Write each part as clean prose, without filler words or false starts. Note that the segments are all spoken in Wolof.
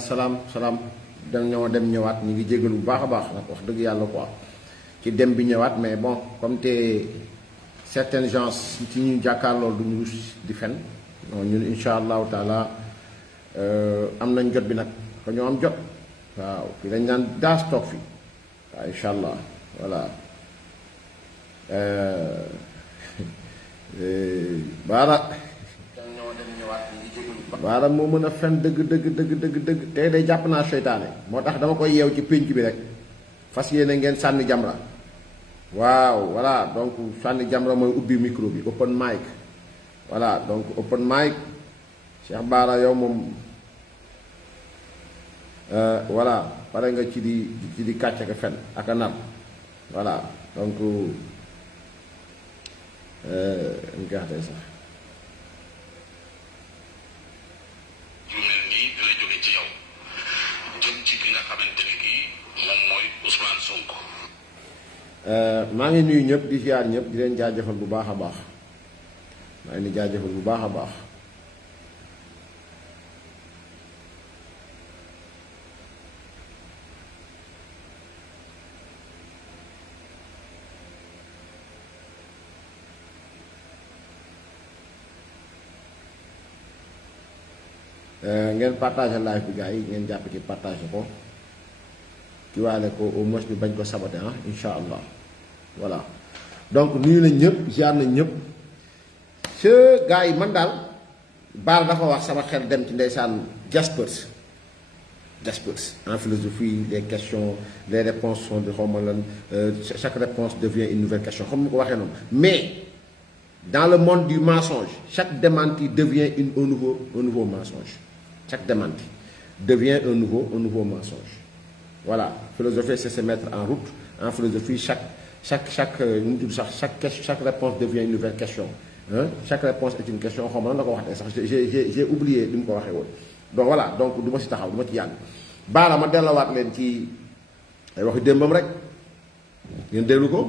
salaam salaam dañoo dem ñëwaat ñu ngi jégalu bu baax a baax nag wax dëgg yàlla quoi ci dem bi ñëwaat mais bon comme te certaines gens ci ñu jàkkaarloo du ñu di fen non ñun incha allahu taala am nañ jot bi nag ko ñoo am jot waaw fii dañ naan daas toog fii waaw incha allah voilà baara baara moo mën a fen dëgg dëgg tey day jàpp naa seytaane moo tax dama koy yeew ci pénc bi rek fas yéene ngeen sànni jamra waaw voilà donc sànni jamra mooy ubbi micro bi open mic voilà donc open mic Cheikh Bara yow moom voilà pare nga ci di kàcc ak fen ak a nar voilà donc ñu koy waxtee sax yu mel nii dina jóge ci yow jëm ci ki nga xamante ni kii moom mooy Ousmane Sonko. maa ngi nuyu ñëpp di ziar ñëpp di leen jaajëfal bu baax a baax maa ngi jaajëfal bu baax a baax ngeen partagé live bi gars yi ngeen jàpp ci partagé ko ci waale ko au moins bi bañ ko saboté ah incha allah voilà donc nuyu nañ ñëpp ziar nañ ñëpp ce gars yi man daal Bara dafa wax sama xel dem ci ndeysaan Jaspers en philosophie les questions les réponses sont de xawma lan chaque réponse devient une nouvelle question xam ni ko waxee noonu mais dans le monde du mensonge chaque démenti devient un nouveau mensonge. Chaque démenti devient un nouveau mensonge. Voilà, philosophie c'est se mettre en route. En philosophie, chaque réponse devient une nouvelle question. Hein? Chaque réponse est une question. J'ai oublié de me dire. Donc voilà, donc du ma si taxaw du ma ci yàgg Bara ma delluwaat leen ci ay waxi démbam rek ngeen déglu ko.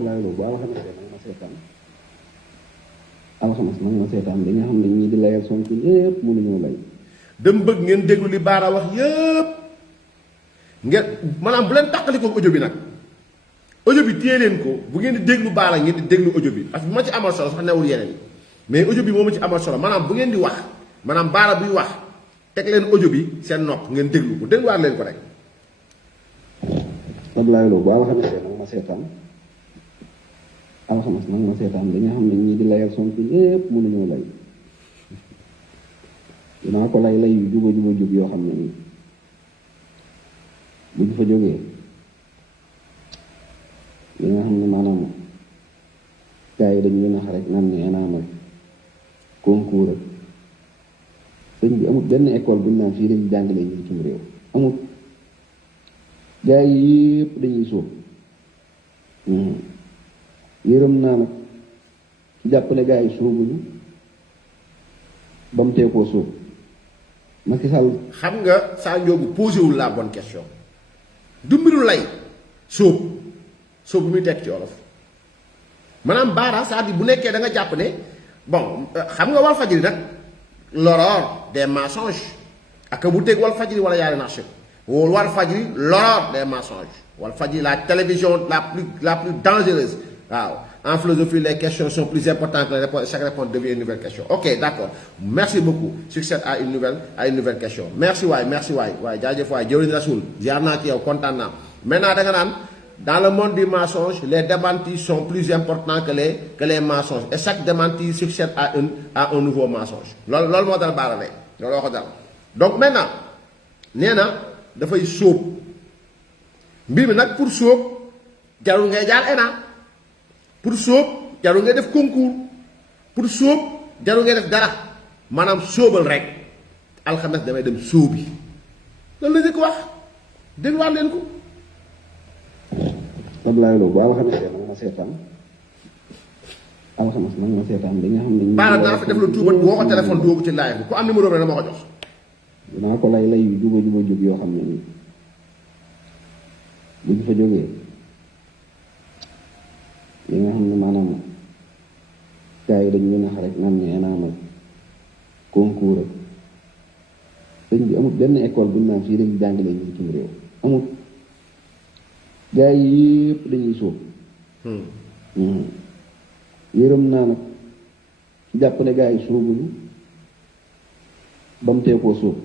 alxames nag ma seetaan li nga xam ne ñii di layal Sonko yëpp mënuñoo lay. dem bëgg ngeen déglu li Bara wax yëpp ngeen maanaam bu leen tàqali ko audio bi nag audio bi téye leen ko bu ngeen di déglu Bara ngeen di déglu audio bi parce que bu ma ci amal solo sax newul yeneen mais audio bi moo ma ci amal solo maanaam bu ngeen di wax maanaam Bara buy wax teg leen audio bi seen nopp ngeen déglu ko dégluwaat leen ko rek. Abdoulaye Lo bu alxames nag ma seetaan. alxames nag ma seetaan li nga xam ne ñii di layal Sonko yëpp mënuñoo lay dinaa ko lay yu jub yoo xam ne nii bu ñu fa jógee li nga xam ne maanaam gars yi dañuy nax rek nan ne naa nag concours ak sëñ bi amut benn école bu ñu naan fii dañuy jàngalee ñi ci réew amut gars yi yëpp dañuy sóob yërëm naa nag jàppale gars yi sóobuñu ba mu tee koo sóob Macky Sall xam nga saa njoogu posé wul la bonne question du mbiru lay sóob bu muy tekk ci olof maanaam Bara c'est-à-dire bu nekkee da nga jàpp ne bon xam nga Walfadjri nag l'aurore des mensonges ak bu teg Walfadjri wala yaari marché Walfadjri l'aurore des mensonges Walfadjri la télévision la plus dangereuse. waaw en philosophie les questions sont plus importantes que les réponses chaque réponse devient une nouvelle question ok d'accord merci beaucoup succès à une nouvelle question merci waay waaye jaajëf waay jëwriñ Rasoul ziar naa ci yow kontaan naa maintenant da nga naan dans le monde du mensonge les démentis sont plus importants que les mensonges et chaque démenti succède à un nouveau mensonge loolu moo dal Bara lay loolu waxo dal donc maintenant nee na dafay sóob mbir mi nag pour sóob jarul ngay jaar ENA pour sóob jarul ngay def concours pour sóob jarul ngay def dara maanaam sóobal rek alxames damay dem sóobi loolu la ñu ko wax dégluwaat leen ko. Abdoulaye Lo bu alxames nag ma seetaan alxames nag ma seetaan li nga xam ne. Bara naa fa def la tuuba woo ko téléphone doogu ci live bi ku am numéro bi dama ko jox. dinaa ko lay yu jub yoo xam ne nii bu ñu fa jógee. li nga xam ne maanaam gars yi dañuy nax rek nan ne naa nag concours ak sëñ bi amul benn école bu ñu naan fii lañu jàngalee njiitum réew amul gars yi yëpp dañuy sóob yërëm naa nag ci jàpp ne gars yi sóobuñu ba mu tee koo sóob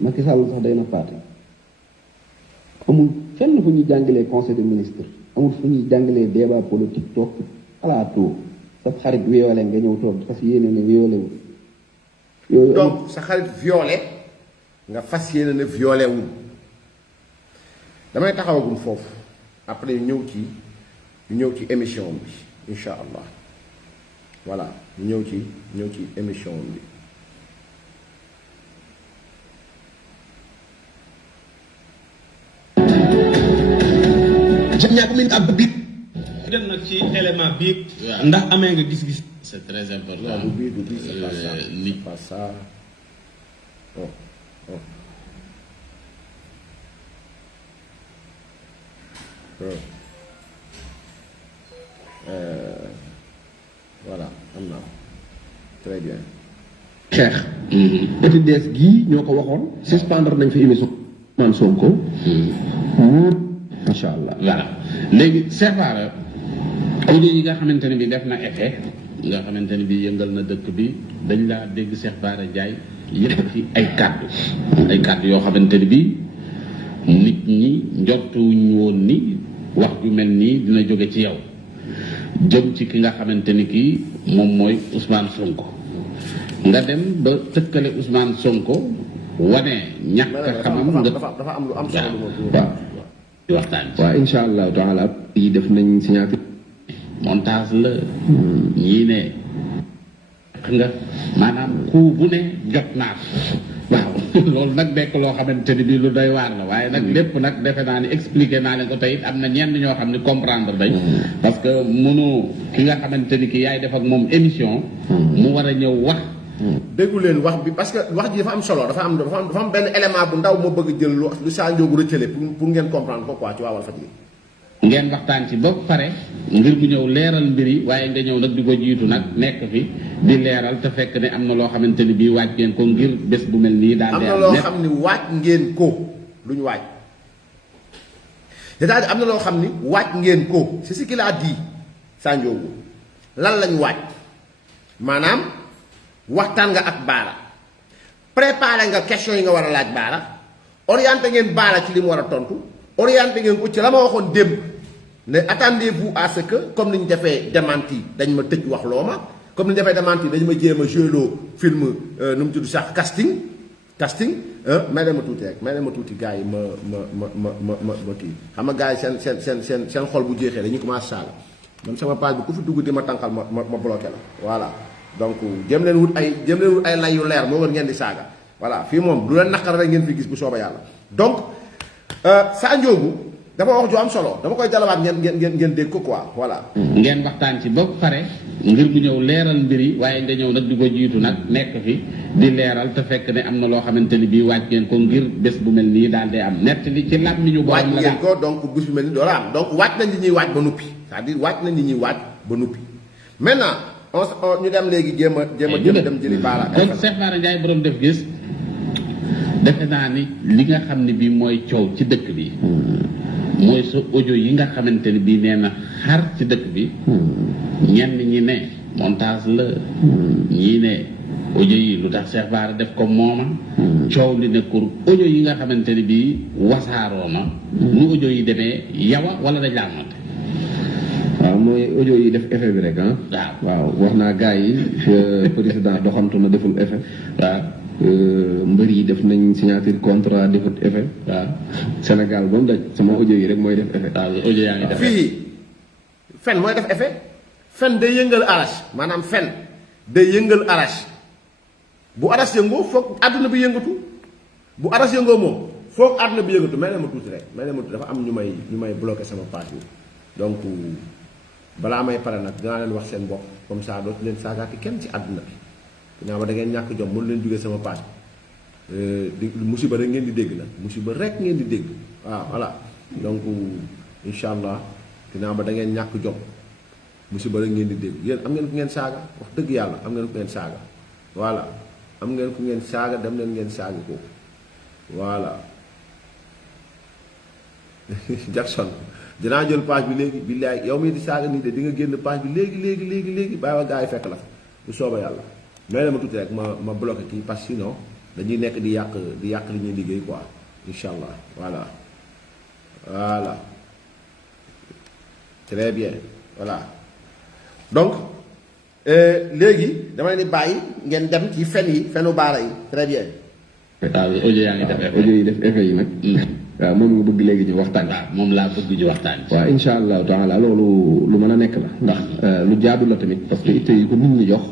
Macky Sall sax day na paate amul fenn fu ñuy jàngalee conseil des ministres amul fu ñuy jàngalee débat politique toog xalaatoo sa xarit violé nga ñëw toog fas yéene ne violé wu yooyu donc sa xarit violé nga fas yéene ne violé wul damay taxawagum foofu après ñu ñëw ci émission bi incha allah voilà ñu ñëw ci émission bi. ñàkk min ab biig dem nag ci élément biig ndax amee nga gis-gis c'est très important. waaw du bii c'est pas ça nit pas ça oh oh voilà am naa très bien. Cheikh. ETDS gii ñoo ko waxoon suspendre nañ fa émission man Sonko. macha allah. voilà léegi Cheikh Bara audio yi nga xamante ne bi def na effet nga xamante ne bi yëngal na dëkk bi dañ laa dégg Cheikh Bara Ndiaye yëpp fi ay kàddu yoo xamante ne bi nit ñi njortuwuñu woon ni wax ju mel nii dina jóge ci yow jëm ci ki nga xamante ni kii moom mooy Ousmane Sonko nga dem ba tëkkale Ousmane Sonko wane ñàkk xamam nga dafa am lu am solo lu ma waaw di waxtaan ci waaw incha allah taala yi def nañ signature montage la ñii ne nga maanaam ku bu ne jot naa waaw loolu nag nekk loo xamante ni bii lu doy waar la waaye nag lépp nag defe naa ni expliqué naa leen ko tey am na ñenn ñoo xam ne comprendre dañ parce que mënu ki nga xamante ni ki yaay def ak moom émission mu war a ñëw wax déggu leen wax bi parce que wax ji dafa am solo dafa am benn élément bu ndaw moo bëgg jël lu saa njóogu rëccale pour ngeen comprendre ko quoi ci waa Walfadjri ngeen waxtaan ci ba pare ngir bu ñëw leeral mbir yi waaye nga ñëw nag di ko jiitu nag nekk fi di leeral te fekk ne am na loo xamante ni bii waaj ngeen ko ngir bés bu mel nii daal am na loo xam ni waaj ngeen ko lu ñu waaj c'est-à-dire am na loo xam ni waaj ngeen ko c'est ce qu'il a dit saa njóogu lan lañ waaj maanaam waxtaan nga ak Bara préparé nga question yi nga war a laaj Bara orienté ngeen Bara ci li mu war a tontu orienté ngeen ko ci la ma waxoon démb ne attendez-vous à ce que comme ni ñu defee démenti dañ ma tëj wax loo ma comme ni ñu defee démenti dañ ma jéem a joué loo film nu mu tudd sax casting may dem ma tuuti rek may dem ma tuuti gars yi ma kii xam nga gars yi seen xol bu jeexee dañuy commencé saaga man sama page bi ku fi dugg di ma tànqal ma bloqué la voilà. donc jëm leen wut ay lay yu leer moo gën ngeen di saaga voilà fii moom lu leen naqar rek ngeen fi gis bu sooba yàlla donc Sa Ndiogou dafa wax ju am solo dama koy jalawaat ngeen dégg ko quoi voilà. ngeen waxtaan ci ba pare ngir bu ñëw leeral mbir yi waaye nga ñëw nag di ko jiitu nag nekk fi di leeral te fekk ne am na loo xamante ni bii waaj ngeen ko ngir bés bu mel nii daal di am nett li ci làmmiñu borom la waaj ngeen ko donc bés bu mel nii doola am donc waaj nañ li ñuy waaj ba nuppi c'est-à-dire waaj nañ li ñuy waaj ba nuppi maintenant. ñu dem léegi jéem a dem jëli Bara. kon Cheikh Bara Ndiaye borom def gis defe naa ni li nga xam ne bii mooy coow ci dëkk bi mooy sa audio yi nga xamante ni bii nee na xar ci dëkk bi ñenn ñi ne montage la ñii ne audio yi lu tax Cheikh Bara def ko mooma coow li nekkul audio yi nga xamante ni bii wasaaroo ma nu audio yi demee yawa wala dañ laa monté waaw mooy audio yi def effet bi rek waaw wax naa gars yi président doxantu na deful effet waaw mbër yi def nañ signature contrat defut effet waaw Sénégal ba mu daj sama audio yi rek mooy def effet waaw audio yaa ngi def fii fen mooy def effet fen day yëngal arrache maanaam fen day yëngal arrache bu arrache yëngoo foog àdduna bi yëngatu bu arrache yëngoo moom foog àdduna bi yëngatu may ne ma tuuti rek may ne ma tuuti dafa am ñu may bloqué sama page bi donc balaa may pare nag dinaa leen wax seen bopp comme ça dootu leen saagaati kenn ci àdduna bi dinaa ba da ngeen ñàkk jom mënu leen jógee sama page di musiba rek ngeen di dégg nag musiba rek ngeen di dégg waaw voilà donc incha allah dinaa ba da ngeen ñàkk jom musiba rek ngeen di dégg yéen am ngeen fu ngeen saaga wax dëgg yàlla am ngeen fu ngeen saaga voilà am ngeen ku ngeen saaga dem leen ngeen saaga ko voilà Jackson dinaa jël page bi léegi billaay yow mii di saaga nii de di nga génn page bi léegi bàyyi wa gars yi fekk la fa bu sooba yàlla mais dama tuuti rek ma bloqué kii parce que sinon dañuy nekk di yàq li ñuy liggéey quoi incha allah voilà très bien voilà donc léegi dama leen di bàyyi ngeen dem ci fenu baara yi très bien. waaw audio yaa ngi def effet audio yi def effet yi nag. waaw moom nga bëgg léegi ñu waxtaan. waaw moom laa bëgg ñu waxtaan. waaw incha allahu taala loolu lu mën a nekk la ndax lu jaadu la tamit parce que itte yi ko nit ñi jox.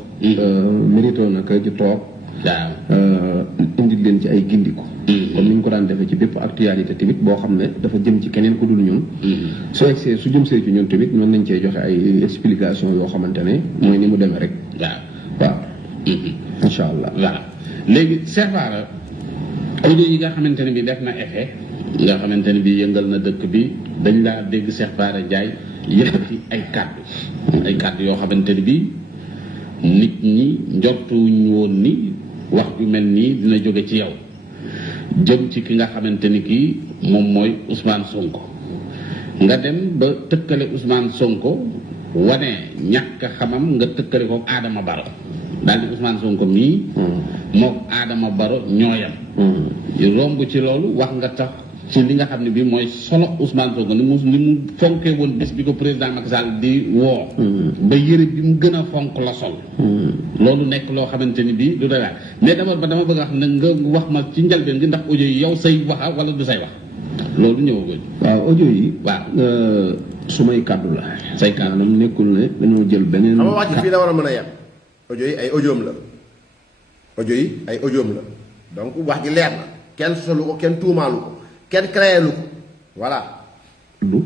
mérito na que ci toog. waaw indil leen ci ay gindiku. comme ni ñu ko daan defee ci bépp actualité tamit boo xam ne dafa jëm ci keneen ku dul ñun. su egsee su jëm see ci ñun tamit mën nañ cee joxe ay explication yoo xamante ne mooy ni mu demee rek. waaw. incha allah waaw léegi Cheikh Bara audio yi nga xamante ne bi def na effet nga xamante ne bi yëngal na dëkk bi dañ laa dégg Cheikh Bara Ndiaye yëkkati ay kàddu yoo xamante ne bi nit ñi njortuwuñ woon ni wax ju mel nii dina jóge ci yow jëm ci ki nga xamante ni kii moom mooy Ousmane Sonko nga dem ba tëkkale Ousmane Sonko wane ñàkk xamam nga tëkkale ko Adama Barrow daal di Ousmane Sonko mii moom Adama Barrow ñooyam romb ci loolu wax nga tax ci li nga xam ne bi mooy solo Ousmane Sonko ni mu fonkee woon bés bi ko président Macky Sall di woo ba yëre bi mu gën a fonk la sol loolu nekk loo xamante ni bii du doy waar mais dama bëgg a wax ne nga wax ma ci njëlbeen gi ndax audio yi yow say waxa wala du say wax loolu ñëwagul. waaw audio yi waaw su may kàddu la say kàddu maanaam nekkul ne dañoo jël beneen xam nga wax ji fii la war a mën a yem audio yi ay audioom la donc wax ji leer na kenn solu ko kenn tuumaalu ko kenn créé lu ko voilà. du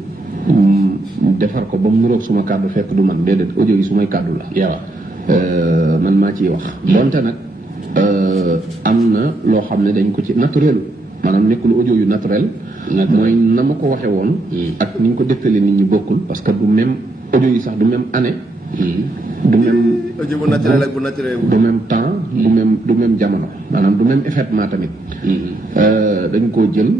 defar ko ba mu niroog suma kàddu fekk du man déedéet audio yi sumay kàddu la. yow man maa ciy wax. donte nag am na loo xam ne dañ ko ci naturel maanaam nekkul audio yu naturel. mooy na ma ko waxee woon. ak ni ñu ko defalee nit ñi bokkul parce que du même audio yi sax du même année. du même audio bu naturel ak bu naturel du même temps du même jamono maanaam du même effectivement tamit. dañ koo jël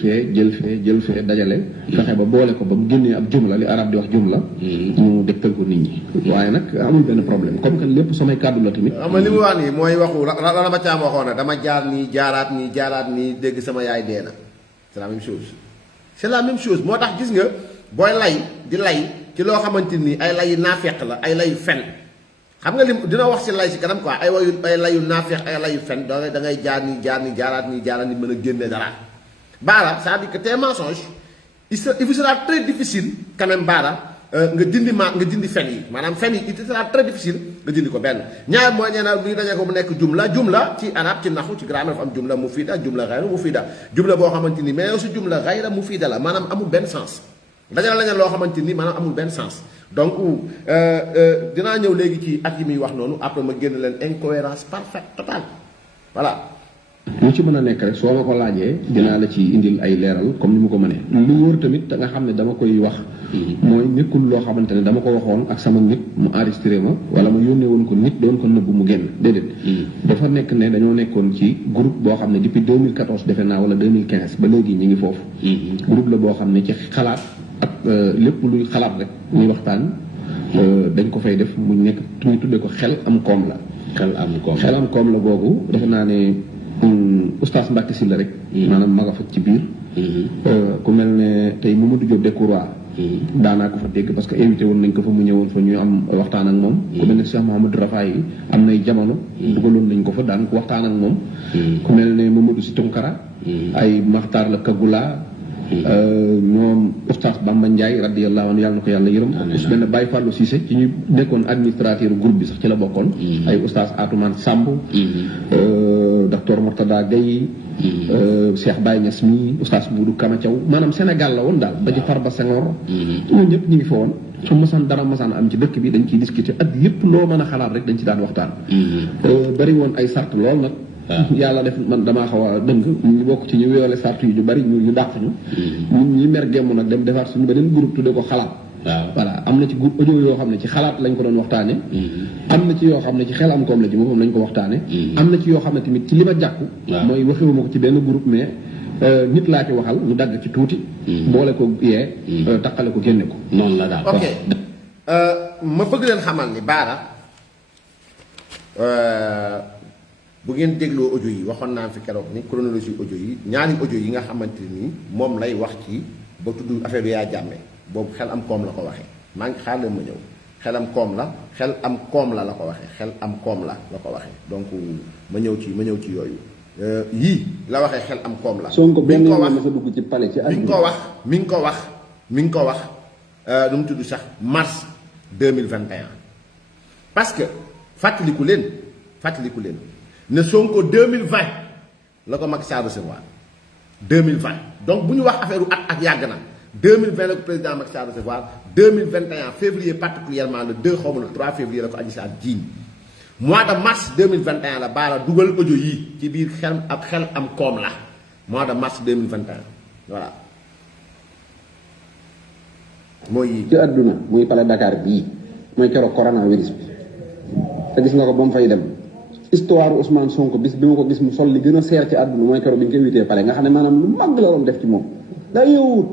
fee dajale. fexe ba boole ko ba mu génnee ab jumla li arab di wax jumla. ñu dégtal ko nit ñi. waaye nag amul benn problème comme que lépp samay kàddu la tamit. xam nga li mu wax nii mooy waxu la ma caam waxoon na dama jaar nii jaaraat nii dégg sama yaay dee na c'est la même chose. c'est la même chose moo tax gis nga booy lay di lay ci loo xamante ni ay layu naafeq la ay layu fen xam nga li dina wax si lay si kanam quoi ay layu naafeq ay layu fen da ngay jaaraat nii mën a génne dara. Bara c'est-à-dire que tes mensonges il vous sera très difficile quand même Bara nga dindi fen yi maanaam fen yi il sera très difficile nga dindi ko benn ñaar mooy nee na li dañee ko mu nekk jumla ci arab ci naxu ci grammaire dafa am jumla mufida jumla xayra mufida jumla boo xamante ni mais aussi jumla xayra mufida la maanaam amul benn sens dajale lañu loo xamante ni maanaam amul benn sens donc dinaa ñëw léegi ci at yi muy wax noonu après ma génn leen incohérence parfaite totale voilà. lu ci mën a nekk rek soo ma ko laajee dinaa la ci indil ay leeral comme ni mu ko mënee lu wóor tamit te nga xam ne dama koy wax mooy nekkul loo xamante ne dama ko waxoon ak sama nit mu enregistré ma wala ma yónnee woon ko nit doon ko nëbbu mu génn déedéet dafa nekk ne dañoo nekkoon ci groupe boo xam ne depuis 2014 defe naa wala 2015 ba léegi ñi ngi foofu groupe la boo xam ne ci xalaat ak lépp luy xalaat rek muy waxtaan dañ ko fay def mu nekk ñu tuddee ko xel am koom la xel am koom la boobu defe naa ne oustaz Mbacke Sylla rek maanaam ma nga fa ci biir ku mel ne tey Mamadou Diop Decroix daanaa ko fa dégg parce que invité woon nañ ko fa mu ñëwoon fa ñu am waxtaan ak moom ku mel ne Cheikh Mouhamadou Rafaay yi am nay jamono dugaloon nañ ko fa daan ko waxtaan ak moom ku mel ne Mamadou Sy Tunkara ay Maxtaar la Kagula ñoom oustaz Bamba Ndiaye radiyallahu anhu yàlla na ko yàlla yërëm su benn Baye Fallou Cissé ci ñu nekkoon administrateur groupe bi sax ci la bokkoon ay oustaz Atoumane Samb docteur Mourtada Gaye Cheikh Baye Niass mi oustaz Boudou Kama Thiaw maanaam Sénégal la woon daal ba ci Farba Senghor ñun ñëpp ñu ngi fa woon su masaan dara masaan am ci dëkk bi dañ ciy discuter ak lépp loo mën a xalaat rek dañ ci daan waxtaan bari woon ay sart lool nag yàlla def man damaa xaw a dëng ñu bokk ci ñu weole sart yu bari ñu dàq ñu ñun ñi mer gemm nag dem defaat suñu beneen groupe tudde ko xalaat voilà am na ci groupe audio yoo xam ne ci xalaat lañ ko doon waxtaane am na ci yoo xam ne ci xel am koom la ci moom lañ ko waxtaane am na ci yoo xam ne tamit ci li ma jàkku mooy waxewuma ko ci benn groupe mais nit laa ci waxal ñu dagg ci tuuti boole ko yee taqale ko génne ko noonu la daal ok ma bëgg leen xamal ni Bara bu ngeen dégloo audio yi waxoon naa fi keroog ni chronologie audio yi ñaari audio yi nga xamante ni moom lay wax ci ba tudd affaire bi yaa jàmme boobu xel am koom la ko waxee maa ngi xaar leen ma ñëw xel am koom la xel am koom la ko waxee xel am koom la ko waxee donc ma ñëw ci yooyu yii la waxee xel am koom la. Sonko benn yoon la ma sa dugg ci palais ci mi ngi ko wax nu mu tudd sax mars 2021 parce que fàttaliku leen ne Sonko 2020 la ko Macky Sall recevoir 2020 donc bu ñu wax affaire ak yàgg na 2020 la ko président Macky Sall recevoir 2021 février particulièrement le 2 xaw ma le 3 février la ko Adji Sarr jiiñ mois de mars 2021 la Bara dugal audio yi ci biir xel am koom la mois de mars 2021 voilà mooy yi ci àdduna muy palais Dakar bii mooy keroog coronavirus bi te gis nga ko ba mu fay dem histoire Ousmane Sonko bis bi ma ko gis mu sol li gën a seer ci àdduna mooy keroog bi ñu koy witee palais nga xam ne maanaam lu mag la doon def ci moom daa yowut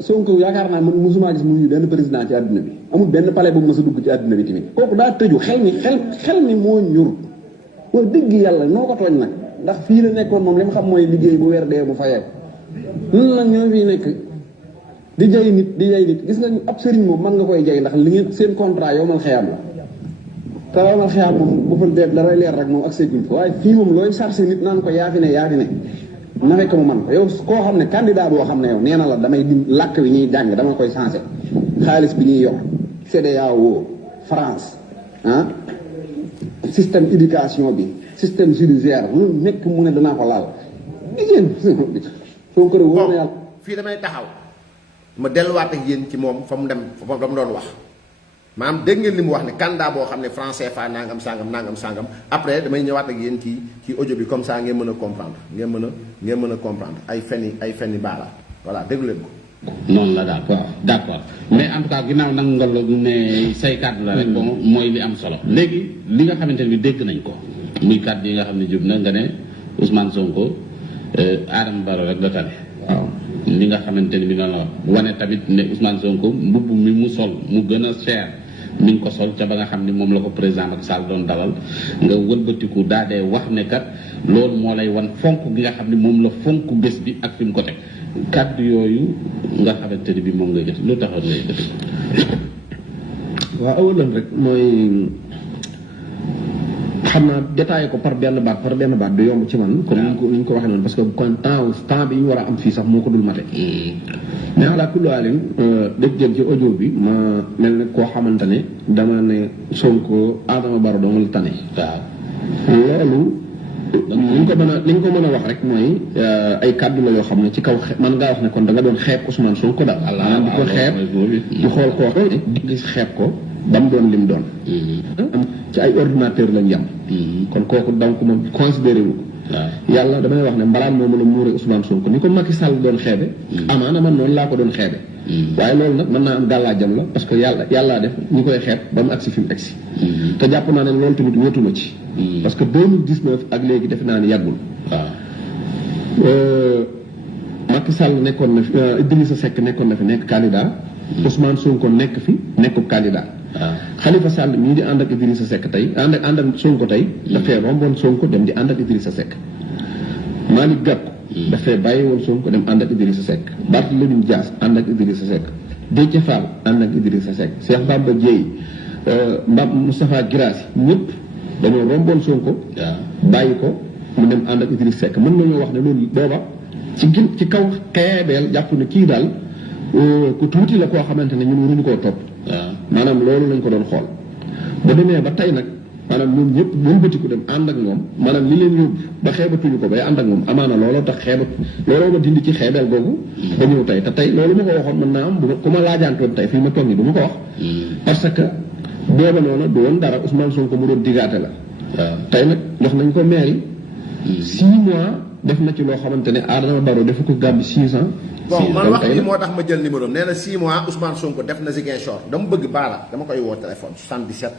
Sonko yaakaar naa man mosuma gis mu nuyu benn président ci àdduna bi amul benn palais bu mës a dugg ci àdduna bi tamit kooku daa tëju xel mi moo ñur wax dëgg yàlla noo ko tooñ nag ndax fii la nekkoon moom li mu xam mooy liggéey bu weer dee bu fayee nun nag ñoo fii nekk di jay nit gis nga ab sëriñ moom mën nga koy jay ndax li ngeen seen contrat yow mal xëyam la te yow mal xëyam moom bu fa dee dara leer rek moom ak sécurité waaye fii moom looy chargé nit naan ko yaa fi ne na fekk mu man ko yow koo xam ne candidat boo xam ne yow nee na la damay di làkk wi ñuy jàng dama koy changé xaalis bi ñuy yor CEDEAO France système éducation bi système judiciaire lu nekk mu ne danaa ko laal digéen soo ko wóor na yàlla fii damay taxaw ma delluwaat ak yéen ci moom fa mu dem fa mu doon wax maanaam dégg ngeen li mu wax ne candidat boo xam ne franc CFA nangam sangam après damay ñëwaat ak yéen ci audio bi comme ça ngeen mën a comprendre ngeen mën a comprendre ay fenni Bara voilà déglu leen ko. noonu la daal d'accord mais en tout cas ginnaaw nag nga ne say kàddu la rek bon mooy li am solo léegi li nga xamante ne bi dégg nañ ko muy kàddu yi nga xam ne jub na nga ne Ousmane Sonko Adama Barrow rek la tane waaw li nga xamante ni bi noonu la wax wane tamit ne Ousmane Sonko mbubb mi mu sol mu gën a cher mi ngi ko sol ca ba nga xam ni moom la ko président Macky Sall doon dalal nga wëlbatiku daa dee wax ne kat loolu moo lay wan fonk gi nga xam ni moom la fonk bés bi ak fi mu ko teg kàddu yooyu nga xamante ni bi moom ngay gëstu lu taxoon ngay gëstu. waaw awalan rek mooy xam naa détaillé ko par benn baat du yomb ci man. comme ni ñu ko waxee noonu parce que kon temps bi ñu war a am fii sax moo ko dul mate. mais ala kulli haalin dëgg jëm ci audio bi ma mel ne koo xamante ne dama ne Sonko Adama Barrow dama la tane. waaw loolu. li ñu ko mën a wax rek mooy ay kàddu la yoo xam ne ci kaw man ngaa wax ne kon da nga doon xeeb Ousmane Sonko daal. maanaam di ko xeeb di xool koo xam ne di gis xeeb ko ba mu doon lim doon. ci ay ordinateur lañ yam. kon kooku donc moom considéré wu ko. yàlla damay wax ne mbalaan moo mën a muure Ousmane Sonko ni ko Macky Sall doon xeebe. amaana man noonu laa ko doon xeebe. waaye loolu nag mën naa am gàllaajam la parce que yàllaa def ñi koy xeeb ba mu agsi fi mu agsi. te jàpp naa ne loolu tamit wóotuma ci. parce que 2019 ak léegi defe naa ni yàggul. Macky Sall nekkoon na fi Idrissa Seck nekkoon na fi nekk candidat. Ousmane Sonko nekk fi nekkub candidat. Khalifa Sall mii di ànd ak Idrissa Seck tey ànd ak Sonko tey. dafay romboon Sonko dem di ànd ak Idrissa Seck. Malick Gakou. dafay bàyyi woon Sonko dem ànd ak Idrissa Seck. Barthélémy Dias ànd ak Idrissa Seck. Déthié Fall ànd ak Idrissa Seck. Cheikh Bamba Dièye Moustapha Guirassy ñëpp dañoo romboon Sonko. bàyyi ko mu dem ànd ak Idrissa Seck mën nañoo wax ne loolu booba ci kaw xeebeel jàpp ne kii daal ku tuuti la koo xamante ne ñun waruñu koo topp. maanaam loolu lañ ko doon xool. ba demee ba tey nag maanaam ñoom ñëpp wëlbatiku dem ànd ak moom maanaam li leen yóbbu ba xeebatuñu ko bay ànd ak moom amaana looloo tax looloo ma dindi ci xeebeel googu. ba ñëw tey te tey loolu ma ko waxoon mën naa am ku ma laajaantoon tey fii ma toog nii du ma ko wax. parce que booba noonu du woon dara Ousmane Sonko mu doon digaate la. tey nag jox nañ ko mairie. 6 mois def na ci loo xamante ne Adama Barrow defu ko Gambie 6 ans. bon man wax ji moo tax ma jël numéro am nee na 6 mois Ousmane Sonko def na Ziguinchor dama bëgg baala dama koy woo téléphone 77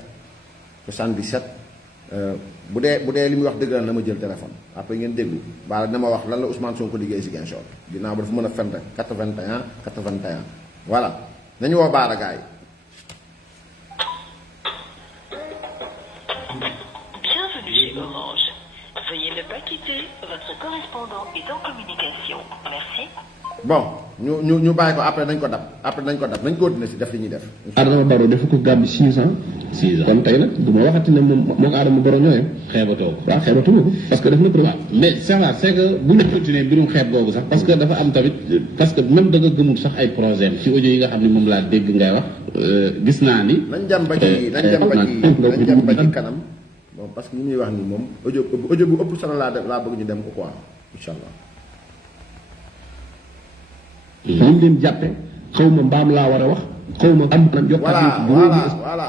bu dee li muy wax dëgg la na ma jël téléphone après ngeen déglu baala dina ma wax lan la Ousmane Sonko liggéey Ziguinchor ginnaaw ba dafa mën a fen rek 81 voilà nañu woo baala gars yi. Bienvenue chez Orange. Veuillez ne pas quitter, votre correspondant est en communication. Merci. bon ñu bàyyi ko après nañ ko dab nañ continuer si def li ñuy def. Adama Barrow defu ko Gambie 6 ans. 6 ans kon tey nag du ma waxati ne moom Adama Barrow ñooyam. xeebatoo ko. waaw xeebatuma ko parce que def na preuve. mais c'est que bu ñu continuer mbirum xeet googu sax parce que dafa am tamit parce que même da nga gëmul sax ay projet ci audio yi nga xam ne moom laa dégg ngay wax gis naa ni. nañ dem ba ci kanam bon parce que li muy wax nii moom audio bu ëpp solo laa bëgg ñu dem ko quoi incha allah. ñu leen jàppe xaw ma mbaam laa war a wax xaw ma am na jokkaat voilà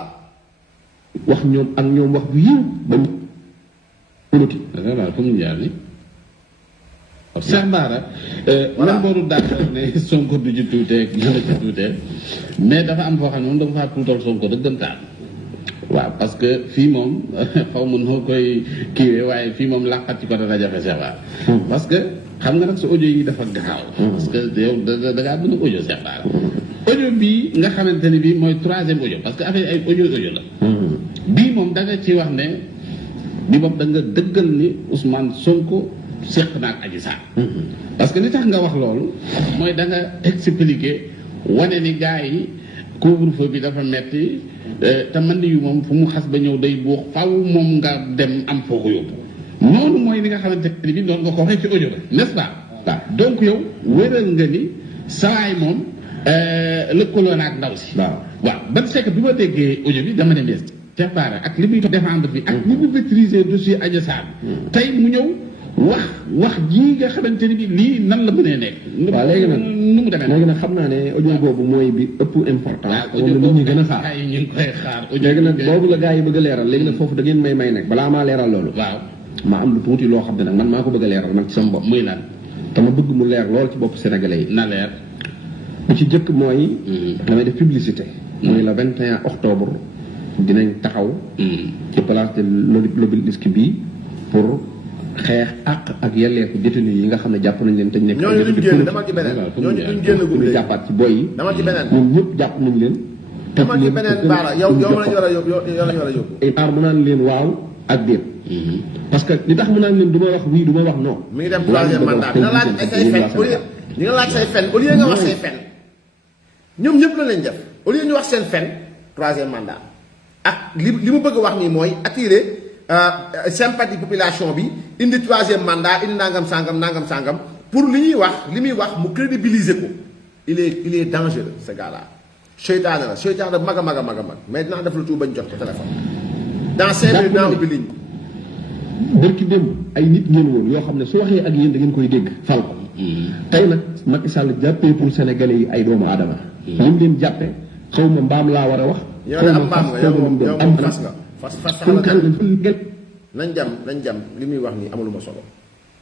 wax ñoom ak ñoom wax bu yiw ba mu politique voilà fu mu jaar ni Cheikh Bara même booru d'accord ne Sonko du ci tuutee gën a ci tuutee mais dafa am foo xam ne moom dafa faa tuutal Sonko dëggantaan waaw parce que fii moom xaw ma noo koy kiiwee waaye fii moom làqat ci ko dana jafe Cheikh Bara parce que xam nga nag sa audio yi dafa gaaw parce que yow da ngaa bëgg audio Cheikh Bara audio bii nga xamante ni bii mooy 3e audio parce que affaire ay audio la bii moom da nga ci wax ne bi moom da nga dëggal ni Ousmane Sonko seq na ak Adji Sarr parce que li tax nga wax loolu mooy da nga expliquer wane ni gars yi couvre-feu bi dafa metti te man yu moom fu mu xas ba ñëw day buux faw moom nga dem am foo ko yóbbu noonu mooy li nga xamante ni bi doon nga ko waxee ci audio ba n'est-ce pas waaw donc yow wéral nga ni sawaay moom lëkkaloo na ak ndaw si waaw ban c'est que bi ma déggee audio bi dama ne mees Cheikh Bara ak li muy défendre bi ak li mu maîtriser dossier Adji Sarr tey mu ñëw wax ji nga xamante ni bi lii nan la mënee nekk waaw léegi nag nu mu demee léegi nag xam naa ne audio boobu mooy bi ëpp important moom la nit ñi gën a xaar ñu ngi koy xaar léegi nag boobu la gars yi bëgg a leeral léegi nag foofu da ngeen may nag balaa maa leeral loolu waaw ma am lu tuuti loo xam ne nag man maa ko bëgg a leeral nag ci sama bopp muy lan te ma bëgg mu leer lool ci bopp sénégalais yi na leer bu ci jëkk mooy damay def publicité muy le 21 octobre dinañ taxaw ci place de l'Obélisque bi pour xeex ak yelleeku détenu yi nga xam ne jàpp nañ leen te ñu nekk ñooñu duñ génn dama ci beneen ñooñu duñ génn gum ñu jàppaat ci boy yi dama ci beneen ñoom ñëpp jàpp nañ leen dama ci beneen Bara yow lañu war a yóbbu aar mu naan leen waaw ak déet parce que li tax mu naan leen du ma wax oui du ma wax non mi ngi dem 3e mandat dina laaj ay say fen au lieu di nga laaj say fen au lieu nga wax say fen ñoom ñëpp la lañ def au lieu ñu wax seen fen 3e mandat ak li mu bëgg wax nii mooy attirer sympathie population bi indi 3e mandat indi nangam sangam pour li muy wax mu crédibiliser ko il est dangereux ce gars là seytaane la mag a mag mais dinaa def lu tuut bañ jot ko téléphone dans 5 minutes naa ubbi ligne bërki démb ay nit ngeen woon yoo xam ne su waxee ak yéen da ngeen koy dégg fal ko tey nag Macky Sall jàppee pour sénégalais yi ay doomu aadama lim leen jàppe xaw ma mbaam laa war a wax yow de am mbaam nga yow moom fas nga fas nañ jam li muy wax nii amuluma solo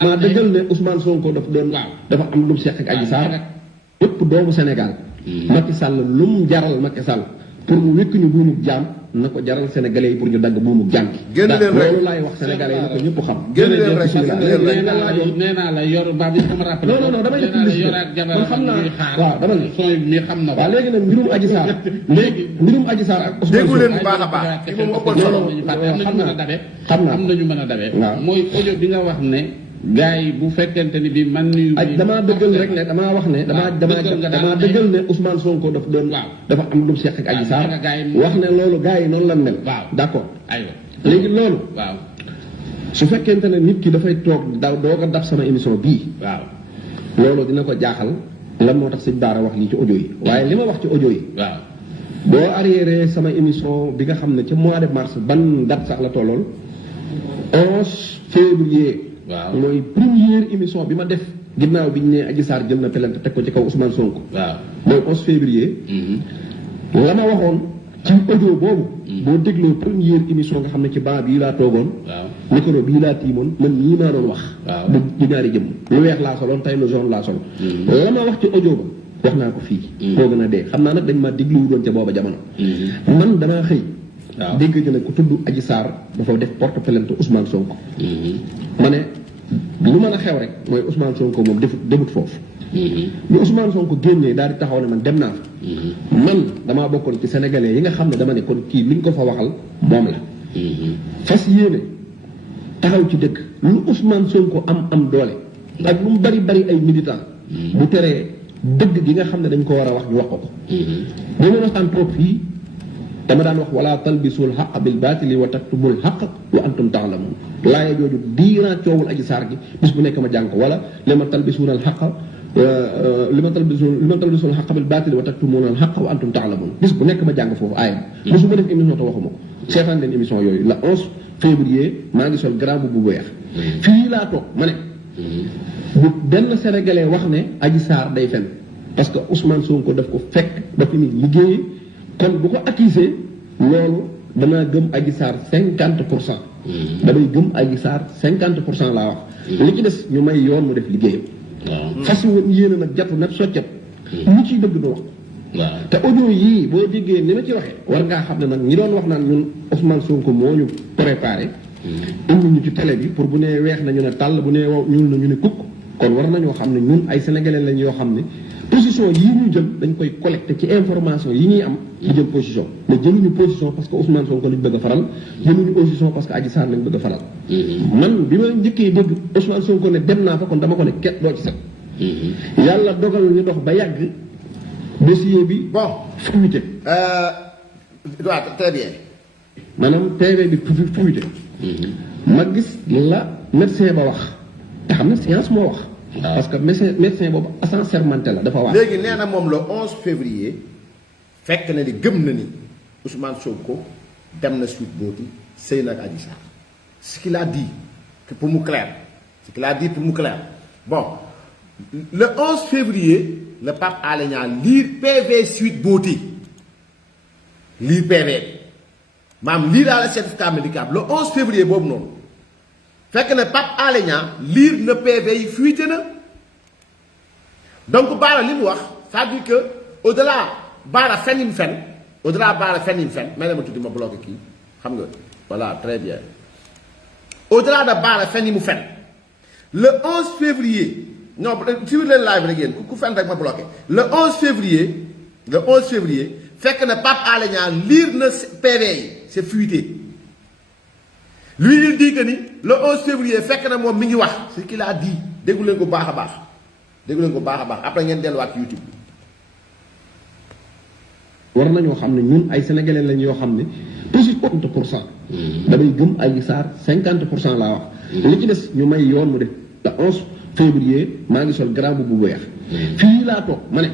maa dëggal ne Ousmane Sonko dafa am lu mu seq ak Adji Sarr yëpp doomu Sénégal Macky Sall lu mu jaral Macky Sall pour mu wékk ñu buumu jaam na ko jaral sénégalais yi pour ñu dagg buumu jaam génn leen rek loolu laay wax sénégalais yi na ko ñëpp xam génn leen rek nee naa la yor ba bi sama rappelé non damay def publicité yoraat jabar xam naa waaw dama ne sooy mi xam na waaw léegi nag mbirum Adji Sarr léegi mbirum Adji Sarr ak Ousmane déggu leen bu baax a baax li moom ëppal solo xam nañu mën a dabe mooy audio bi nga wax ne gars yi bu fekkente ni bi man ni damaa dëggal rek ne damaa wax ne damaa dëggal ne Ousmane Sonko dafa am lu mu seq ak Adji Sarr wax ne loolu gars yi noonu lan mel d'accord aywa léegi loolu waaw su fekkente ne nit ki dafay toog doog a dab sama émission bii waaw loolu dina ko jaaxal lan moo tax sëñ Bara wax lii ci audio yi waaye li ma wax ci audio yi waaw boo arriéré sama émission bi nga xam ne ca mois de mars ban date sax la tollool 11 février waaw mooy première émission bi ma def ginnaaw bi ñu ne Adji Sarr jël na plainte teg ko ci kaw Ousmane Sonko. waaw mooy 11 février. la ma waxoon ci audio boobu. boo dégloo première émission nga xam ne ci banc bii laa toogoon. waaw micro bii laa tiimoon man ñii maa doon wax. waaw du ñaari jëm lu weex laa soloon tey lu jaune laa solo. la ma wax ci audio ba wax naa ko fii. moo gën a dee xam naa nag dañ ma diglu doon ca booba jamono. man damaa xëy. waaw dégg nga ne ku tudd Adji Sarr dafa def porte plainte Ousmane Sonko. ma ne lu mën a xew rek mooy Ousmane Sonko moom demut foofu. lu Ousmane Sonko génnee daal di taxaw ne man dem naa fa. man damaa bokkoon ci sénégalais yi nga xam ne dama ne kon kii liñ ko fa waxal moom la. fas yéene taxaw ci dëkk lu Ousmane Sonko am doole. ak lu mu bari ay militant bu teree dëgg gi nga xam ne dañ ko war a wax ñu wax ko ko. bu ma waxtaan trop fii dama daan wax wala talbisul xaq bil baatili wa taktumul xaq wa antum taalamun laaya jooju diiraa coowul Adji Sarr gi bis bu nekk ma jàng ko wala li ma talbisuunal xaq li ma talbisul xaq bil baatili wa taktumunal xaq wa antum taalamun bis bu nekk ma jàng foofu aaya bi su ma def émission te waxuma ko seetaan leen émission yooyu la 11 février maa ngi sol grand bu weex fii laa toog ma ne bu benn sénégalais wax ne Adji Sarr day fen parce que Ousmane Sonko daf ko fekk ba fi ni liggéeyee kon bu ko accusé loolu danaa gëm Adji Sarr 50%. damay gëm Adji Sarr 50% laa wax. li ci des ñu may yoon mu def liggéeyam. waaw fas woon yéene nag jatu nag soccet. lu ciy dëgg du wax. waaw te audio yii boo déggee ni ma ci waxee. war ngaa xam ne nag ñi doon wax naan ñun Ousmane Sonko moo ñu préparé. indi ñu ci télé bi pour bu nee weex na ñu ne tàll bu nee wow ñuul na ñu ne kukk kon war nañoo xam ne ñun ay sénégalais lañ yoo xam ne. position yii ñu jël dañ koy collecté ci information yi ñuy am di jël position mais jëluñu position parce que Ousmane Sonko lañ bëgg a faral jëluñu position parce que Adji Sarr lañ bëgg a faral man bi ma njëkkee dégg Ousmane Sonko ne dem naa fa kon dama ko ne ket doo ci set yàlla dogal ñu dox ba yàgg dossier bi bon fuité waaw très bien maanaam TV bi fuité ma gis la médecin ba wax te xam ne science moo wax parce que médecin boobu assermenté la dafa wax. léegi nee na moom le 11 février fekk na ni gëm na ni Ousmane Sonko dem na Sweet Beauty sëy na ak Adji Sarr ce qu'il a dit pour mu clair ce qu'il a dit pour mu clair bon le 11 février le Pape Alé Niang lire PV Sweet Beauty lire PV maam lire daal le certificat médical le 11 février boobu noonu. fekk na Pape Alé Niang lire na PV yi fuité na donc Bara li mu wax c'est-à-dire que au delà Bara fen yi mu fen au delà Bara fen yi mu fen may na ma tuddi ma bloqué kii xam nga voilà très bien au delà de Bara fen yi mu fen le 11 février non suivre leen live rek yéen ku fen rek ma bloqué le 11 février fekk na Pape Alé Niang lire na PV yi c'est fuité lui il dit que ni le 11 février fekk na moom mi ngi wax ce qu'il a dit déggu leen ko baax a baax après ngeen delluwaat ci YouTube bi. war nañoo xam ne ñun ay sénégalais lañ yoo xam ne toujours 50%. damay gëm Adji Sarr 50% laa wax. li ci des ñu may yoon mu def le 11 février maa ngi sol grand bu weex. fii laa toog ma ne.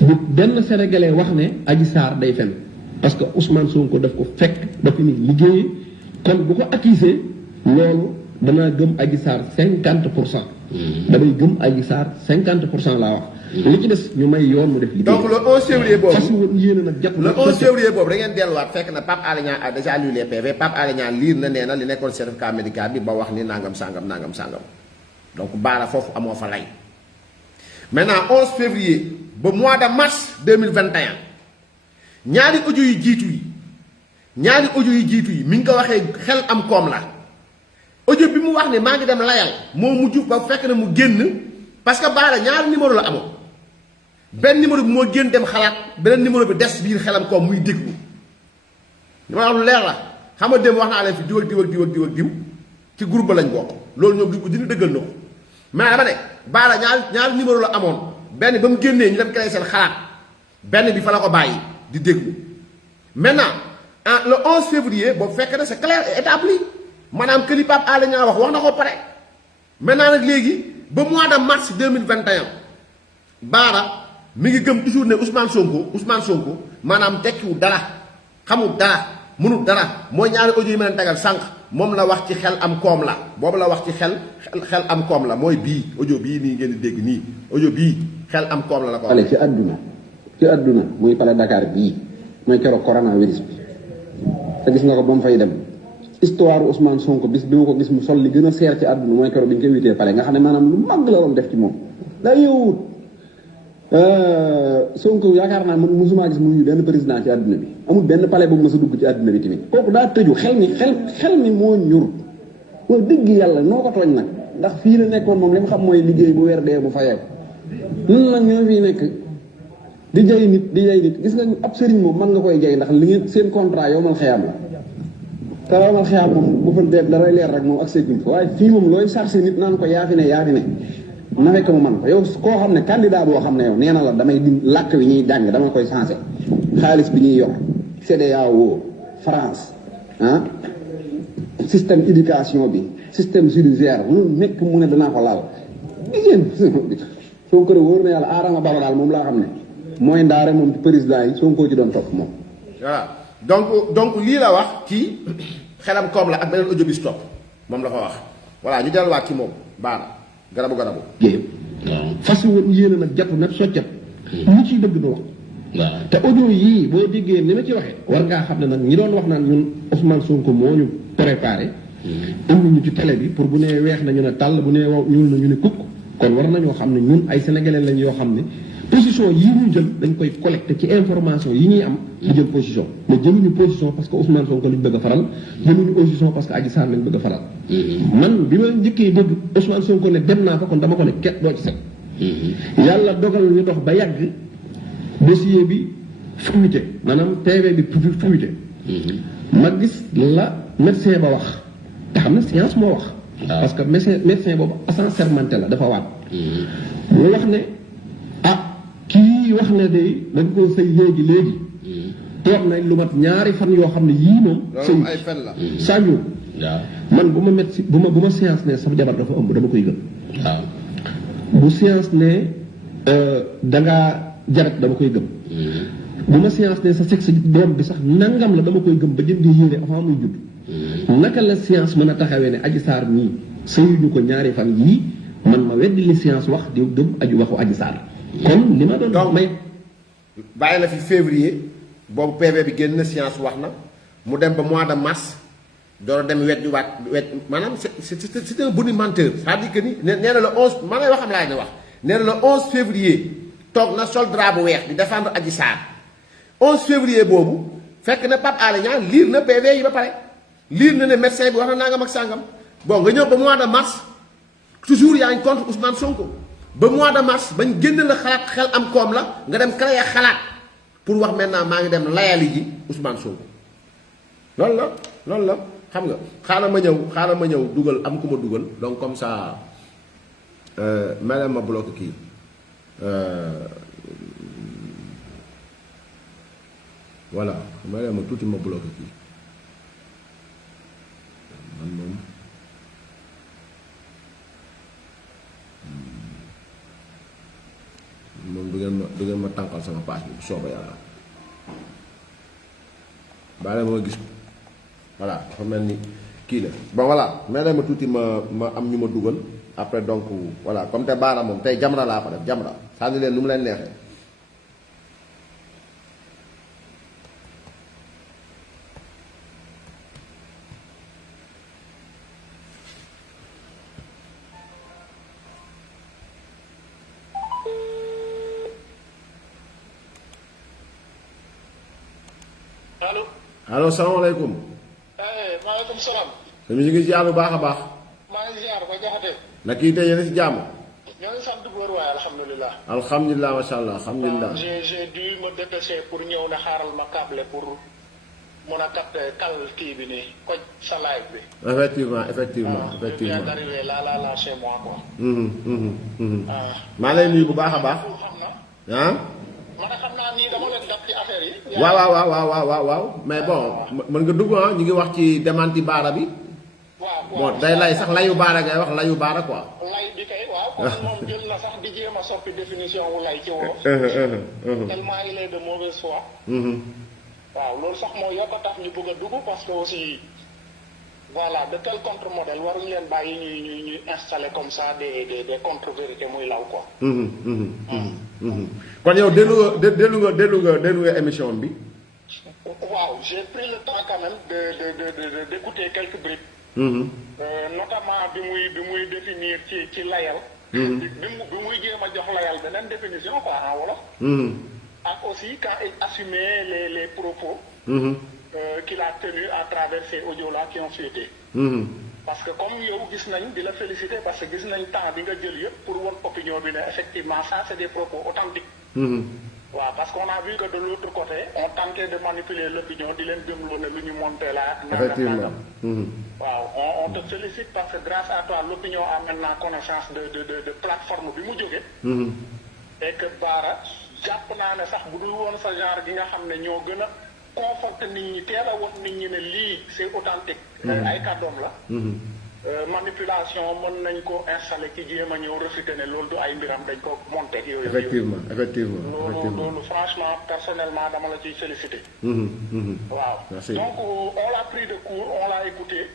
bu benn sénégalais wax ne Adji Sarr day fen parce que Ousmane Sonko daf ko fekk ba fi ni liggéeyee. kon bu ko accusé loolu danaa gëm Adji Sarr 50%. damay gëm Adji Sarr 50% laa wax. li ci des ñu may yoon mu def liggéey. donc le 11 février boobu fas yéene nag jàpp le 11 février boobu da ngeen delluwaat fekk na Pape Alé Niang a déjà lu les PV Pape Alé Niang lire na nee na li nekkoon certificat médical bi ba wax ni nangam sangam donc Bara foofu amoo fa lay. maintenant 11 février ba mois de mars 2021 ñaari audio yu jiitu yi. mi ngi ko waxee xel am koom la audio bi mu wax ne maa ngi dem layal moo mujj ba fekk na mu génn parce que Bara ñaari numéro la amoon benn numéro bi moo génn dem xalaat beneen numéro bi des biir xelam koom muy déglu li ma wax lu leer la xam nga dem wax naa leen fi diw ak diw ci groupe ba lañ bokk loolu ñoom di dina dëggal na ko mais dama ne Bara ñaari numéro la amoon benn ba mu génnee ñu dem créé seen xalaat benn bi fa la ko bàyyi di déglu maintenant le 11 février boobu fekk na c'est clair et établi maanaam que li Pape Alé Niang wax na ko pare maintenant nag léegi ba mois de mars 2021 Bara mi ngi gëm toujours ne Ousmane Sonko maanaam tekkiwul dara xamul dara mënul dara mooy ñaari audio yi ma leen tegal sànq moom la wax ci xel am koom la boobu la wax ci xel am koom la mooy bii audio bii nii ngeen di dégg nii audio bii xel am koom la ko wax. ci àdduna muy pale Dakar bii mooy keroog coronavirus bi te gis nga ko ba mu fay dem histoire Ousmane Sonko bis bi ma ko gis mu sol li gën a seer ci àdduna mooy keroog bi ñu koy witee pale nga xam ne maanaam lu màgg la doon def ci moom daa yowut Sonko yaakaar naa man mosumaa gis mu nuyu benn président ci àdduna bi amul benn palais bu mës a dugg ci àdduna bi tamit kooku daa tëju xel mi moo ñur wax dëgg yàlla noo ko tooñ nag ndax fii la nekkoon moom li mu xam mooy liggéey bu weer dee bu fayee ñun nag ñoo fii nekk di jay nit gis nga ab sëriñ moom mën nga koy jay ndax li ngeen seen contrat yow mal xeyaam la te yow mal xeyaam moom bu fa dee daray leer rek moom ak sécurité fa waaye fii moom looy chargé nit naan ko yaa fi ne na fekk mu man ko yow koo xam ne candidat boo xam ne yow nee na la damay di làkk wi ñuy jàng dama koy changé xaalis bi ñuy yor CEDEAO France système éducation bi système judiciaire lu nekk mu ne danaa ko laal digéen Sonko wóor na yàlla Adama Barrow daal moom laa xam ne mooy ndaare moom ci président yi Sonko ci doon topp moom voilà donc lii la wax ci xelam koom la ak beneen audio bi stop moom la fa wax voilà ñu delluwaat ci moom baana garabu géej fas woon yéene nag jàpp nag soccat lu ciy dëgg du wax te audio yii boo déggee ni ma ci waxee war ngaa xam ne nag ñi doon wax naan ñun Ousmane Sonko moo ñu préparé indi ñu ci télé bi pour bu nee weex na ñu ne tàll bu nee ñuul na ñu ne kukk kon war nañoo xam ne ñun ay sénégalais lañ yoo xam ne position yii ñu jël dañ koy collecté ci information yi ñuy am di jël position mais jëluñu position parce que Ousmane Sonko lañ bëgg a faral jëluñu position parce que Adji Sarr lañ bëgg a faral man bi ma njëkkee dégg Ousmane Sonko ne dem naa fa kon dama ko ne ket doo ci set yàlla dogal ñu dox ba yàgg dossier bi fuité maanaam TV bi fuité ma gis la médecin ba wax te xam ne science moo wax parce que médecin boobu assermenté la dafa waat mu wax ne kii wax ne de dañ ko sëy léegi toog nañ lu mat ñaari fan yoo xam ne yii moom sëy ay fen la sañu man bu ma médecin bu ma science ne sama jabar dafa ëmb dama koy gëm bu science ne dangaa jarat dama koy gëm bu ma science ne sa sexe doom bi sax nangam la dama koy gëm ba jëndee yéene avant muy judd naka la science mën a taxawee ne Adji Sarr nii sëyuñu ko ñaari fan yii man ma weddi li science wax di gëm waxu Adji Sarr kon li ma doon may bàyyi na fi février boobu PV bi génn na science wax na mu dem ba mois de mars door a dem maanaam c'est un bonimenteur c'est-à-dire que ni nee na le 11 ma lay waxam laay ne wax nee na le 11 février toog na sol drap bu weex di défendre Adji Sarr 11 février boobu fekk na Pape Alé Niang lire na PV yi ba pare lire na ne médecin bi wax na nangam ak sàngam bon nga ñëw ba mois de mars toujours yaa ngi contre Ousmane Sonko ba mois de mars bañ génn la xalaat xel am koom la nga dem créer xalaat pour wax maintenant maa ngi dem layali ji Ousmane Sonko loolu la xam nga xaaral ma ñëw dugal am ku ma dugal donc comme ça mel ma bloqué kii voilà mel ma tuuti ma bloqué kii man moom du ngeen ma tànkal sama paas bi bu soobee yàlla bàyyi ma gis voilà dafa mel ni kii la bon voilà mais ma tuuti ma am ñu ma dugal après donc voilà comme te baara moom tey Jamra laa ko def Jamra sànni leen nu mu leen neexee allo salaamaaleykum. maaleykum salaam. ñu ngi ziar bu baax a baax. maa ngi ziar ba jaxate. na kii tey yéen a si jàmm. ñoo ngi sant bu wér waaye alhamdulilah. alhamdulilah macha allah alhamdulilah. j'ai dû me dépêcher pour ñëw ne xaaral ma câble pour mun a capter kal kii bi nii koj sa live bi. effectivement. je viens d'arriver là chez moi quoi. maa lay nuyu bu baax a baax. ah. man xam naa nii dama leen dab ci affaire yi. waaw mais bon mën nga dugg ñu ngi wax ci démenti baara bi. waaw bon day lay sax layu baara ngay wax layu baara quoi. lay bi kay waaw. kon moom jël na sax di jéem a soppi définition wu lay ci wolof. tellement il est de mauvaise foi. waaw loolu sax moo yokk a tax ñu bëgg a dugg parce que aussi voilà de tel contre-modèle waruñu leen bàyyi ñuy installer comme ça des contre-vérités muy law quoi. kon yow dellu nga émission bi. Waaw, j'ai pris le temps quand même d'écouter quelques briques. Notamment bi muy définir ci layal. bi muy jéem a jox layal beneen définition quoi en wolof. Ak aussi quand il assumait les propos. Qu'il a tenus à travers ces audios-là qui ont fuité. Parce que comme yow gis nañ di la féliciter parce que gis nañ temps bi nga jël yëpp pour won opinion bi ne effectivement ça c'est des propos authentiques. Waaw parce qu'on a vu que de l'autre côté on tentait de manipuler l'opinion di leen gëmloo ne lu ñu monté là. Effectivement. Waaw on te félicite parce que grâce à toi l'opinion a maintenant connaissance de plateforme bi mu jóge. Et que Bara jàpp naa ne sax bu dul woon sa genre gi nga xam ne ñoo gën a conforté nit ñi teel a woon nit ñi ne lii c'est authentique. ay kàddoom la. Manipulation mën nañ ko installer ci jéem a ñëw réfuter ne loolu du ay mbiram dañ ko monté yooyu. Effectivement. loolu franchement personnellement dama la ciy féliciter. Waaw. Merci. Donc on l'a pris de court, on l'a écouté.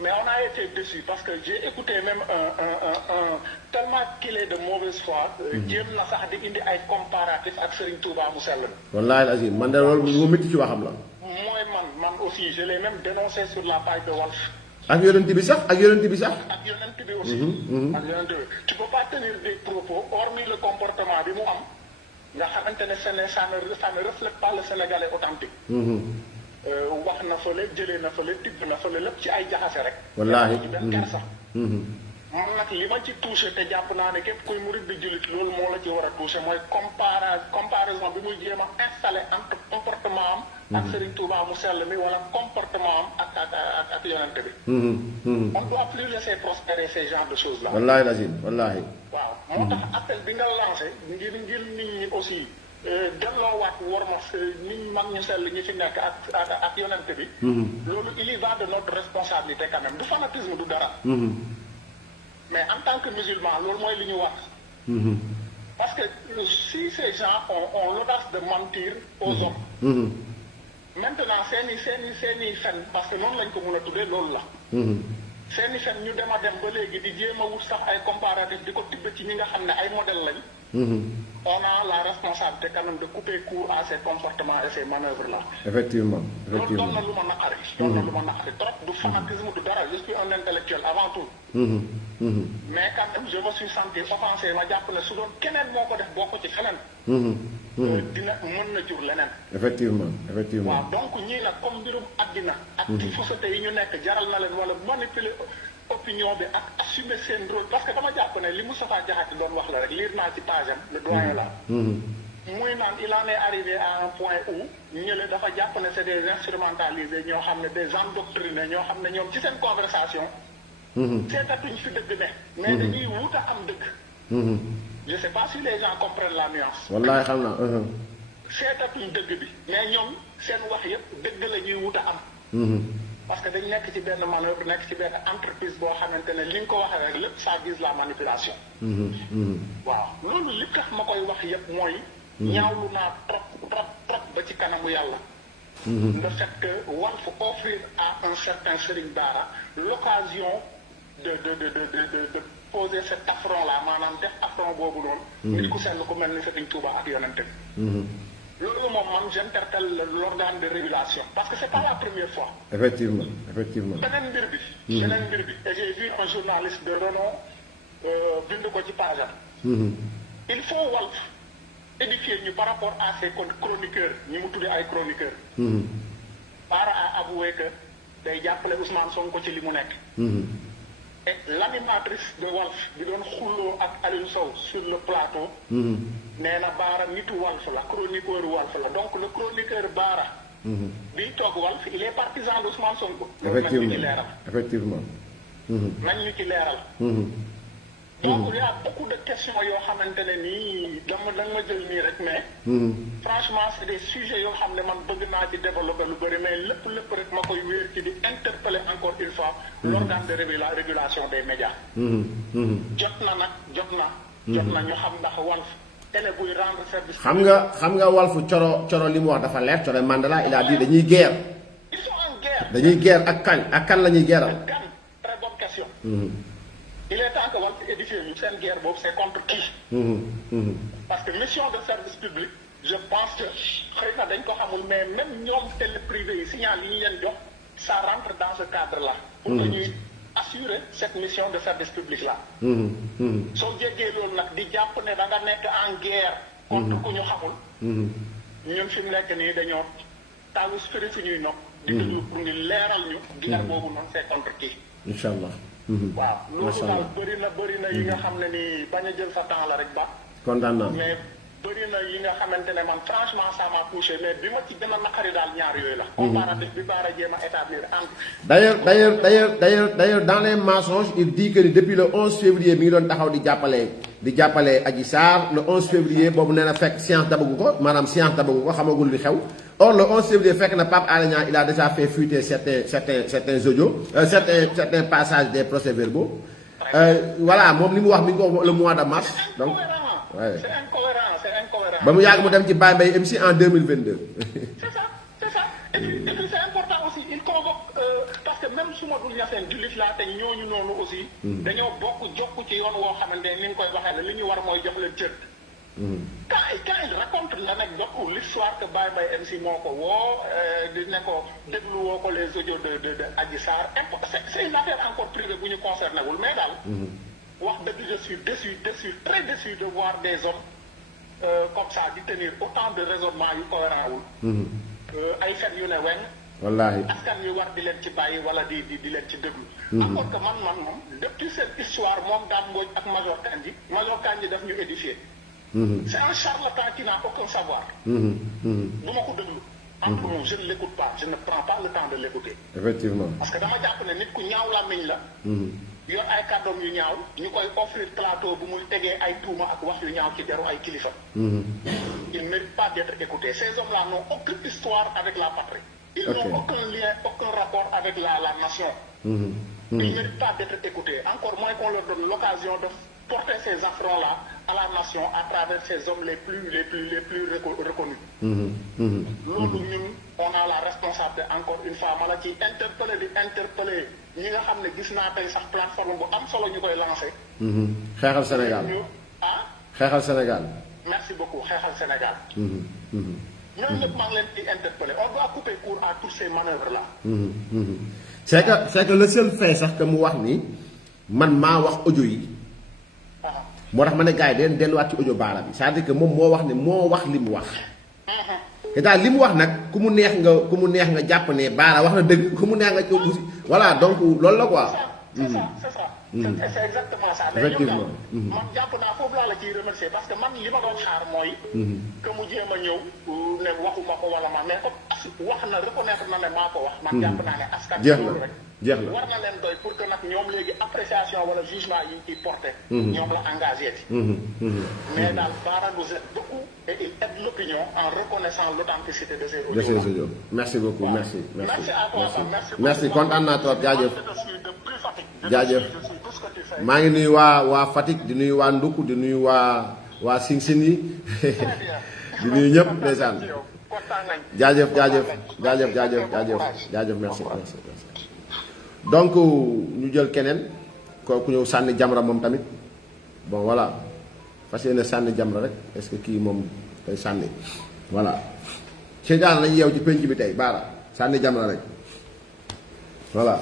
Mais on a été déçus parce que j'ai écouté même un tellement qu'il est de mauvaise foi. jéem na sax di indi ay comparatifs ak Serigne Touba mu sell. Wallaahi azim man de loolu mu métti ci waxam la. Mooy man aussi je l'ai même dénoncé sur la page de Walf. ak yonent bi sax. Ak yonent bi aussi. Ak yonent bi. Tu peux pas tenir des propos hormis le comportement bi mu am nga xamante ne ça ne reflète pas le Sénégalais authentique. Wax na fële jëlee na fële tibb na fële lépp ci ay jaxase rek. Wallaahi. benn kersa. man nag li ma ci touché te jàpp naa ne képp kuy murid di jullit loolu moo la ci war a touché mooy comparaison bi muy jéem a installé entre comportement am. ak Serigne Touba mu sell mi wala comportement am ak yonent bi. On doit plus laisser prospérer ces genres de choses là. Wallaahi lazim wallaahi. waaw moo tax appel bi nga lancé ngir nit ñi aussi. delloowaat war ma nit mag ñu sell ñi fi nekk ak yonent bi. loolu il y va de notre responsabilité quand même du fanatisme du dara. Mais en tant que musulman loolu mooy li ñu wax. Parce que si ces gens ont l'audace de mentir aux hommes. Maintenant seeni fen parce que noonu lañ ko mën a tuddee loolu la. seeni fen ñu dem a dem ba léegi di jéem a wut sax ay comparatif di ko tibb ci ñi nga xam ne ay modèle lañ. On a la responsabilité quand même de couper court à ces comportements et ces manœuvres-là. Effectivement. loolu doon na lu ma naqari. doon na lu ma naqari trop du fanatisme du dara je suis un intellectuel avant tout. Mais quand même je me suis senti offensé ma jàpp ne su doon keneen moo ko def boo ko ci feneen. dina mën na jur leneen. Effectivement. waaw donc ñii nag comme mbirum àddina. ak ci société yi ñu nekk jaral na leen wala manipuler opinion bi ak assumer seen rôle parce que dama jàpp ne li Moustapha Diakhaté doon wax la rek lire naa ci page am le doyen là. muy naan il en est arrivé à un point où ñële dafa jàpp ne c'est des instrumentalisés ñoo xam ne des endoctrinés ñoo xam ne ñoom ci seen conversation. seetatuñ fi dëgg ne. mais dañuy wut a am dëgg. je sais pas si les gens comprennent la nuance. Wallaahi xam naa. seetatuñ dëgg bi mais ñoom seen wax yëpp dëgg la ñuy wut a am. parce que dañ nekk ci benn manœuvre nekk ci benn entreprise boo xamante ne li nga ko waxee rek lépp ça vise la manipulation. waaw loolu li tax ma koy wax yëpp mooy. ñaawlu naa trop ba ci kanamu yàlla. le fait que Walf offrir à un certain Serigne Bara l'occasion de poser cet affront là maanaam def affront boobu noonu. nit ku sell ku mel ni Serigne Touba ak yonent bi. loolu moom man j'interpelle l'organe de régulation parce que c'est pas la première fois. Effectivement. beneen mbir bi. et j'ai vu un journaliste de renom bind ko ci page am. Il faut Walf édifier ñu par rapport à ces chroniqueurs ñi mu tuddee ay chroniqueurs. Bara a avoué que day jàppale Ousmane Sonko ci li mu nekk. Et l'animatrice de Walf bi doon xulloo ak Aliou Sow sur le plateau. nee na Bara nitu Walf la chroniqueur Walf la donc le chroniqueur Bara. biy toog Walf il est partisan d'Ousmane Sonko. Effectivement. nañ ñu ci leeral. donc il y a beaucoup de questions yoo xamante ne nii dama ma jël nii rek mais. franchement c'est des sujets yoo xam ne man bëgg naa ci développer lu bëri mais lépp rek ma koy wéer ci di interpeller encore une fois. l'organe de régulation des médias. jot na ñu xam ndax Walf télé buy rendre service. xam nga Walf coro li mu wax dafa leer Coro Mandela il a dit dañuy guerre. ils sont en guerre. dañuy guerre ak kan la ñuy guerral. ak kan très bonne question. il est temps que Walf édifier ñu seen guerre boobu c'est contre qui. Parce que mission de service public je pense que xëy na dañ ko xamul mais même ñoom télé privé yi signal yi ñu leen jox ça rentre dans ce cadre là. pour que ñuy assurer cette mission de service public là. soo jéggee loolu nag di jàpp ne da nga nekk en guerre. contre ku ñu xamul. ñun fi mu nekk nii dañoo taalu spirit fi ñuy nopp. di déglu pour ñu leeral ñu. guerre boobu noonu c'est contre qui. incha allah. waaw loolu daal bëri na yi nga xam ne nii bañ a jël sa temps la rek ba. kontaan naa. mais bëri na yi nga xamante ne man franchement ça m'a touché mais bi ma ci gën a naqari daal ñaar yooyu la. comparatif bi baara jéem a établir entre. d'ailleurs dans les mensonges il dit que depuis le 11 février mi ngi doon taxaw di jàppale Adji Sarr le 11 février boobu nee na fekk science dabagu ko maanaam science dabagu ko xamagul li xew. Or le 11 février fekk na Pape Alé Niang il a déjà fait fuiter certains audios certains passages des procès-verbaux. Voilà moom li mu wax mi ngi ko le mois de mars donc. Ouais. C'est incohérent. ba mu yàgg mu dem ci Baye Mbaye MC en 2022. c'est ça. Et puis c'est important aussi il convoque parce que même su ma dul ñaseen jullit laa te ñooñu noonu aussi. dañoo bokk jokk ci yoon woo xamante ne ni nga koy waxee ne li ñu war mooy jox leen cër. quand il raconte l'anecdote ou l'histoire que Baye Mbaye MC moo ko woo di ne ko déglu woo ko les audios de Adji Sarr c'est une affaire encore privée bu ñu concerné wul mais daal. wax dëgg je suis déçu très déçu de voir des hommes comme ça di tenir autant de raisonnement yu cohérent wul. ay fen yu ne wen. wallaahi askan wi war di leen ci bàyyi wala di leen ci déglu. encore que man moom depuis cette histoire moom Dame Mbodj ak Major Kandji daf ñu édifier. C'est un charlatan qui n'a aucun savoir. du ma ko déglu. entre nous je ne l'écoute pas je ne prends pas le temps de l'écouter. effectivement parce que dama jàpp ne nit ku ñaaw làmmiñ la. yor ay kàddoom yu ñaaw ñu koy offrir plateau bu muy tegee ay tuuma ak wax yu ñaaw ci deru ay kilifa. il ne mérite pas d'être écouté ces hommes-là n'ont aucune histoire avec la patrie. Ils n'ont aucun lien aucun rapport avec la nation. Ils ne méritent pas d'être écoutés encore moins qu'on leur donne l'occasion de porter ces affronts-là à la nation à travers ces hommes les plus reconnus. loolu ñun on a la responsabilité encore une fois ma la ci interpeller ñi nga xam ne gis naa tey sax plateforme bu am solo ñu koy lancé. xeexal Sénégal xeexal Sénégal. merci beaucoup xeexal Sénégal. ñooñu ñëpp maa ngi leen di interpeller on doit couper court à toutes ces manœuvres là. c'est que le seul fait sax que mu wax ni man maa wax audio yi. moo tax ma ne gars yi den delluwaat ci audio Bara bi c'est-à-dire que moom moo wax ne moo wax li mu wax. te daal li mu wax nag ku mu neex nga jàpp ne Bara wax na dëgg ku mu neex nga ci aussi voilà donc loolu la quoi. c'est ça. c'est exactement ça. effectivement man jàpp naa foofu laa la ciy remercier parce que man li ma doon xaar mooy. que mu jéem a ñëw ne waxuma ko wala ma mais comme wax na reconnaître na ne maa ko wax. man jàpp naa ne askan jeex loolu rek. jeex na war na leen doy pour que nag ñoom léegi appréciation wala jugement yi ciy porté. ñoom la engagé ci. mais daal Bara nous aide beaucoup et il aide l'opinion en reconnaissant l'authenticité de ces audios. Merci beaucoup merci à toi merci kontaan naa trop jaajëf. jaajëf maa ngi nuyu waa Fatick di nuyu waa Ndoukou di nuyu waa Sing Sing yi di nuyu ñëpp ndeysaan jaajëf merci donc ñu jël keneen kooku ñëw sànni jamra moom tamit bon voilà fas yéene sànni jamra rek est-ce que kii moom day sànni voilà Cheikh lañu yeew ci penc bi tey Bara sànni jamra rek voilà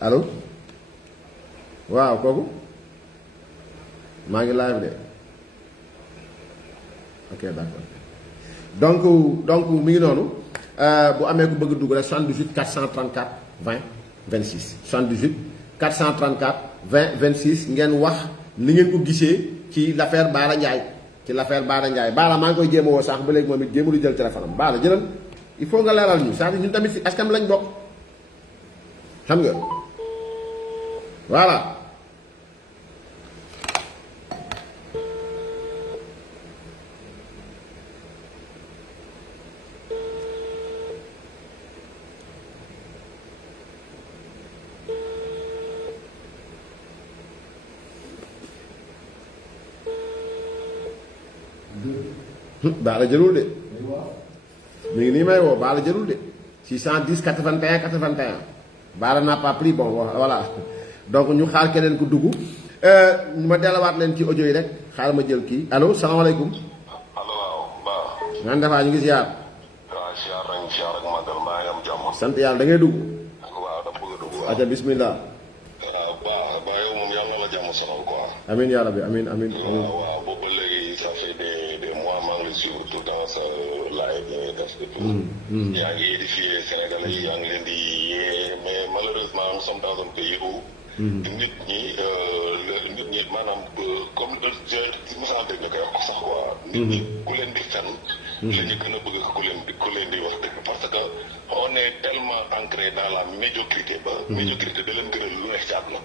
allo waaw kooku maa ngi live de ok d'accord donc mi ngi noonu bu amee ku bëgg dugg rek 78 434 20 26 78 434 20 26 ngeen wax ni ngeen ko gisee ci l'affaire Bara Ndiaye Bara maa ngi koy jéem a woo sànq ba léegi moom it jéem a jël téléphone am Bara jëlal il faut nga leeral ñu c'est-à-dire ñun tamit si askan lañ bokk xam nga voilà. Bara jëlul de mi ngi nii may woo Bara jëlul de 610 81 Bara n'a pas pris bon voilà donc ñu xaar keneen ku dugg ma delluwaat leen ci audio yi rek xaaral ma jël kii allo salaamaaleykum. allo waaw Ba. naan defaa ñu ngi ziar. waaw ziar nañ ziar ak màggal maa ngi am jàmm. sant yàlla da ngay dugg. waaw da bëgg a dugg waaw. aca bismillah. waaw Ba yow moom yàlla na la jàmm sonal quoi. amiin yàlla bi amiin amiin. waaw boobu ba léegi ça fait des mois maa ngi lay suivre tout le temps sa live yi ngay def et tout. yaa ngi édifié Sénégalais yi yaa ngi leen di yee mais malheureusement nous sommes dans un pays où. nit ñi maanaam comme mosaan dégg koy wax sax quoi. nit ñi ku leen di fenn. la ñu gën a bëgg ku leen di wax dëgg parce que on est tellement ancré dans la médiocrité ba. médiocrité da leen gënal lu nekk ci àdduna.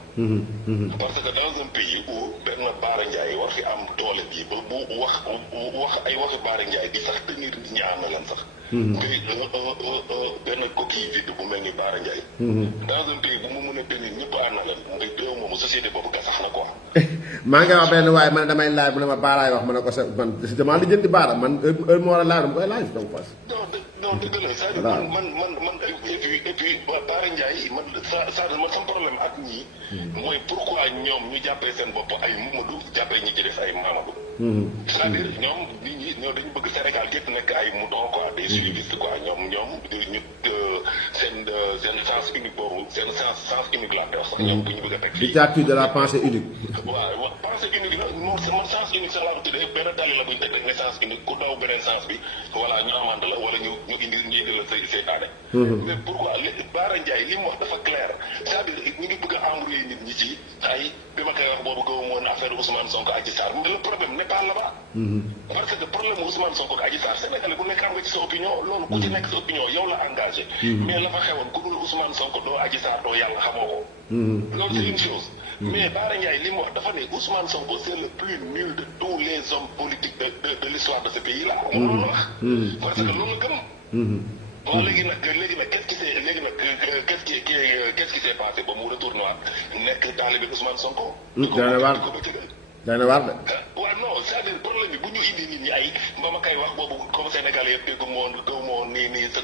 parce que dans un pays où benn Bara Ndiaye war fi am doole bi ba bu wax ay waxi Bara Ndiaye di sax tenir nit ñi am na lan sax. benn coquille vide bu mel ni Bara Ndiaye. dans un pays bu mu mën a tenir ñëpp am na lan ngay réew moomu société boobu gasax na quoi. maa ngi wax benn waaye man damay laaj mu ne ma baaraay wax ma ne ko sa man damaa li jënd baara man heure moo war a laaj dama koy laaj donc fas. non dëgg la c'est-à-dire man et puis Bara Ndiaye man sama problème ak ñii. mooy pourquoi ñoom ñu jàppee seen bopp ay Mamadou jàppee ñi ci def ay Mamadou. c'est-à-dire ñoom nit ñi ñoo dañu bëgg Sénégal gépp nekk ay moutons quoi des suivistes quoi ñoom ñu seen sens unique boobu seen sens unique laa wax sax ñoom bu ñu bëgg a teg fii. dictature de la pensée unique. waaw pensée unique la man sens unique sax laa ko tuddee benn tali la bu ñu teg rek ne sens unique ku daw beneen sens bi voilà ñu amande la wala ñu indi la seytaane. mais pourquoi Bara Ndiaye li mu wax dafa clair c'est-à-dire ñu ngi bëgg a embrouiller nit ñi ci ay bi ma koy wax boobu gëw moon affaire Ousmane Sonko Adji Sarr mais le problème n'est pas là-bas. parce que problème Ousmane Sonko ak Adji Sarr Sénégalais bu nekk am nga ci sa opinion loolu ku ci nekk sa opinion yow la engagé. mais la fa xewoon ku dul Ousmane Sonko doo Adji Sarr doo yàlla xamoo ko. loolu c'est une chose. mais Bara Ndiaye li mu wax dafa ne Ousmane Sonko c'est le plus nul de tous les hommes politiques de l'histoire de ce pays là. loolu wax. parce que loolu gëm. bon léegi nag qu'est-ce qui s'est passé ba mu retourné waat nekk taalibe Ousmane Sonko. daana waar de. waaw non c'est-à-dire problème bi bu ñu indi nit ñi ay ba ma koy wax boobu comme Sénégalais yëpp dégg moon gëw moon nii sa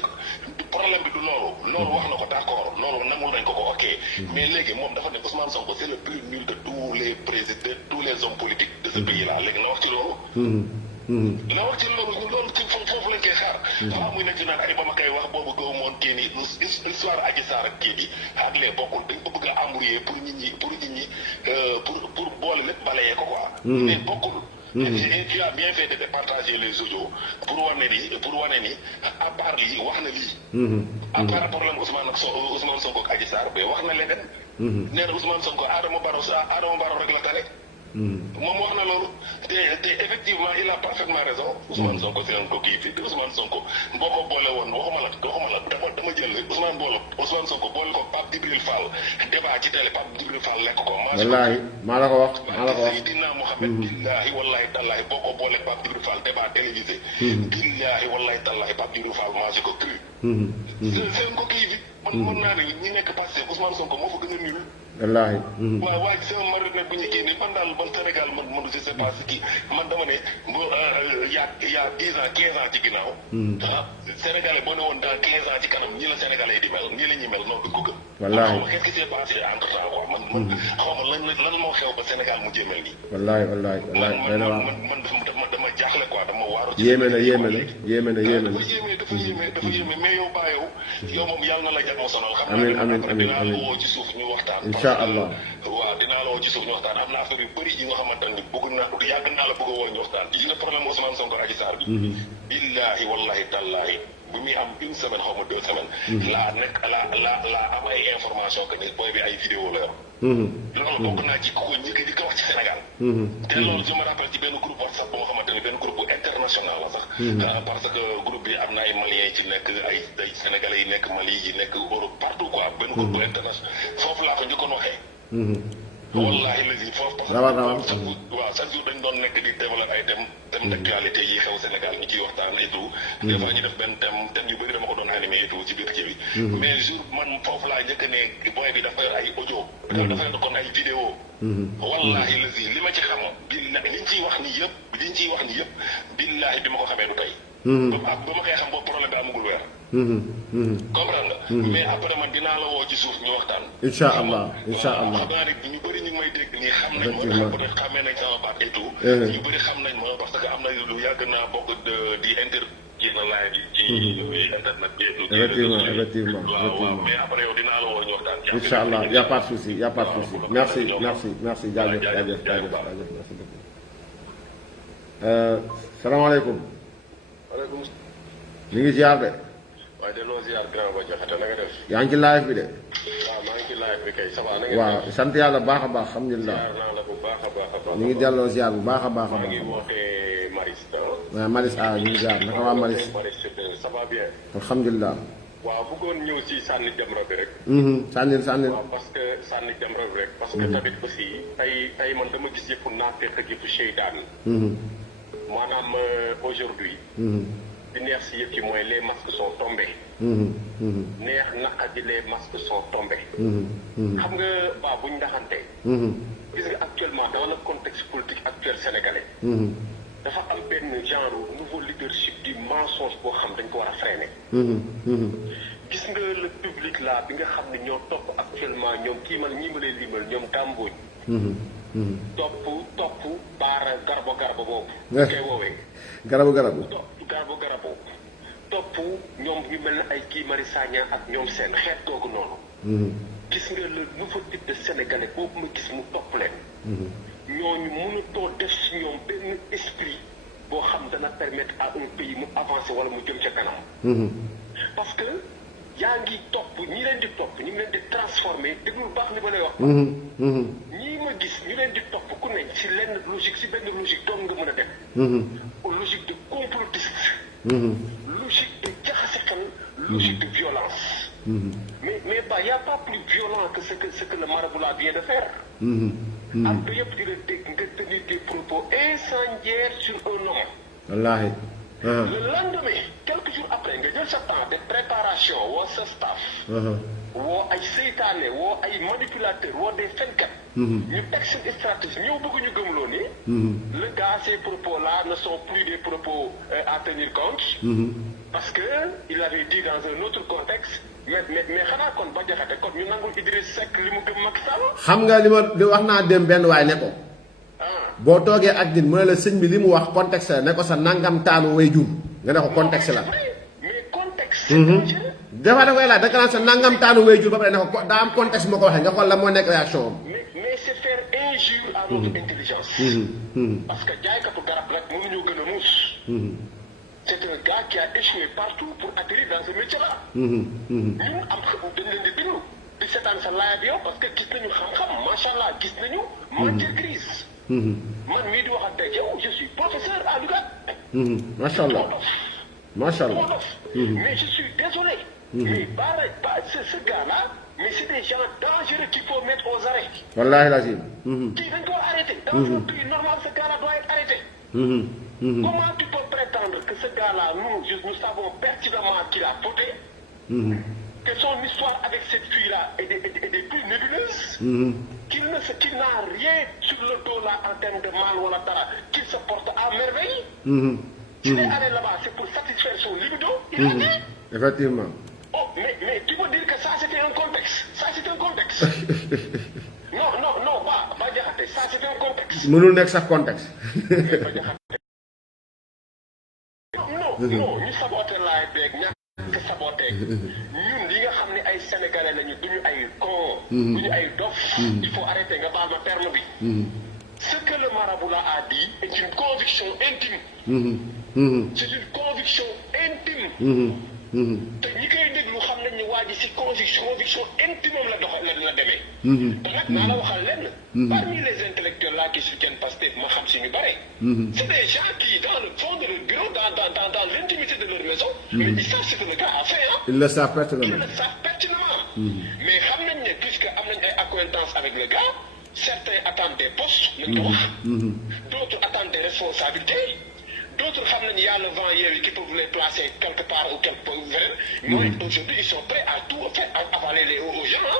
problème bi du loolu wax na ko d'accord loolu nangul nañ ko ok mais léegi moom dafa ne Ousmane Sonko c'est le plus nul de tous les présidents tous les hommes politiques de ce pays là léegi na wax ci loolu. na wax ci loolu ci foofu lañ koy xaar. waaw muy nekk ci naan ay ba ma koy wax boobu gëw moon kii nii histoire Adji Sarr ak kii bi ak les bokkul dañ ko bëgg a embrouiller pour nit ñi pour boole lépp balayer ko quoi. mais bokkul. et tu as bien fait de partager les audios pour wane ni à part lii wax na lii. à part problème Ousmane Sonko ak Adji Sarr ba wax na leneen. nee na Ousmane Sonko Adama Barrow rek la tale. moom wax na loolu te effectivement il a parfaitement raison. Ousmane Sonko c'est un coquille vide Ousmane Sonko boo ko boole woon waxuma la dama jël Ousmane Sonko boole ko Pape Djibril Fall débat ci télé Pape Djibril Fall lekk ko. wallaahi maa la ko wax Seydina Mohamed billaahi wallaahi tallaahi boo ko boole Pape Djibril Fall débat télévisé. billaahi wallaahi tallaahi Pape Djibril Fall mangé ko cru. c'est un coquille vide. mën naa ne ñi nekk passé Ousmane Sonko moo fa gën a nul. wallaahi. waaye sama marionnette bu ñu génnee man daal ban Sénégal man je sais pas kii man dama ne y a 10 ans 15 ans ci ginnaaw. Sénégalais boo ne woon dans 15 ans ci kanam ñi la Sénégalais di mel nii la ñuy mel noonu duñ ko gëm. wallaahi xaw ma qu'est-ce qui s'est passé entre temps quoi man xaw ma lan moo xew ba Sénégal mu jéemel nii. wallaahi man dama jaaxle quoi dama waaru. yéeme na dafa yéeme mais yow baa yow moom yàlla na la jàmm sonal. amiin dinaa la woo ci suuf ñu waxtaan. incha allah waaw dinaa la woo ci suuf ñu waxtaan am na affaire yu bëri yi nga xamante ni yàgg naa la bëgg a woo ñu waxtaan gis nga problème Ousmane Sonko Adji Sarr bi. billaahi wallahi tallaahi bu muy am une semaine xaw ma 2 semaines. laa am ay information que ni booy bi ay vidéo la yor. loolu bokk naa ci ku ko njëkk di ko wax ci Sénégal. te loolu je me rappelle ci benn groupe WhatsApp boo xamante ni benn groupe bu international la sax. parce que groupe bi am na ay Maliens ci nekk ay Sénégalais yi nekk Mali yi nekk Europe partout quoi benn groupe bu international foofu laa ko njëkkoon waxee. wallahi léegi foofu parce que waaw chaque jour dañ doon nekk di développer ay thème d'actualité yi xew Sénégal ñu ciy waxtaan et tout. des fois ñu def benn thème yu bëri dama ko doon animé et tout ci biir kii bi. mais jour man foofu laa njëkk ne booy bi dafa yor ay audio. dafa yor kon ay vidéo. wallahi léegi li ma ci xam liñ ciy wax ni yëpp billahi bi ma ko xamee du tey. ba ma koy xam boobu problème bi amagul weer. comprendre nga. mais après man dinaa la woo ci suuf ñu waxtaan. incha allah incha allah xam naa rek ñu bëri ñu ngi may dégg nii xam nañ ma peut être xamee nañ sama baat et tout. ñu bëri xam nañ ma parce que am na lu yàgg naa bokk di ci na live yi ci internet bi. effectivement waaw mais après yow dinaa la woo ñu waxtaan. incha allah y' a pas de souci y' a pas de souci merci jaajëf merci beaucoup. salaamaaleykum. waaleykum. ñu ngi ziar de. waaye delloo ziar grand ba jaxate na nga def. yaa ngi ci live bi de. waaw maa ngi ci live bi kay ça va na nga. waaw sant yàlla baax a baax alhamdulilah. ziar naa la bu baax a baax a baax. ñu ngi delloo ziar bu baax a baax a maa baax. ngi wootee Maris. waaw Maris ñu ngi ziar naka waa Maris. ça va bien. alhamdulilah. waaw bëggoon ñëw si sànni Jamra bi rek. sànnil. waaw parce que sànni Jamra bi rek. parce que tamit aussi tey man dama gis yëpp naafeq ak yëpp seytaan. maanaam aujourd'hui. bi neex si yëpp yi mooy les masques sont tombés. neex naqadi les masques sont tombés. xam nga baa buñ ndaxante. gis nga actuellement dans le contexte politique actuel sénégalais. dafa am benn genre nouveau leadership du mensonge boo xam dañ ko war a freiner. gis nga le public là bi nga xam ne ñoo topp actuellement ñoom kii man ñii ma lay limal ñoom dàmbooñ. topp baara garbo boobu. koy woowee. garabu. garbo topp ñoom ñu mel ne ay kii Mari Sagna ak ñoom seen xeet googu noonu. gis nga le nouveau type de sénégalais boobu ma gis mu topp leen. ñooñu mënutoo def si ñoom benn esprit boo xam dana permettre à un pays mu avancer wala mu jëm ca kanam. parce que yaa ngi topp ñi leen di topp ñu ngi leen di transformer déglu baax ni ba lay wax. ñii ma gis ñu leen di topp ku ne si lenn logique si benn logique doom nga mën a dem. logique de complotiste. logique de jaxase xel. logique de violence. mais bah y a pas plus violent que ce que le marabout là vient de faire. ak ba yëpp di la dégg nga tenir des propos incendiaires sur un homme. wallaahi. le lendemain quelques jours après nga jël sa temps de préparation woo sa staff. woo ay seytaane woo ay manipulateurs woo des fenkat. ñu teg seen stratégie ñëw bëgg ñu gëmloo ni. le gars ces propos là ne sont plus des propos à tenir compte. parce que il avait dit dans un autre contexte. mais xanaa kon ba jaxate kon ñu nangul Idriss Seck li mu gëm Macky Sall. xam nga li wax naa dem benn waay ne ko. boo toogee ak nit mu ne la sëñ bi li mu wax contexte la ne ko sa nangam taanu way jur nga ne ko contexte la. mais contexte. des fois da koy laaj da nga naan sa nangam taanu way jur ba pare ne ko daa am contexte moo ko waxee nga xool la moo nekk réaction am. mais c'est faire injure à notre intelligence. parce que jaaykatu garab rek mënuñoo gën a muus. c'est un gars qui a échoué partout pour atterrir dans ce métier-là. ñun am dañ leen di déglu di seetaan sa laaj yow parce que gis nañu xam-xam macha allah gis nañu. matière grise. man mii di wax ak yow je suis professeur à Louga. macha allah macha allah. mais je suis désolé. mais ce gars-là mais c'est des gens dangereux qu'il faut mettre aux arrêts. wallaahi lazim. kii dañ ko arrêté. dans un pays normal ce gars-là doit être arrêté. Comment tu peux prétendre que ce gars-là, nous savons pertinemment qu'il a voté, que son histoire avec cette fille-là est des plus nébuleuses, qu'il n'a rien sur le dos là en termes de mal ou la tara, qu'il se porte à merveille. S'il est allé là-bas, c'est pour satisfaire son libido, il a dit. Effectivement. Oh, mais tu veux dire que ça c'était un contexte. Ça c'est un contexte. non, pas Diakhaté, ça c'est un contexte. mënul nekk sax contexte. non ñu saboté laay beeg ñàkk saboté ñun li nga xam ne ay sénégalais lañu duñu ay con duñu ay dof il faut arrêter nga baal ma terme bi ce que le marabout là a dit est une conviction intime c'est une conviction intime te ñi koy déglu xam nañ ne waa ji si conviction intime la la demee te nag naa la waxal lenn parmi les intellectuels là qui soutiennent Pastef ma xam si ñu bare c'est des gens qui dans le fond de leur bureau dans l'intimité de leur maison mais ils savent ce que le gars a fait hein ils le savent pertinemment mais xam nañ ne puisque am nañ ay accointances avec le gars certains attendent des postes lañ ko wax d'autres attendent des responsabilités d'autres xam nañ y a le vent hier qui peuvent les placer quelque part ou quelque part mais aujourd'hui ils sont prêts à tout faire à avaler les aux gens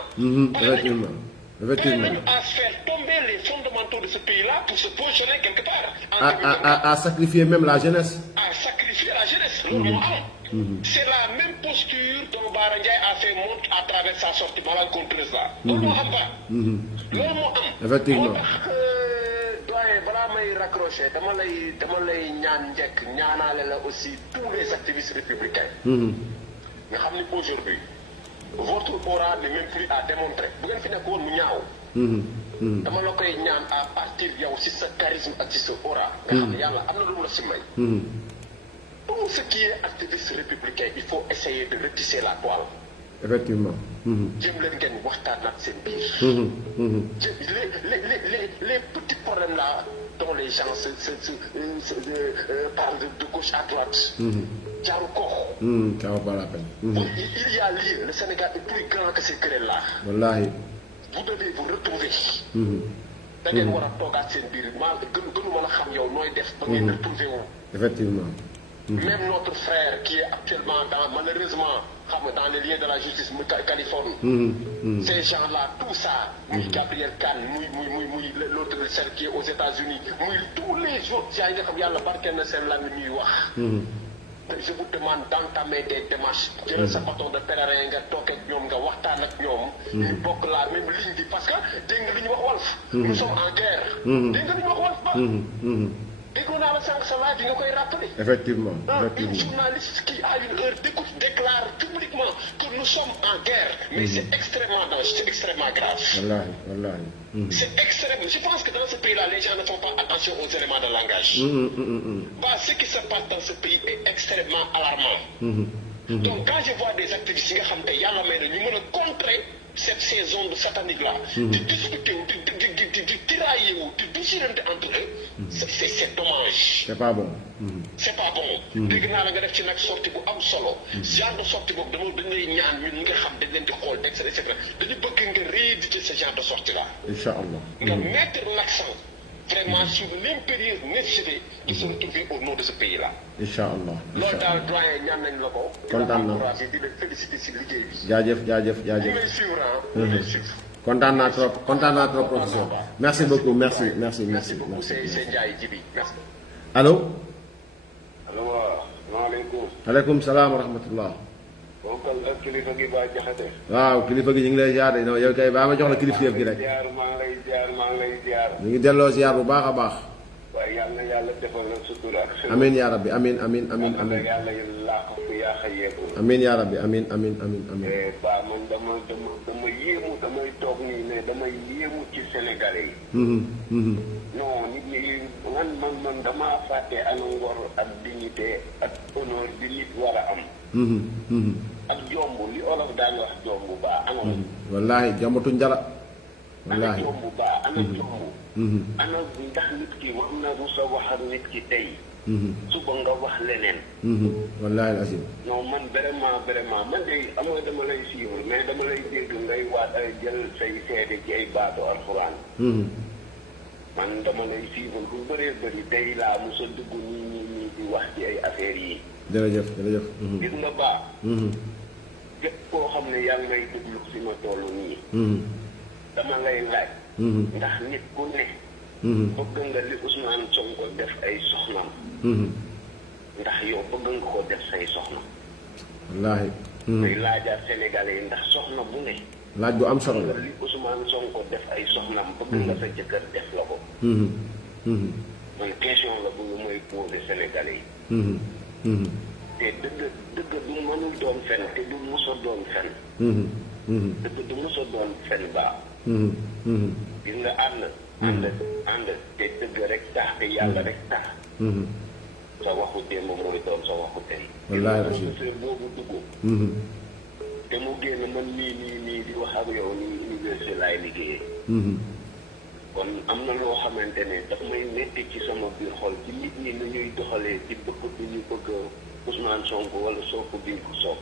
effectivement à faire tomber les fondamentaux de ce pays-là pour se positionner quelque part. À sacrifier même la jeunesse. À sacrifier la jeunesse. loolu moo am. C'est la même posture dont Bara Ndiaye a fait montre à travers sa sortie malencontreuse là. loolu moo am ba. loolu moo am. Effectivement. moo tax doyen balaa may raccrocher dama lay ñaan njëkk ñaanaale la aussi tous les activistes républicains. nga xam ni aujourd'hui votre aura n'est même plus à démontrer bu ngeen fi nekk woon mu ñaaw. dama la koy ñaan à partir yow ci sa charisme ak ci sa aura. nga xam ne yàlla am na lu mu la si may. Tout ce qui est activiste républicain, il faut essayer de retisser la toile. Effectivement. Jëm leen ngeen waxtaan ak seen biir. Les petits problèmes là dont les gens parlent de gauche à droite. Jaru ko. Ça vaut pas la peine. Il y a lieu, le Sénégal est plus grand que ces querelles-là. Wallahi. Vous devez vous retrouver. Da ngeen war a toogaat seen biir maa gënu ma la xam yow nooy def ba ngeen retrouver wu. Effectivement. Même notre frère qui est actuellement malheureusement dans les liens de la justice muy Californie. Ces gens-là tout ça. muy Gabriel Kane muy l'autre celle qui est aux États-Unis muy tous les autres gens yi nga xam yàlla barkeel na seen lan ñuy wax. Je vous demande d'entamer des démarches. jëlal sa bâton de pèlerin nga toog ak ñoom nga waxtaan ak ñoom. ñu bokk la même ligne bi parce que dégg nga li ñu wax Walf. Nous sommes en guerre. dégg nga li ñu wax Walf ba. déggoon naa la sànq sa laaj bi nga koy rappeler. Effectivement. Une journaliste qui a une heure d'écoute déclare publiquement que nous sommes en guerre. Mais c'est extrêmement dangereux, c'est extrêmement grave. Wallahi. C'est extrême. Je pense que dans ce pays-là, les gens ne font pas attention aux éléments de langage. Ce qui se passe dans ce pays est extrêmement alarmant. Donc quand je vois des activistes qui ont été contrer ces zones sataniques-là, de discuter, de tirailler, de déchirer entre eux, c'est dommage. C'est pas bon. C'est pas bon. Dégg naa la nga def ci nag sortie bu am solo. Genre de sortie boobu dañ lay ñaan ñun ñi nga xam dañ leen di xool et cetera dañu bëgg nga rééduquer ce genre de sortie là. Inch'Allah. Nga mettre l'accent vraiment sur l'impérieuse nécessité de se retrouver au nom de ce pays là. Inch'Allah. loolu daal doyen ñaan nañ la ko. kontaan naa di la féliciter si liggéey bi. jaajëf. ñu lay suivre ñu lay suivre. kontaan naa trop professeur. Merci beaucoup merci. Merci beaucoup c'est Ndiaye Djibi merci. Allô. allo waaw. salaamaaleykum. Aleykum salaam wa rahmatullah. bokkal ak kilifa gi Ba Jaxate. waaw kilifa gi ñu ngi lay ziar de yow kay baa ma jox la kilifteef gi rek. maa ngi lay ziar. ñu ngi delloo ziar bu baax a baax. waaye yàlla defal la sutura ak seen. amiin yaa rabbi amiin. yàlla laa ko fi yaa xayeeku. amiin yaa rabbi amiin. Ba man dama yéemu damay toog nii ne damay yéemu ci Sénégalais yi. non nit ñi man damaa fàtte ana ngor ak dignité ak honneur bi nit war a am. ak jomb li olof daan wax jomb ba amoon. wallaahi jombatuñ dara. wallaahi ana jomb ba ana jomb. ana ndax nit ki war na rusa wax ak nit ki tey. suba nga wax leneen. wallaahi asim. non man vraiment man de amoo dama lay suivre mais dama lay dégg ngay waat ay jël say seede ci ay baatu alxuraan. man dama lay suivre bu bëree bëri tey laa mos a dugg nii di wax ci ay affaires yi. jërëjëf. gis nga baax. képp koo xam ne yaa ngi may déglu si ma toll nii. dama lay laaj. ndax nit ku ne. bëgg nga li Ousmane Sonko def ay soxnaam. ndax yow bëgg nga ko def say soxna. wallaahi. day laajaat Sénégalais yi ndax soxna bu ne. laaj bu am solo la. li Ousmane Sonko def ay soxnaam bëgg nga sa jëkkër def la ko. man question la bu ñu mooy posé Sénégalais yi. te dëgg du mënul doon fen te du mos a doon fen. dëgg du mos a doon fen baax. gis nga ànd te dëgg rek tax te yàlla rek tax. sa waxu démb mooy doon sa waxu tey. wallaahi professeur boobu dugg. te mu génn man nii di wax ak yow nii université laay liggéeyee. kon am na loo xamante ne daf may metti ci sama biir xol ci nit ñi nu ñuy doxalee ci bëgg bi ñu bëgg Ousmane Sonko wala Sonko bi ko soog.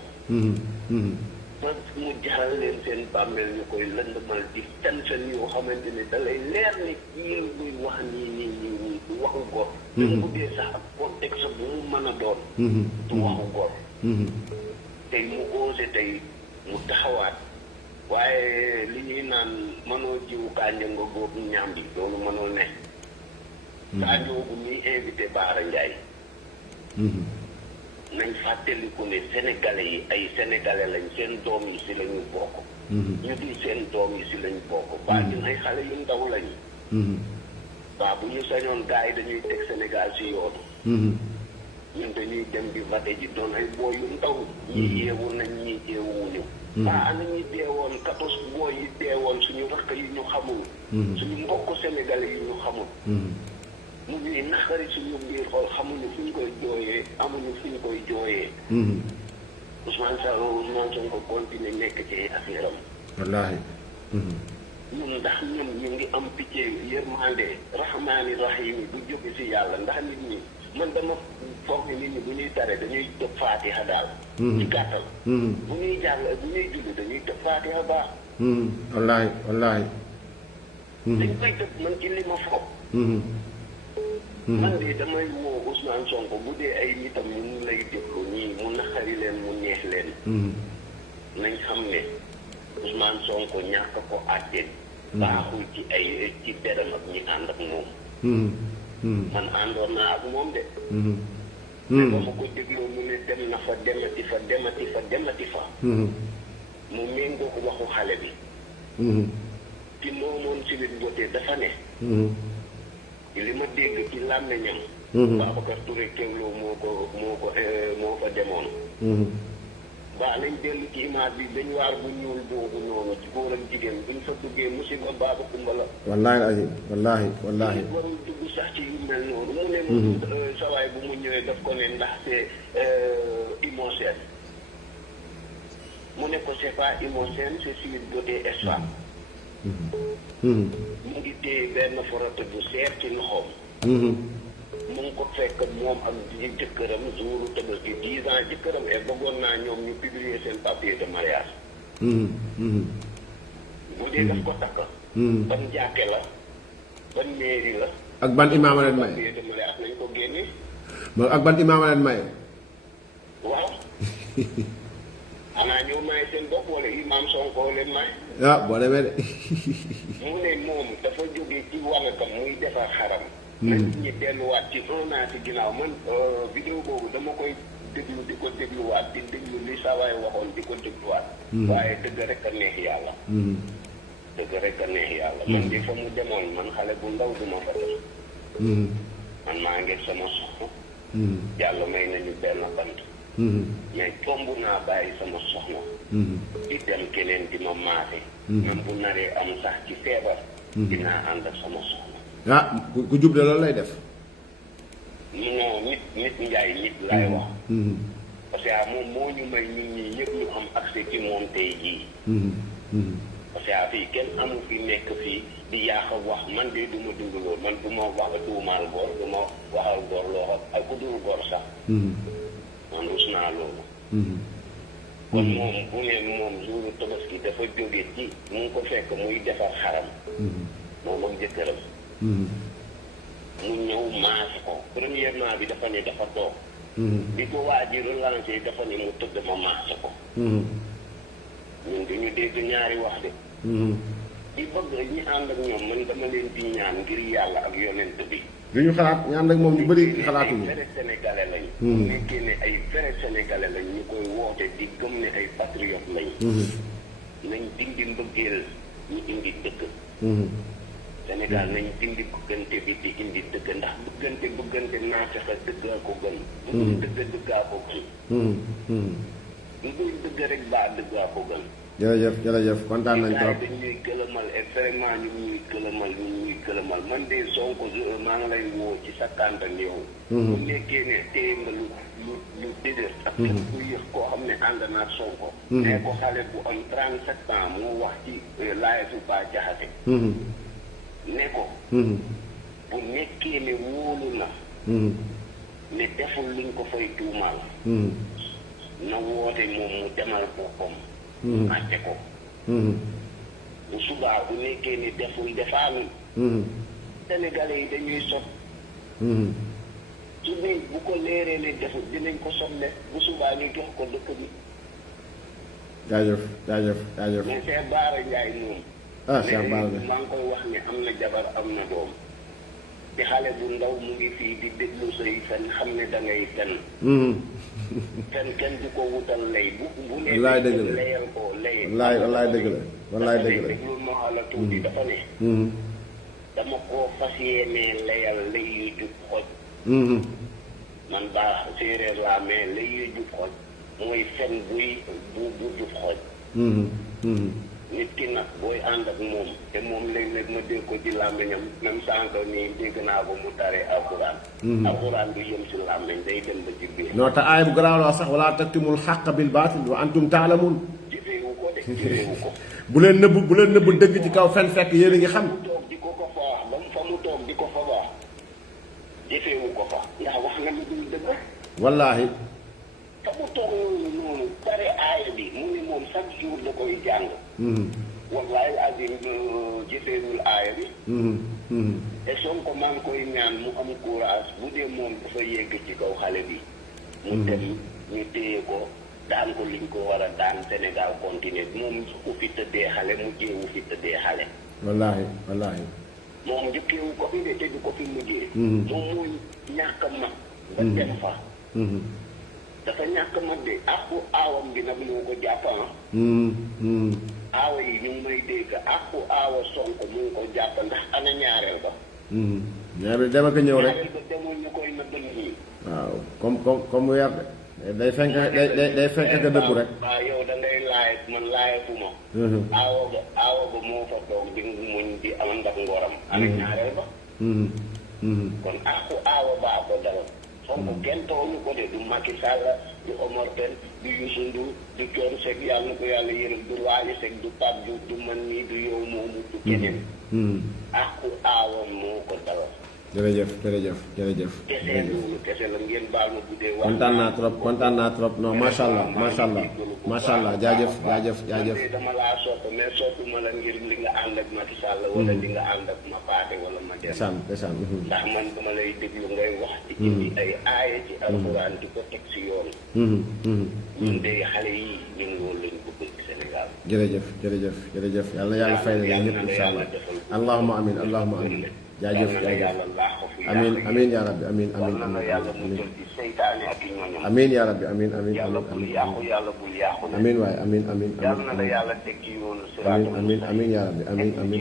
donc mu jaral leen seen bàmmeel ñu koy lëndëmal di fen yoo xamante ne da lay leer ne kii buy wax nii du waxu góor. te bu dee sax ak contexte bu mu mën a doon. du waxu góor. tey mu osé tey mu taxawaat waaye li ñuy naan mënoo jiwu kànja nga góob ñaam bi loolu mënul ne. saa ñoobu muy invité Bara Ndiaye. nañ fàttaliku ne sénégalais yi ay sénégalais lañ seen doom yi si lañu bokk. ñu di seen doom yi si lañ bokk. waa ñun ay xale yu ndaw lañu. waaw bu ñu sañoon gars yi dañuy teg Sénégal si yoonu. ñun dañuy dem di voté ji doon ay booy yu ndaw. ñii yeewu nañ ñii yeewuñu. waa ana ñi deewoon 14 booy yi deewoon suñu rakk yi ñu xamul. suñu mbokk sénégalais yi ñu xamul. mu ñuy naxari suñu biir xool xamuñu fu ñu koy jooyee amuñu fu ñu koy jooyee. Ousmane Sonko continué nekk ci affaire am. wallaahi. ñun ndax ñun ñu ngi am picc yërmande rahmaani rahim du jóge si yàlla ndax nit ñi man dama foog ni nit ñi bu ñuy tare dañuy tëb faatiha daal. ci gàttal. bu ñuy jàng bu ñuy julli dañuy tëb faatiha baax. wallaahi wallaahi. dañ koy tëb man ci li ma foog. man de damay woo Ousmane Sonko bu dee ay nitam ñu ngi lay déglu ñii mu naqari leen mu neex leen. nañ xam ne Ousmane Sonko ñàkk ko àtte. baaxul ci ay ci deram ak ñi ànd ak moom. man àndoon naa ak moom de. te ba ma ko dégloo mu ne dem na fa demati fa. mu méngoo ko waxu xale bi. ci moomoon si nit jotee dafa ne. li ma dégg ci làmmiñam. Babacar Touré Kewlo moo fa demoon. waa nañ dellu ci image bi dañ waar bu ñuul boobu noonu ci góor ak jigéen buñ fa duggee musiba baaba kumba la. wallaahi azim wallaahi. warul dugg sax ci yu mel noonu. mu ne sawaay bu mu ñëwee daf ko ne ndax c'est Imosène. mu ne ko c'est pas Imosène c'est Sweet Beauté Espoir. mu ngi téye benn forate bu seer ci loxoom. mu ngi ko fekk moom ak jëkkëram jouru Tabaski 10 ans jëkkëram et bëggoon naa ñoom ñu publier seen papier de mariage. bu dee daf ko takk. ban jàkke la ban mairie la. ak ban imaam leen maye. papier de mariage nañ ko génne. ak ban imaam leen maye. waaw. xanaa ñëw maye seen bopp wala imaam Sonko leen maye. boo demee de. mu ne moom dafa jógee ci wanakam muy defar xaram. nañ ñi delluwaat ci 1 an ci ginnaaw man vidéo boobu dama koy déglu di ko dégluwaat di déglu li sawaay waxoon di ko dégluwaat. waaye dëgg rek a neex yàlla. dëgg rek a neex yàlla. man di fa mu demoon man xale bu ndaw duma fa def. man maa ngi sama soxna. yàlla may nañu benn bant. mais tomb naa bàyyi sama soxna. di dem keneen di ma maase. même bu naree am sax ci feebar. dinaa ànd ak sama soxna. ku jub de loolu lay def. non nit njaay nit laay wax. parce que moom moo ñu may ñun ñii ñëpp ñu am accès ci moom tey jii. parce que fii kenn amul fi nekk fii di yaax a wax man de du ma dund loolu man du ma wax tuumaal góor du ma waxal góor loo xam ay ku dul góor sax. man rus naa loolu. kon moom bu ne moom jouru Tabaski dafa jóge ci mu ngi ko fekk muy defar xaram. moom ak jëkkëram. mu ñëw maase ko premièrement bi dafa ne dafa toog. bi ko waa ji relancé dafa ne mu tëdd ma maase ko. ñun dañu dégg ñaari wax de. di bëgg ñi ànd ak ñoom man dama leen di ñaan ngir yàlla ak yonent bi. li ñu xalaat ñu ànd ak moom ñu bëri xalaatuñu. ay vrai sénégalais lañ. nekkee ne ay vrai sénégalais lañ ñu koy woote di gëm ne ay patriote lañ. nañ dindi mbëggeel ñu indi dëgg. Sénégal nañ dindi bëggante bi di indi dëgg ndax bëggante naa fexe dëggaa ko gën. dëgg dëggaa ko gën. ñu koy dëgg rek baa dëggaa ko gën. jërëjëf kontaan nañ trop. dañuy gëlëmal et vraiment ñu ñuy gëlëmal man de Sonko maa ngi lay woo ci sa kàntan yow. bu nekkee ne téye nga lu dëgër. ak képp ku yëg koo xam ne ànd naa Sonko. mais ko xale bu am 37 ans moo wax ci laay su Bah Diakhaté. ne ko. bu nekkee ne wóolu na. ne deful luñ ko fay tuumaal. na woote moom mu demal boppam. àtte ko. bu subaa bu nekkee ni deful defaanul. Sénégalais yi dañuy sot. su dee bu ko leeree ne deful dinañ ko sotle bu subaa ñu jox ko dëkk bi. jaajëf. mais Cheikh Bara Ndiaye moom. Cheikh Bara maa ngi koy wax ne am na jabar am na doom. di xale bu ndaw mu ngi fii di déglu say fen xam ne da ngay fen fen kenn du ko wutal lay bu ne wallaay dëgg la layal ko lay wallaay dëgg la wallaay dëgg la déglu ma xala tuuti dafa ne dama koo fas yéenee layal lay yu jub xoj man baax séeréer laa mais lay yu jub xoj mooy fen buy bu jub xoj nit ki nag booy ànd ak moom te moom léeg-léeg ma dégg ko ci làmmiñam même sànq nii dégg naa ko mu tare alxuraan alxuraan du yem si làmmiñ day dem ba ci biir non te aay bu garaaw la wax sax wala taktumul xaq bil baatil wa antum taalamun jëfeewu ko de jëfeewu ko bu leen nëbb dëgg ci kaw fen fekk yéen a ngi xam toog di ko ko fa wax ba mu fa mu toog di ko fa wax jëfeewu ko fa ndax wax nga lu dul dëgg wallaahi fa mu toog noonu tare aaya bi mu ne moom chaque jour da koy jàng wallahi azim jëfeewul aaya bi te Sonko maa ngi koy ñaan mu am courage bu dee moom dafa yegg ci kaw xale bi mu dem ñu téye ko daan ko liñ ko war a daan Sénégal continuer moom ku fi tëddee xale mu jéewu fi tëddee xale wallaahi moom njëkkeewu ko fi de te du ko fi mujjee moom mooy ñàkk mag nga dem fa dafa ñàkk mag de àqu aawam bi nag moo ko jàppan aawa yi ñu ngi may dégg àqu aawa Sonko mu ngi ko jàpp ndax ana ñaareel ba ñaareel dama ko ñëw rek ñaareel ba demoon ñu koy nëbbal nii waaw comme weer de day fenk day fenk ka dëbb rek waaw yow da ngay laaj man laajatuma aawa ba moo fa toog di muñ di ànd ak ngoram ana ñaareel ba kon àqu aawa baa ko dalal Sonko kenn tooñu ko de du Macky Sall du Omar Pène du Youssou Ndour du Thione Seck yàlla na ko yàlla yërëm du Wally Seck du Pape Diouf du man nii du yow moomu du keneen àqu aawam moo ko dalal jërëjëf kese la ngeen baal ma bu dee wax kontaan naa trop non macha allah jaajëf dama laa sopp mais soppuma la ngir li nga ànd ak Macky Sall wala li nga ànd ak ma paate wala ma dem ndeysaan ndax man dama lay déglu ngay wax ci indi ay aaya ci alxuraan di ko teg si yoon ñun de xale yi ñun loolu lañ ko bëgg Sénégal jërëjëf yàlla na yàlla fay na ñëpp insha allah allahumma amin jaajëf amin ya rabbi amin ya rabbi amin waaye amin yàlla na la yàlla teg ci yoonu siraatal amin ya rabbi amin waaye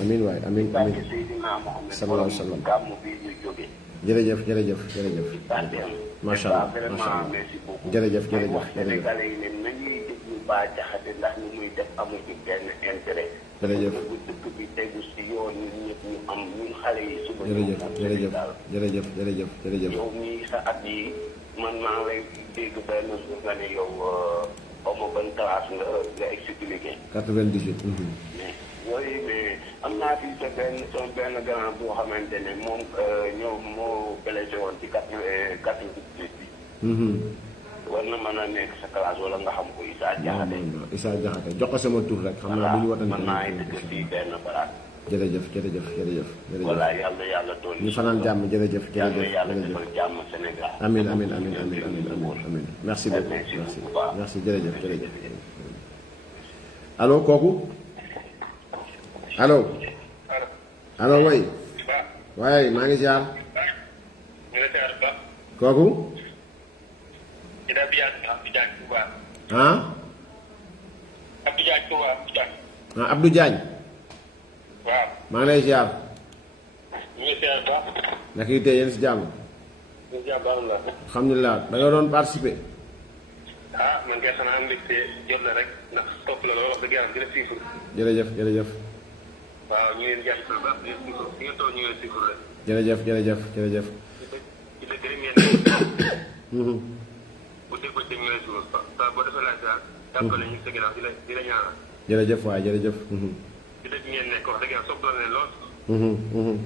amin waaye amin sallallahu alayhi wa sallam jërëjëf macha allah jërëjëf Bah Diakhaté ndax ñu muy def amu ci benn intérêt. jërëjëf bu dëkk bi tegu si yoon ñun ñëpp ñu am ñun xale yi suba. jërëjëf yow mii sa at yi man maa lay dégg benn jour nga ne yow xaw ma ban classe nga expliqué. 98. mais am naa fi sa benn grand boo xamante ne moom ñoom moo blessé woon ci 98 bi. war na mën a nekk sa classe wala nga xam ko Issa Diakhaté. Issa Diakhaté jox ko sama tur rek. xam naa bu ñu watante mën naa dëkk fii benn baraat. jërëjëf. voilà yàlla doon ñu fanaan jàmm jërëjëf. yàlla defal jàmm Sénégal. amiin merci beaucoup merci jërëjëf. allo kooku. allo way waaye maa ngi ziar. kooku. Abdou Diagne. waaw. maa ngi lay ziar. ñu ngi ziar ba. naka yi tey yéen si jàmm. ñu ziar ba la. alhamdulilah da nga doon participer. man kay xanaa mbégte jot la rek ndax topp la loolu wax dëgg yàlla gën a siifur. jërëjëf. waaw ñu ngi leen jàpp ba di nga toog ñu ngi leen siifur rek. jërëjëf. ci dëkk rek ngeen bu dee ko dégg nga leen siifur boo defee laaj daal jàppale ñu sa ginnaaw di la ñaanal. jërëjëf waay jërëjëf. ci dëkk ngeen nekk wax dëgg yàlla sopp doon leen lool.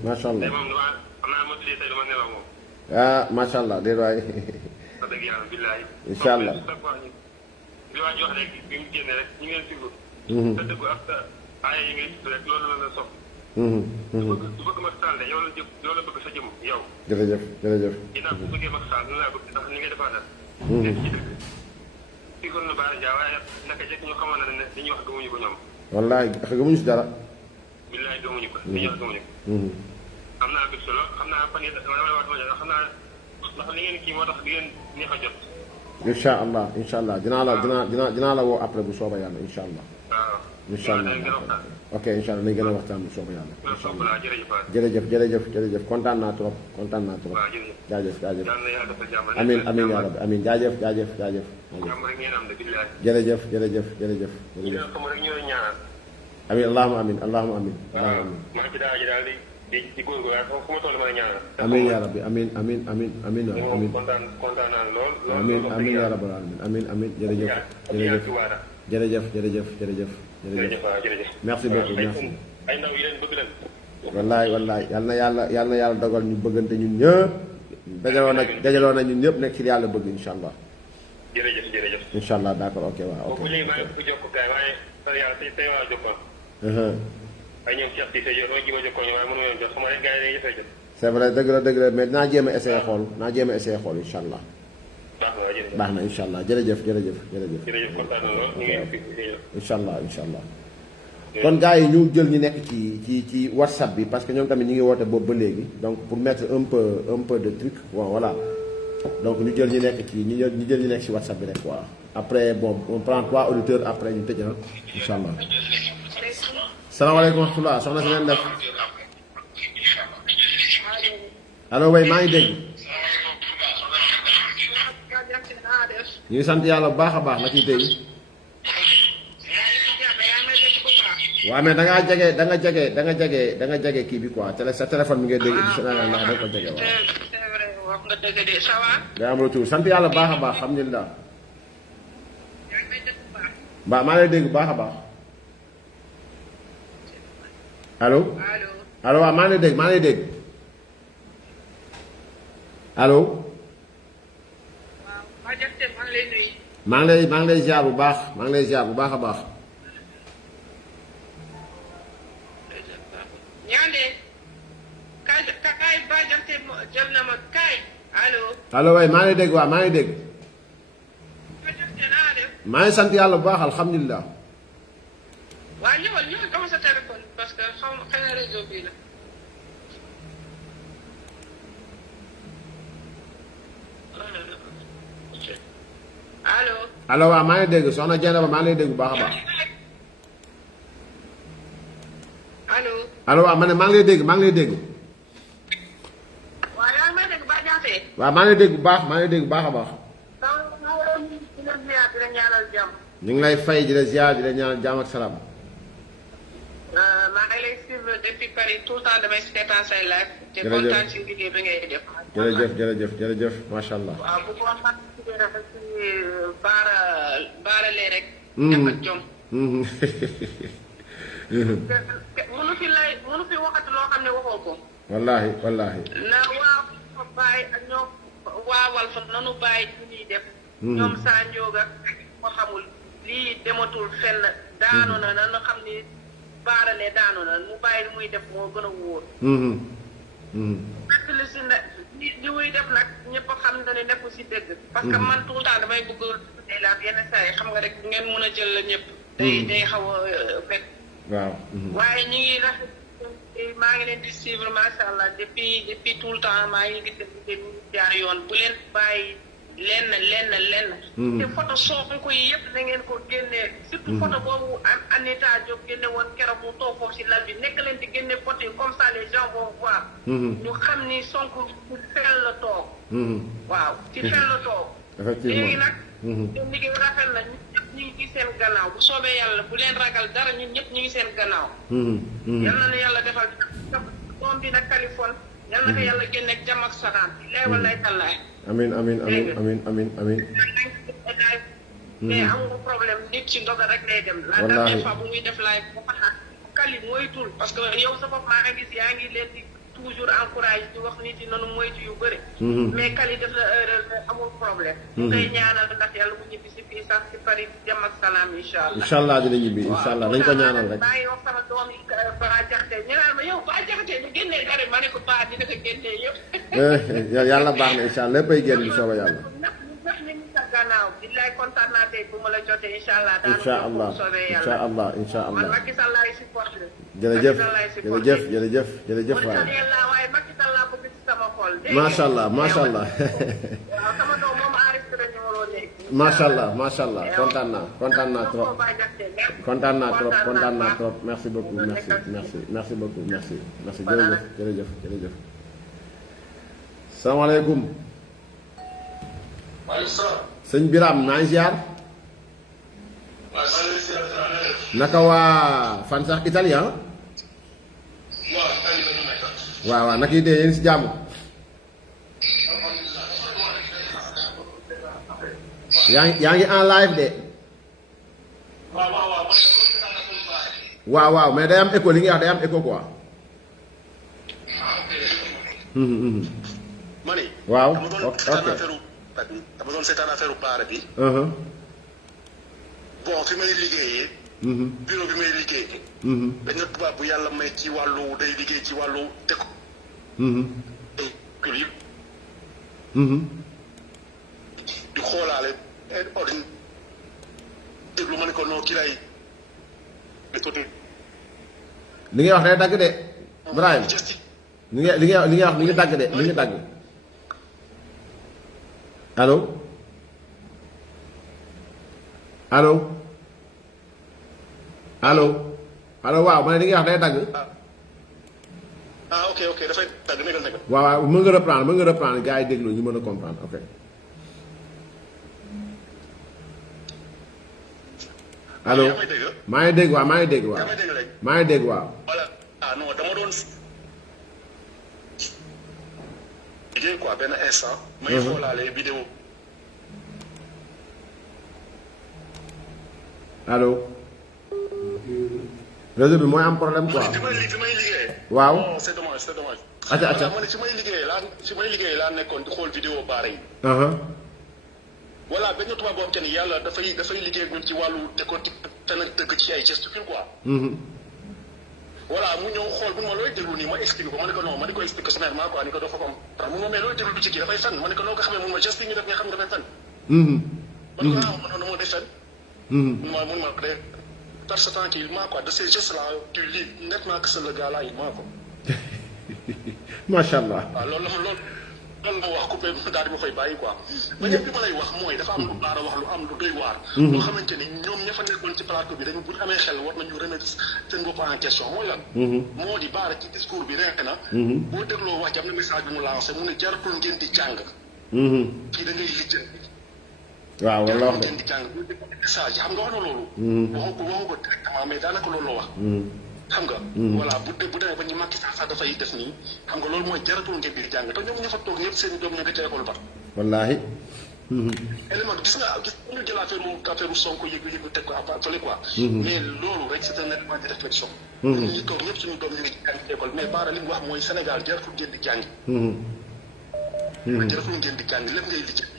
macha allah tey moom xam naa ma tuddee tey dama nelaw moom. macha allah déet waay. wax dëgg yàlla billaay. incha allah li waa ji wax rek bi mu génne rek ñu ngi leen siifur. te dëgg ak aaya yi ngay tudd rek loolu la sopp. du bëgg Macky Sall de yow la bëgg sa jëm yow. jërëjëf. ginnaaw bu bëggee Macky Sall dina la bëgg ndax ni ngay defaatal. ci dëgg. siifur na Bara Dia waaye naka jekk ñu xamoon na ne li ñuy wax gëmuñu ko ñoom. wallaay gëmuñu si dara. billaay gëmuñu ko. yàlla gëmuñu ko. xam naa bés la xam naa fan yii damay wax xam naa ndax li ngeen kii moo tax di ngeen neex a jot. incha allah dinaa la woo après bu sooba yàlla incha allah. waaw. incha allah ok incha allah nañ gën a waxtaan bu sooba yàlla. incha allah jërëjëf. jërëjëf kontaan naa trop. waaw jërëjëf. jaajëf. yàlla na yàlla defal jàmm. amiin yaa rabbi amiin jaajëf. jàmm rek ngeen am de billaay. jërëjëf. ñu ne xam rek ñooy ñaanal. amiin allahumma amiin. waaw maa ci daal di góorgóorlu waaye fu ma toll mën a ñaanal. amiin yaa rabbi amiin. kontaan naa lool. amiin yaa rabbal aalamiin amiin jërëjëf. merci beaucoup merci. ay ndaw yi leen bëgg leen. wallaay yal na yàlla dogal ñu bëggante ñun ñëpp dajaloo na ñun ñëpp nekk ci yàlla bëgg incha allah. jërëjëf. incha allah d'accord ok waaw ok. boobu léegi maa ngi ko jokk gaay waaye par yàlla tey waa jokkoon. ay ñoom Cheikh Cissé yow ji ma jokkoon waaye mënu ma leen jot xam nga rek gars yi dañuy jot. c'est vrai dëgg la mais dinaa jéem a essayé xool incha allah. baax na incha allah jërëjëf. kontaan na lool ñu ngi incha allah. kon gars yi ñu jël ñu nekk ci WhatsApp bi parce que ñoom tamit ñu ngi woote boobu ba léegi donc pour mettre un peu de truc bon voilà donc ñu jël ñu nekk ci WhatsApp bi rek waaw après bon on prend 3 auditeurs après ñu tëj na incha allah. salaamaaleykum wa rahmatulah soxna si ngeen def allo way maa ngi dégg. ñu ngi sant yàlla bu baax a baax na ciy tey. waaw mais da nga jege kii bi quoi sa téléphone bi ngay dégg émission da nga ko jege waaw. day am retour sant yàlla bu baax a baax alhamdulilah. maa lay dégg bu baax a baax. allo waaw maa lay dégg allo. maa ngi lay ziar bu baax a baax. allo waay maa ngi dégg waaw maa ngi dégg. maa ngi sant yàlla bu baax alhamdulilah. waaw ñëwal dama sa téléphone parce que xëy na réseau bii la. allo waaw maa ngi dégg soxna Jeynaba maa ngi lay dégg bu baax a baax. allo waaw ma ne maa ngi lay dégg. waaw maa ngi lay dégg bu baax a baax. ñu ngi lay fay di la ziar di la ñaanal jàmm ak salaam. maa ngi lay suivre depuis Paris tout le temps damay seetaan say live. te kontaan ci liggéey bi ngay def. jërëjëf macha allah. waaw bu ko participer rek ci baaralee rek. ñàkk ak jom. mënu fi waxati loo xam ne waxoo ko. wallaahi. na waa bàyyi ak ñoom waawal fa nanu bàyyi ci ñuy def. ñoom saa njóoga ko xamul lii dematul fenn daanu na na xam ni baarale daanu na mu bàyyi muy def moo gën a wóor. li si ne li muy def nag ñëpp xam na ne nekku si dëgg. parce que man tout le temps damay bëgg laaf yenn saa yi xam nga rek ngeen mën a jël la ñëpp. day xaw a fekk. waaw. waaye ñu ngi rafet maa ngi leen di suivre macha allah depuis tout le temps maa ngi gis ñu jaar yoon bu leen bàyyi lenn. te photo Sonko yi yëpp na ngeen ko génnee. surtout photo boobu Anita Diop génne woon keroog mu toog foofu si lal bi nekk leen di génne photo yi comme ça les gens vont voir. ñu xam ni Sonko ci fel la toog. waaw ci fel la toog. effectivement léegi nag. seen liggéey rafet na ñun ñëpp ñu ngi seen gannaaw bu soobee yàlla bu leen ragal dara ñun ñëpp ñu ngi seen gannaaw. yal na yàlla defal doom bi nag Californie. yal na ko yàlla génne ak jàmm ak salaam. leewal lay tallaay. amiin. mais amul problème nit ci ndogal rek lay dem. la dernière fois bu ñuy def laay bu xanaa kali moytul parce que yow sa bopp maa ngi gis yaa ngi leen di toujours encouragé di wax nit yi noonu moytu yu bëri. mais kali def na erreur amul problème. ñu koy ñaanal ndax yàlla bu ñibbi si fii sax si Paris jàmm ak salaam incha allah. incha allah dina ñibbi incha allah dañ ko ñaanal rek. maa ngi wax sama doom yi Ba Jaxate ñu naan ma yow Ba Jaxate ñu génnee dara ma ne ko Ba dina ko génnee yëpp. yàlla baax na incha allah léppay génn bi sooba yàlla. ñëpp ñu ngi sa gannaaw billaay kontaan naa tey bu ma la jotee voté incha allah. incha allah incha allah incha allah man Macky Sall laay supporté. jërëjëf jërëjëf waay. waaye Macky Sall laa bëgg ci sama xol. macha allah macha allah. waaw sama doom moom enregistré numéro léegi. macha allah macha allah kontaan naa trop. kontaan naa trop merci beaucoup merci beaucoup merci jërëjëf. salaamaaleykum. sëñ Biram naa ngi ziar. naka waa fan sax italien. waaw naka yi dee yéen si jàmm. yaa ngi en live de. waaw mais day am écho li nga wax day am écho quoi. waaw ok. dama doon seetaan affaire baara bi. bon fi may liggéeyee. bureau bi may liggéeyee. dañu tubaab bu yàlla may ci wàllu day liggéey ci wàllu dëkk. kër yi. di xoolaale ordine déglu ma ne ko noo kii lay li ngay wax day dagg de Ibrahima li ngay wax li ngi dagg de li ngi dagg allo waaw ma ne li ngay wax day dagg. ok dafay dagg nekk. waaw mën nga reprendre gars yi déglu ñu mën a comprendre ok. allo maa ngi dégg waaw maa ngi dégg waaw. voilà non dama doon liggéey quoi benn instant. may xoolaale vidéo. allo. réseau bi mooy am problème quoi. fi may liggéey. waaw non c'est dommage. acca ma ne si may liggéey laa nekkoon di xool vidéo baare yi. voilà benn tubaab boobu kenn yàlla dafay liggéey ak ñun ci wàllu décortique te nag dëgg ci ay gestuelle quoi. voilà mu ñëw xool bu ma looy déglu nii ma expliqué ko ma ne ko non ma di ko expliqué sommairement quoi ni ko dafa am mun ma mais looy déglu ci kii dafay fen ma ne ko noo ko xamee mun ma geste yi nga def nga xam dafay fen. man ko non moo def fen. mun ma de parce que tranquillement quoi de ces gestes là tu lis nettement que c'est le gars là il ment ko. macha allah. waaw loolu ma wax coupé daal di ma fay bàyyi quoi mais ñëpp li ma lay wax mooy dafa am lu baara wax lu am lu doy waar. loo xamante ni ñoom ña fa nekkoon ci plateau bi dañu buñ amee xel war nañu remettre seen bopp en question mooy lan. moo di baara ci discours bi rek na. boo dégloo wax ji am na message bi mu lancé mu ne jaratul ngeen di jàng. kii da ngay lijjanti. waaw loolu la wax de ngeen di jàng bu dee message xam nga wax na loolu. waxu ko directement mais daanaka loolu la wax. xam nga. voilà bu demee ba ñu Macky Sall sax dafay def nii xam nga loolu mooy jaratul ngeen di jàng te ñoom ña fa toog ñëpp seen doom ñu nga ca école ba. wallaahi. élément gis nga ñu jël affaire Sonko yëgu teg ko fële quoi. mais loolu rek c'est un élément de réflexion. ñu toog ñëpp suñu doom ñu ngi jàng ci école mais Bara li mu wax mooy Sénégal jaratul ngeen di jàng. jaratul ngeen di jàng lépp ngay lijjanti.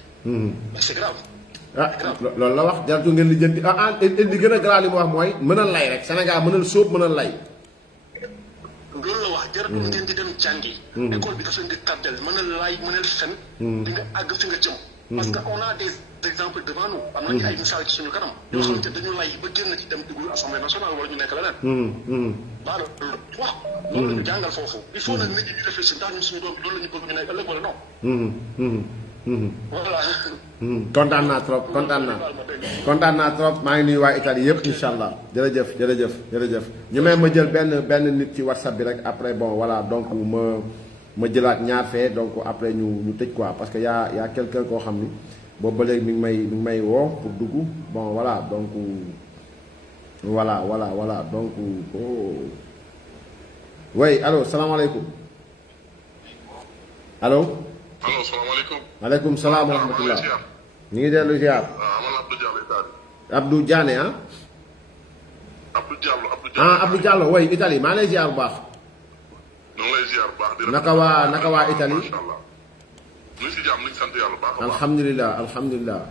mais c'est grave. loolu la wax jaratu ngeen li jëndi li gën a garaaw li mu wax mooy mënal lay rek Sénégal mënal sóob mënal lay. loolu la wax jaratu ngeen di dem jàngi. école bi dafa leen di tàddeel mënal lay mënal fen. di nga àgg fi nga jëm. parce que on a des exemples devant nous. am nañu ay misaal ci suñu kanam. yoo xamante dañu lay ba génn ci dem dugg assemblée nationale wala ñu nekk leneen. baalo loolu wax loolu la ñu jàngal foofu. il faut nag nit ñi ñu réfléchir ndax ñun suñu doom bi loolu la ñu bëgg ñu nekk ëllëg wala non. voilà. kontaan naa trop maa ngi nuyu waa Italie yëpp incha allah jërëjëf ñu may ma jël benn nit ci WhatsApp bi rek après bon voilà donc ma jëlaat ñaar fee donc après ñu tëj quoi parce que y a quelqu'un koo xam ni boobu ba léegi mi ngi may woo pour dugg bon voilà donc voilà donc oui allo salaamaaleykum allo. allo salaamaaleykum. maaleykum salaam wa rahmatulah. ñu ngi dellu ziar. man Abdou Diallo Italie. Abdou Diané ah. Abdou Diallo. Abdou Diallo woy Italie maa lay ziar bu baax. ñu ngi lay ziar bu baax. naka waa Italie. macha allah. ñu ngi si jàmm ñu ngi sant yàlla baax a baax. alhamdulilah.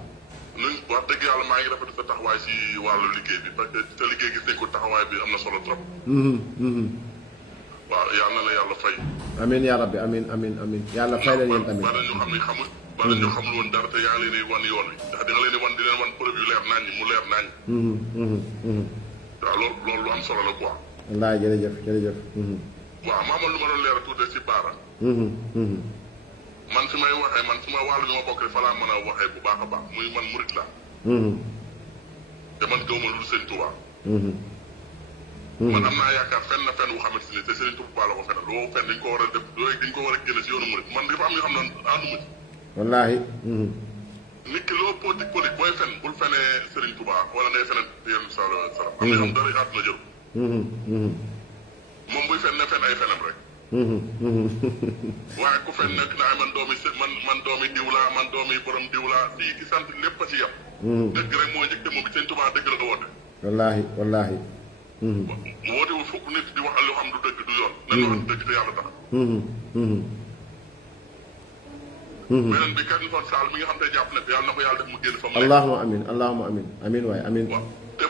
nuñ wax dëgg yàlla maa ngi rafetlu sa taxawaay si wàllu liggéey bi parce que sa liggéey gis nañ ko taxawaay bi am na solo trop. waaw yal na la yàlla fay. amiin yaa rabbi amiin yàlla fay la yéen tamit. bari ñu xam bala ñu xamul woon dara te yaa ngi leen di wan yoon wi ndax di nga leen di wan di leen wan preuve yu leer nañ mu leer nañ waaw loolu lu am solo la quoi wallaay jërëjëf jërëjëf waaw maamal lu ma doon leer tuuti si baara man fi may waxee man fi ma wàllu ñu ma bokk fa laa mën a waxee bu baax a baax muy man murit la te man gëwma lu sëñ Touba man am naa yaakaar fenn na fenn wu xamante ni te sëñ Touba la ko fenn loo fenn dañ ko war a def dañ ko war a génne si yoonu murit man dafa am yoo xam ne ànduma ci wallaahi nit ki loo politique booy fen bul fenee Serigne Touba wala ngay feneen yéen sala am na xam dara àdduna jël moom buy fen ne fen ay fenam rek waaye ku fen nekk naa man doomi man doomi diw laa man doomi borom diw laa fii ki sant lépp a ci yem dëgg rek moo njëkk te moom bi sëñ Touba dëgg la ko woote wallaahi wallaahi woote wu fukk nit di wax loo xam du dëgg du yoon nañ wax dëgg te yàlla tax beneen bi kan Fat Sall mi nga xam te jàpp na fi yàlla na ko yàlla def mu génn fa mu allahumma amin allahumma amin amin waaye amin waaw te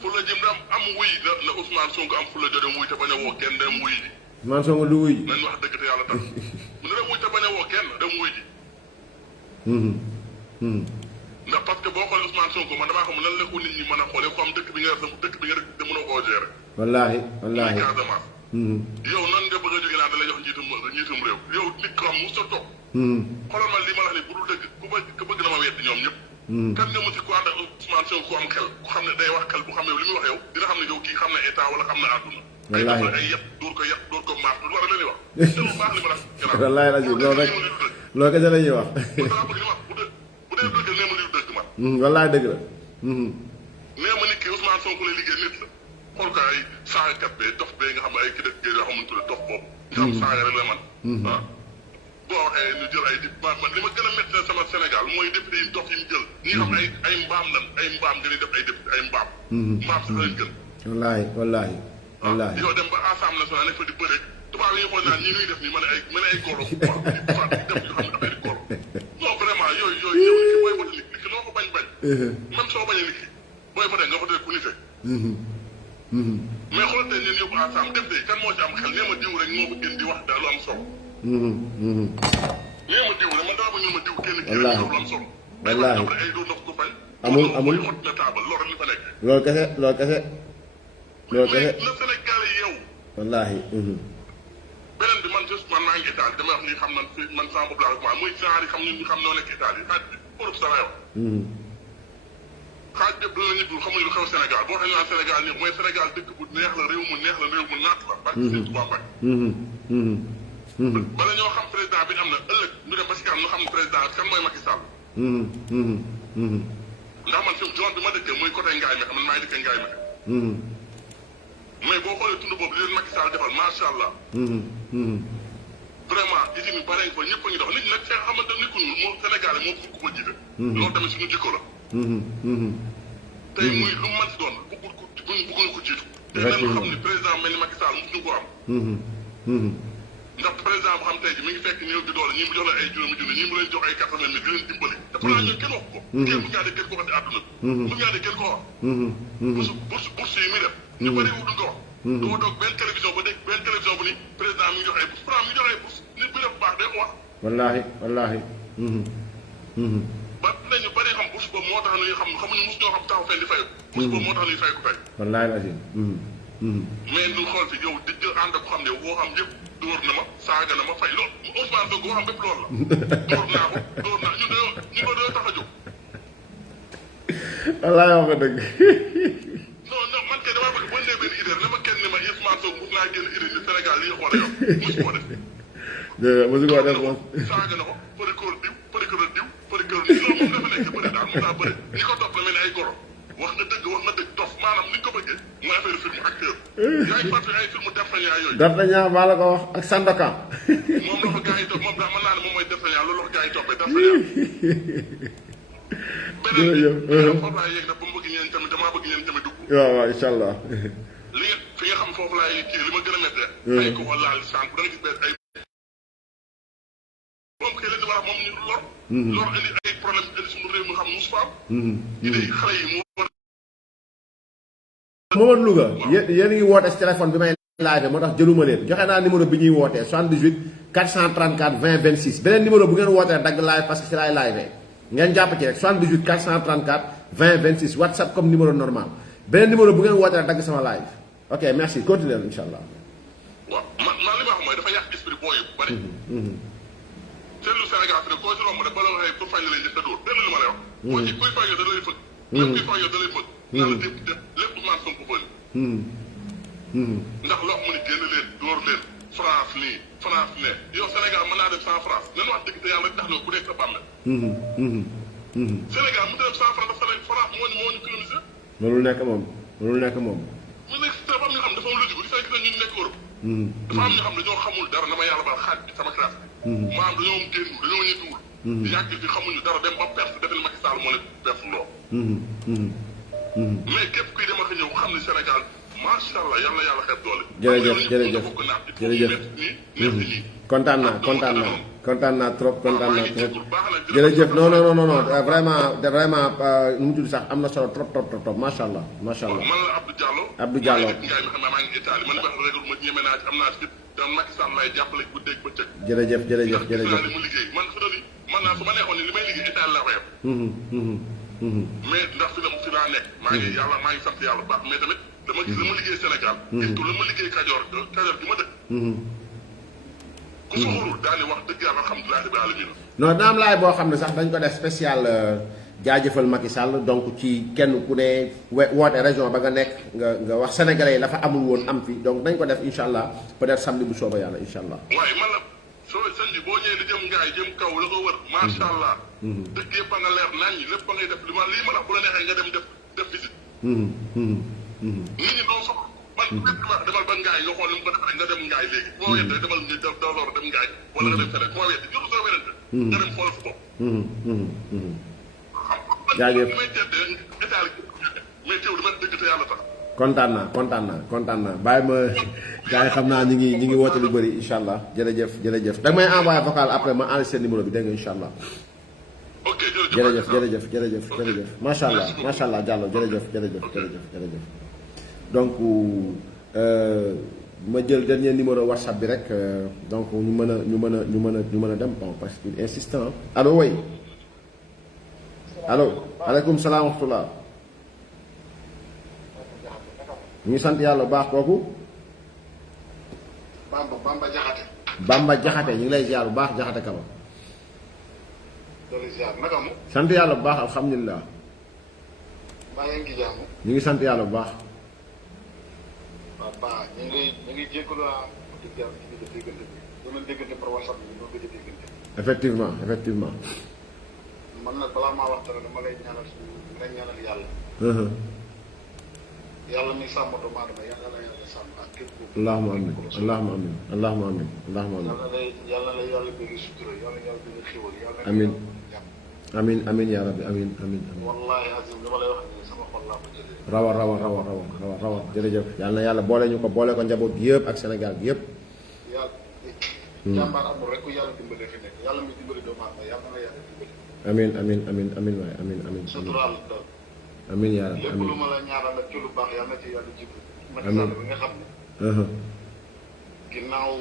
fulla jëm am wuy na Ousmane Sonko am fulla jëm wuy te bañ a woo kenn dem wuy ji man Sonko du wuy nañ wax dëgg te yàlla tax mu ne dem wuy te bañ a woo kenn dem wuy ji ndax parce que boo xoolee Ousmane Sonko man damaa xam nan la ko nit ñi mën a xoolee ko am dëkk bi nga dëkk bi nga rek te mënoo koo gérer wallaahi wallaahi Casamance yow nan nga bëgg a jóge naan da lay jox njiitum réew yow nit ko am mu sa toog xoolal ma li ma la wax ni bu dul dëgg ku bëgg na ma wetti ñoom ñëpp kan nga mu ci ku ànd ak Ousmane Sonko ku am xel ku xam ne day wax xel bu xam ne li muy wax yow dina xam ne yow kii xam na état wala xam na àdduna ay def ay yet dóor ko maaf lu war a leen wax lu baax li ma la wallaahi la loolu rek loolu kese la ñuy wax daa bëgg li wax bu dee dëgg nee ma li dëgg man wallaahi dëgg la nee ma nit ki Ousmane Sonko lay liggéey nit la xool ko ay saagakat bee dof bee nga xam ne ay ki def géej yoo xamante ne dof boobu nga xam saaga rek la man waaw boo waxee ñu jël ay man li ma gën a métti sama Sénégal mooy député yi dof yi ñu jël ñi xam ay mbaam lan ay mbaam gën a def ay député ay mbaam mbaam sax lañ gën wallaahi wallaahi wallaahi yow dem ba Assemblée nationale nekk fa di bëre tubaab yi ñu xool naan ñi ñuy def nii ma ne ay golo quoi di fa def yoo xam ne affaire golo non vraiment yooyu yow ki booy voté nit ki loo ko bañ même soo bañee nit ki booy voté nga voté ku nite mais xoolal tey ñun yóbbu Assemblée def de kan moo ci am xel nee ma diw rek moo ko gën di wax daal lu am solo nee ma diw rek man daa ma ñun ma diw kenn kii rek lu am solo wallaahi ay dóor ndox ko fay amul xot na taabal loolu li fa nekk loolu kese mais le Sénégal yow wallaahi beneen bi man juste man maa ngi Italie dama wax ni xam na fi man sama bopp laa rek muy genre yi xam ñun ñu xam noo nekk Italie xaaj bi Europe sa lay wax xaaj bépp dana ñibbi xamuñu lu xew Sénégal boo xam ne Sénégal ñëpp mooy Sénégal dëkk bu neex la réew mu neex la réew mu naat la barke seen Tuubaa Mbàkke bala ñoo xam président bi am na ëllëg ñu dem ba si kanam ñu xam ne président kan mooy Macky Sall ndax man fi zone bi ma dëkkee muy côté Ngaye Mékhé man maa ngi dëkkee Ngaye Mékhé mais boo xoolee tund boobu li leen Macky Sall defal macha allah vraiment usines yu bare fa ñëpp a ngi dox nit ñi nag fee xamante ni ku moom Sénégal moo bëgg ko jiite loolu tamit suñu jikko la tey muy lu man si doon bëggul ko jiitu te nañu xam ne président mel ni Macky Sall mosuñu ko am ndax président bu xam tey ji mi ngi fekk néew di doole ñi mu jox la ay juróomi junni ñi mu leen jox ay 80 000 di leen dimbali dafa laa ñoon kenn wax ko kenn bu ñaade kenn ko wax si àdduna bu ñaade kenn ko wax bourse yi muy def ñu bëri wu duñ ko wax doo toog benn télévision ba dégg benn télévision bu ni président mi ngi jox ay bourse président mi ngi jox ay bourse nit bi def baax day ko wax wallaahi wallaahi ba nañu bëri xam bourse boobu moo tax ñuy xam xamuñu mos ñoo xam taxaw fenn di fay bourse boobu moo tax ñuy fay ko tey wallaahi la mais ñu xool fi yow di jël ànd ak ko xam ne boo xam yëpp dóor na ma saaga na ma fay loolu Ousmane Sonko boo xam bépp loolu la dóor naa ko dóor naa ñu dañoo tax a jóg wallaahi wax nga dëgg non man kay damaa bëgg boo nee benn idée ne ma kenn ne ma Ousmane Sonko mos naa génn idée ni Sénégal lii xool yow mosu koo def mosu koo def moom saaga na ko përikóor diw nii loolu moom dafa nekk bëri daal mos naa bëri ñi ko topp la mel ni ay goro wax nga dëgg dof maanaam ni ko bëggee mooy affaire film acteur yaa ngi fàttali ay film D'Artagnan yooyu D'Artagnan maa la ko wax ak Sandakan moom la ko gars yi topp moom daa mën naa ne moom mooy D'Artagnan loolu la ko gars yi toppee D'Artagnan beneen bi foofu laay yéeg nag ba mu bëgg ñeen tamit damaa bëgg ñeen tamit dugg waaw incha allah li nga fi nga xam foofu laay kii li ma gën a méttee ay ko laal sànq da nga gis benn ay moom kay leen di wax moom ñu lor indi ay problème indi suñu réew mi xam mus faam idée xale yi moo Mamadou Louga yéen ngi woote si téléphone bi may live moo tax jëluma leen joxe naa numéro bi ñuy wootee 78 434 20 26 beneen numéro bu ngeen wootee dagg live parce que si laay live ngeen jàpp ci rek 78 434 20 26 WhatsApp comme numéro normal beneen numéro bu ngeen wootee dagg sama live ok merci continuez incha allah. waaw man li ma wax mooy dafa yàq esprit booy yu bari. seetlu Sénégal fi ne koo si romb rek ba la waxee pour fay la lay jënd dóor dégg li ma lay wax. koo ci kuy fay yow da lay fëgg. même kuy fay yow da lay fëgg. naa la dégg lépp Ousmane Sonko bëri. ndax loo xam ne génn leen dóor leen France nii France ne yow Sénégal mën naa def sans France nan wax dëgg te yàlla tax na ku nekk sa bàmmeel. Sénégal mu def sans France dafa nekk France moo ñu colonisé. loolu nekk moom loolu nekk moom. mu nekk dafa am ñoo xam dafa am logique di fekk na ñu nekk Europe. dafa am ñoo xam dañoo xamul dara dama yàlla baal xaaj bi sama classe bi. maanaam dañoo am génn dañoo ñettuwul. di yàgg fi xamuñu dara dem ba perte defal Macky Sall moo leen perte loo. mais képp kuy dem ak ñëw xam ne Sénégal macha allah yal na yàlla xeeb doole. jërëjëf kontaan naa trop jërëjëf non vraiment nu mu tudd sax am na solo trop macha allah. man la Abdou Diallo. maa ngi Italie man wax rek ma ñeme naa ci am naa ci te Macky Sall lay jàppale guddeeg bëccëg. jërëjëf li mu liggéey man su ma neexoon ni li may liggéey Italie laa ko yem. mais ndax fi laa nekk. maa ngi sant yàlla bu baax mais tamit dama gis la ma liggéey Sénégal. gis ko la ma liggéey Kajoor gi ma dëkk. ku soxorul daal wax dëgg yàlla alhamdulilah rabbil alamin. non daam laay boo xam ne sax dañ ko def spécial jaajëfal Macky Sall donc ci kenn ku ne woote région ba nga nekk nga wax sénégalais yi la fa amul woon am fi donc dañ ko def incha allah peut-être samedi bu sooba yàlla incha allah. waaye man la soo sëñ bi boo ñëwee di jëm ngaay jëm kaw la ko wër. macha allah. dëkk yëpp a nga leer nañ lépp a ngay def lii ma la bu la neexee nga dem def visite. nit ñi doo soxla. man demal ba ngaay nga xool ni mu ko defee nga dem ngaay léegi. moo wette demal nga door dem ngaay. wala nga dem feneen moo wette jëru soo werante. nga dem xool fu bopp. jaajëf mais teew dama dëgg te yàlla tax. kontaan naa bàyyi ma gars yi xam naa ñu ngi woote lu bëri incha allah jërëjëf da nga may envoyé vocal après ma enregistré numéro bi dégg nga incha allah. ok jërëjëf macha allah Diallo jërëjëf donc ma jël dernier numéro WhatsApp bi rek donc ñu mën a dem bon parce qu'il est insistant allo way allo aleykum salaam wa rahmatullah ñu ngi sant yàlla bu baax kooku Bamba Jaxate ñu ngi lay ziar bu baax Jaxate Kaba sant yàlla bu baax alhamdulilah ñu ngi sant yàlla bu baax effectivement man nag balaa maa wax dara dama lay ñaanal yàlla. yàlla mi sàmm doomu aadama yàlla la yàlla sàmm ak képp ku. allahumma amin. yàlla la yàlla bëgg sutura yàlla bëgg xéwal yàlla. amiin yaa rabbi amiin. wallaahi azim li ma lay wax nii sama xol laa ko jëlee. rawat jërëjëf yàlla na yàlla boole ko njaboot gi yëpp ak Sénégal gi yëpp. jàmbaar amul rek ku yàlla dimbale fi nekk yàlla mi dimbale doomu aadama yàlla na yàlla dimbale. amiin waay amiin. suturaal daal. amiin yaa rabbi lépp lu ma la ñaanal ak ci lu baax yàlla na ci yàlla jublu. amiin bi nga xam ne. ginnaaw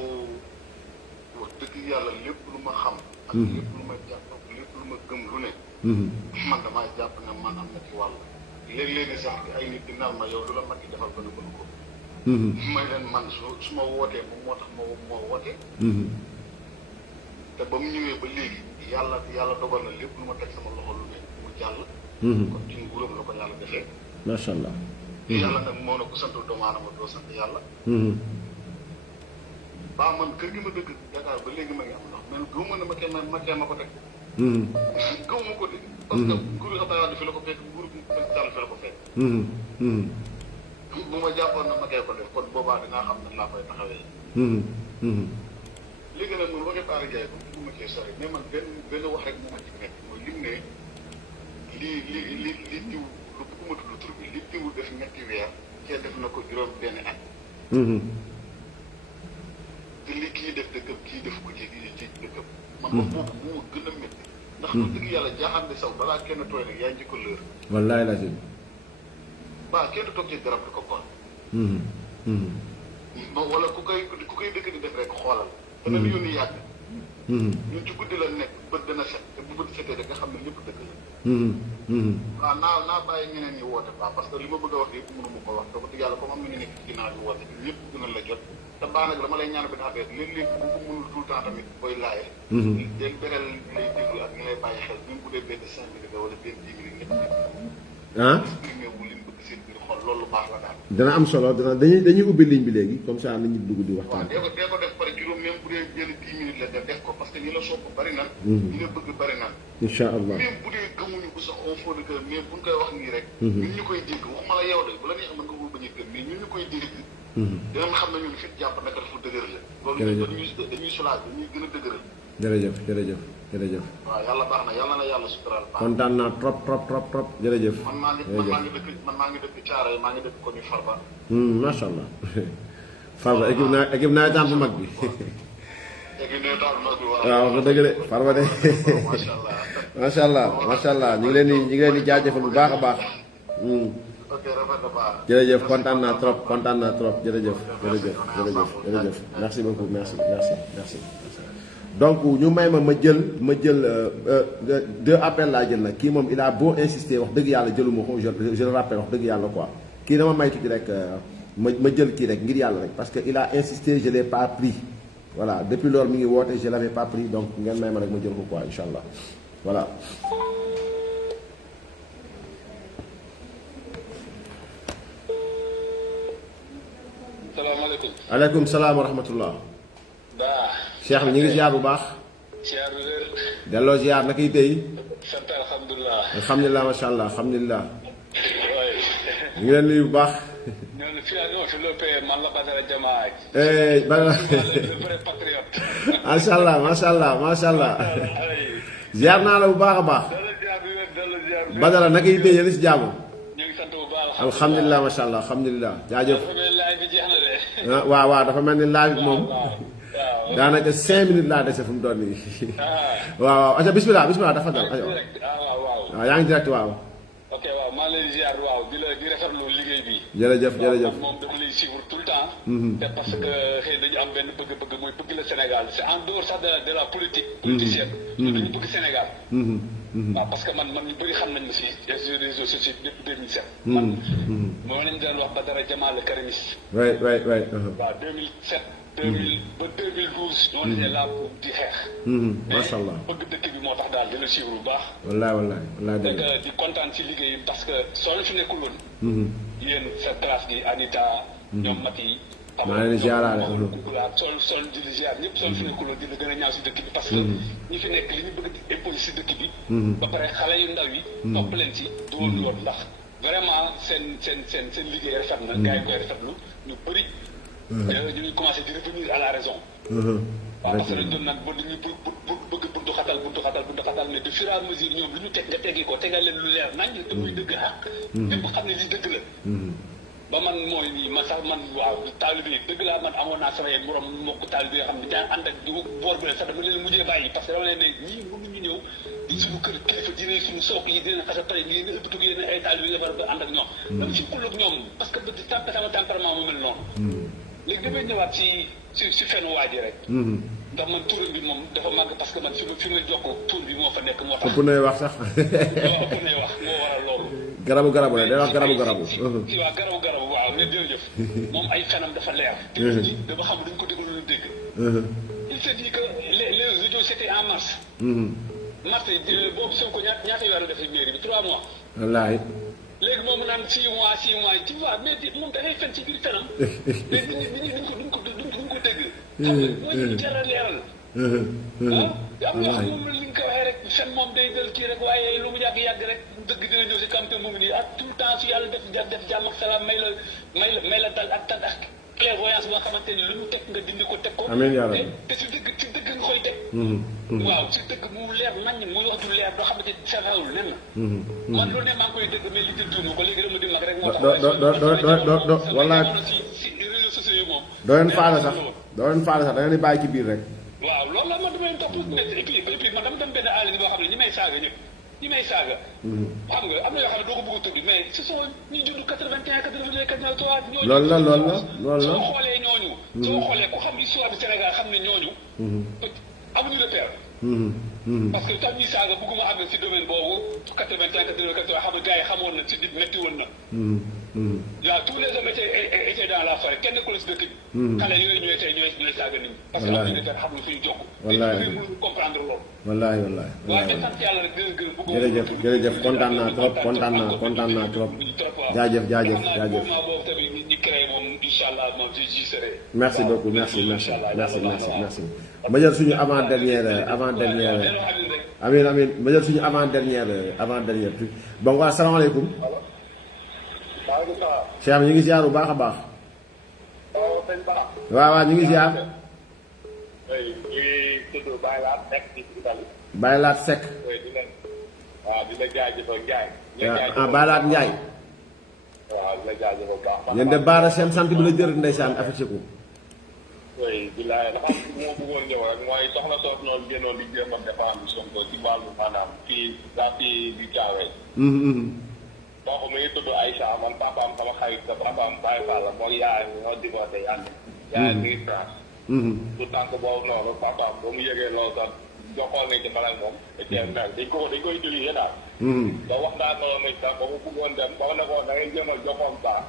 wax dëgg yàlla lépp lu ma xam. ak lépp lu ma jàpp ak lépp lu ma gëm lu ne. man damaa jàpp ne man am na ci wàll. léeg-léegi sax ay nit di naan ma yow lu la mag yi defal ba nu ko. may leen man su ma wootee moom moo tax moo wootee. te ba mu ñëwee ba léegi yàlla dogal na lépp lu ma teg sama loxo lu ne mu jàll. kon ci nguuram la ko yàlla defee. macha allah. yàlla nag moo ne ku sant doomu aadama doo sant yàlla. ba man kër gi ma dëkk Dakar ba léegi ma ngi am ndox mais gëw ma ne ma kenn ma ko teg. gëw ma ko de. parce que nguuru Abdoulaye Wade fi la ko fekk nguuru Macky Sall fi la ko fekk. bu ma jàppoon na ma koy ko def kon boobaa dinaa xam ne laa koy taxawee. léegi nag moom waxee Bara Ndiaye comme bu ma cee sori mais man benn wax rek moo ma ci nekk mooy lim ne li diw lu bëgguma tudd tur bi li diw def ñetti weer cee def na ko juróom benn at. te li kii def dëkkam kii def ko ci dëkkam. man ko boobu moo gën a métti. ndax lu dëgg yàlla jaaxal ne saw balaa kenn tooy nag yaa ngi ko lër. wallaay la si. kenn toog ci garab di ko kon. wala ku koy dëkk di def rek xoolal. te nag yónni yàgg. ñun ci guddi la nekk bët dana set te bu bët setee rek nga xam ne lépp dëgg la. waaw naa bàyyi ñeneen ñi woote quoi parce que li ma bëgg a wax yëpp mënu ma ko wax te wax dëgg yàlla comme am na ñu nekk ci ginnaaw bi woote ñëpp gën a la jot te baax nag dama lay ñaan benn affaire léeg-léeg bu ko mënul tout le temps tamit booy laaye. del berel lay déglu ak ñi lay bàyyi xel même bu dee benn 5 minutes wala benn 10 minutes ñëpp exprimé wu li mu bëgg seen biir xol loolu baax la daal. dana am solo dañuy ubbi ligne bi léegi comme ça nañu dugg di waxtaan. waaw dee ko def pare juróom même bu dee jël 10 minutes la nga def ko parce que ñi la sopp bari nan. ñi la bëgg bari nan. incha allah même bu dee gëmuñu ko sax au fond de cœur mais buñ koy wax nii rek. ñun ñu koy dégg waxuma la yow de bu la neex mën nga ko bañ a gëm mais ñun ñu koy dégg. dinañ xam ne ñun fit jàpp naka dafa dëgër la. loolu dañuy soulager dañuy gën a dëgëral. jërëjëf. waaw yàlla baax na yàlla na yàlla suturaal. kontaan naa trop jërëjëf. man maa ngi dëkk Thiaroye maa ngi dëkk ko ñu Farba. macha allah Farba équipe nawetaan bu mag bi. équipe nawetaan bu mag bi waaw wax dëgg de Farba de. macha allah ñu ngi leen di jaajëfal bu baax a baax. ok rafet na baax. jërëjëf kontaan naa trop jërëjëf. merci beaucoup merci. donc ñu may ma jël 2 appels laa jël nag kii moom il a beau insister wax dëgg yàlla jëluma ko je le rappelle wax dëgg yàlla quoi kii dama may tuuti rek ma jël kii rek ngir yàlla rek parce que il a insisté je l'ai pas pris voilà depuis loolu mi ngi woote je l'avais pas pris donc ngeen may ma rek ma jël ko quoi incha allah voilà. salaamaaleykum. aleykum salaam wa rahmatullah. Cheikh bi ñu ngi ziar bu baax. ziar bu wér. delloo ziar naka yi tey. sant alhamdulilah. alhamdulilah macha allah alhamdulilah. waay. ñu ngi leen nuyu bu baax. ñoo ne fii ñoo fi lóppee man la Badara Jamaay. Badara. le vrai patriote. macha allah. ziar naa la bu baax a baax. Badara naka yi tey yéen si jàmm. ñu ngi sant bu baax. alhamdulilah macha allah alhamdulilah jaajëf. dafa mel live bi jeex na de. waaw dafa mel ni live bi moom. daanaka 5 minutes laa dese fu mu doon nii. waaw aca bismillah dafa dal. waaw yaa ngi direct waaw. ok waaw maa ngi lay ziar waaw di rafetlu liggéey bi. jërëjëf. moom dama lay suivre tout le temps. te parce que xëy dañu am benn bëgg-bëgg mooy bëgg la Sénégal c'est en dehors sax de la politique. politicienne. dañu bëgg Sénégal. waaw parce que man ñu bëri xam nañ ma si réseaux sociaux depuis 2007. man moo lañ doon wax Badara Jamal le karimiste. waay. waaw 2007. 2000 ba 2012. ñoo ne laa pour di xeex. macha allah bëgg dëkk bi moo tax daal di la suivre bu baax. wallaay dëgg di kontaan si liggéey parce que soo leen fi nekkul woon. yéen sa classe gi Anita. ñoom Mati. maa leen di ziaraale. sol di ziar ñëpp soo fi nekkul woon dina gën a ñaaw si dëkk bi parce que ñi fi nekk li ñu bëgg di imposer si dëkk bi. ba pare xale yu ndaw yi. topp leen si doon yoon ndax vraiment seen liggéey rafet na. gars yi koy rafetlu ñu bëri. ñu ngi commencé di revenir à la raison. waaw parce que dañu doon naan ba dañuy bëgg buntu xatal mais de fur et à mesure ñoom lu ñu teg nga teggi ko tegal leen lu leer nañ te muy dëgg xaq. ñëpp xam ne lii dëgg la. ba man mooy nii man waaw taalibe yi dëgg laa man amoon naa sama morom mbokk taalibe yoo xam ne daan ànd ak boor bi sax dama leen mujjee bàyyi parce que dama leen ne ñii mënuñu ñëw di suñu kër kilifa dinañ suñu sook yi dinañ xasa pare nii nga ëppatug yéen ay taalibe yi nga war a ànd ak ñoom. dama ci kulub ñoom parce que sama tempérament mu mel noonu. léegi damay ñëwaat si fenn waa ji rek. ndax man turam bi moom dafa màgg parce que man fi ma jox ko tur bi moo fa nekk moo tax. ëpp nay wax sax. ëpp nay wax moo waral loolu. garabu la day wax garabu. waaw garabu waaw mais jërëjëf. moom ay fenam dafa leer. te nit ñi dafa xam duñ ko déglu lu dégg. il se dit que les audios c'était en mars. mars boobu Sonko ñaata weer def si mairie bi 3 mois. wallaahi. léegi moom naan 6 mois tu vois mais moom dafay fen ci biir fenam. mais nit ñi duñ ko dégg. xam nga mooy lu jar a leeral. am na xam moom li nga ko waxee rek fen moom day jël kii rek waaye lu mu yàgg rek dëgg dina ñëw si campagne mu ngi nii ak tout le temps su yàlla def jàmm ak salaam may la dal ak clairvoyance bi nga xamante ni lu mu teg nga dindi ko teg ko. amiin yaa rabbi te si dëgg nga koy teg. waaw si dëgg mu leer naññ muy wax du leer doo xamante ni safewul nen la. man lu ne maa ngi koy dëgg mais li jël ko léegi dama di mag rek. moo tax doo wallaahi si réseaux sociaux yi moom. doo leen faale sax da ngeen di bàyyi ci biir rek. waaw loolu la man dama leen topp et puis man dama dem benn àll boo xam ne ñi may saaga ñëpp. xam nga am na yoo xam ne doo ko bëgg a tudd mais ce sont ñi judd 81 83 ñooñu. loolu la soo xoolee ñooñu soo xoolee ku xam histoire du Sénégal xam ne ñooñu. amuñu repère. parce que tax ñuy saaga bëgguma àgg si domaine boobu 81 80 xam nga gars yi xamoon na ci di métti woon na. waaw tous les hommes étaient dans la forêt kenn ku la si dëkk bi. xale yooyu ñooy saaga nit ñi. parce que am nañu repère xam nga fi ñu jokk. wallaahi te ñu comprendre loolu. wallaahi. waaw te sant yàlla rek dina gën bëgg. jërëjëf kontaan naa trop jaajëf. boobu tamit ñu créé moom incha allah moom j'y serai. merci beaucoup merci. ma jël suñu avant dernière amiin ma jël suñu avant dernière truc bon waa salaamaaleykum. Cheikh ñu ngi ziar bu baax a baax. waaw ñu ngi ziar. Baylaat Seck. waaw di la jaajëfal Ndiaye. Baylaat Ndiaye. waaw di la jaajëfal baax. yéen de baara seen sant bi la jërët ndeysaan affiché ko. oui bilaay dafa am moo bëggoon ñëw rek mooy soxna soos noonu génnoon di jéem a défendre Sonko ci wàllu maanaam fii daa fii di caawee. donc mi ngi tudd Aïcha man papaam sama xarit sa papaam Baye Fall la mooy yaayam ñoo divorcé yàgg. yaayam mi ngi France. tout tànk boobu noonu papaam ba mu yëgee loolu sax joxoon nañ ci man ak moom. dañ koy utiliser daal. te wax naa noonu nag sax ba mu bëggoon dem ba ne ko da ngay jéem a joxoon baax.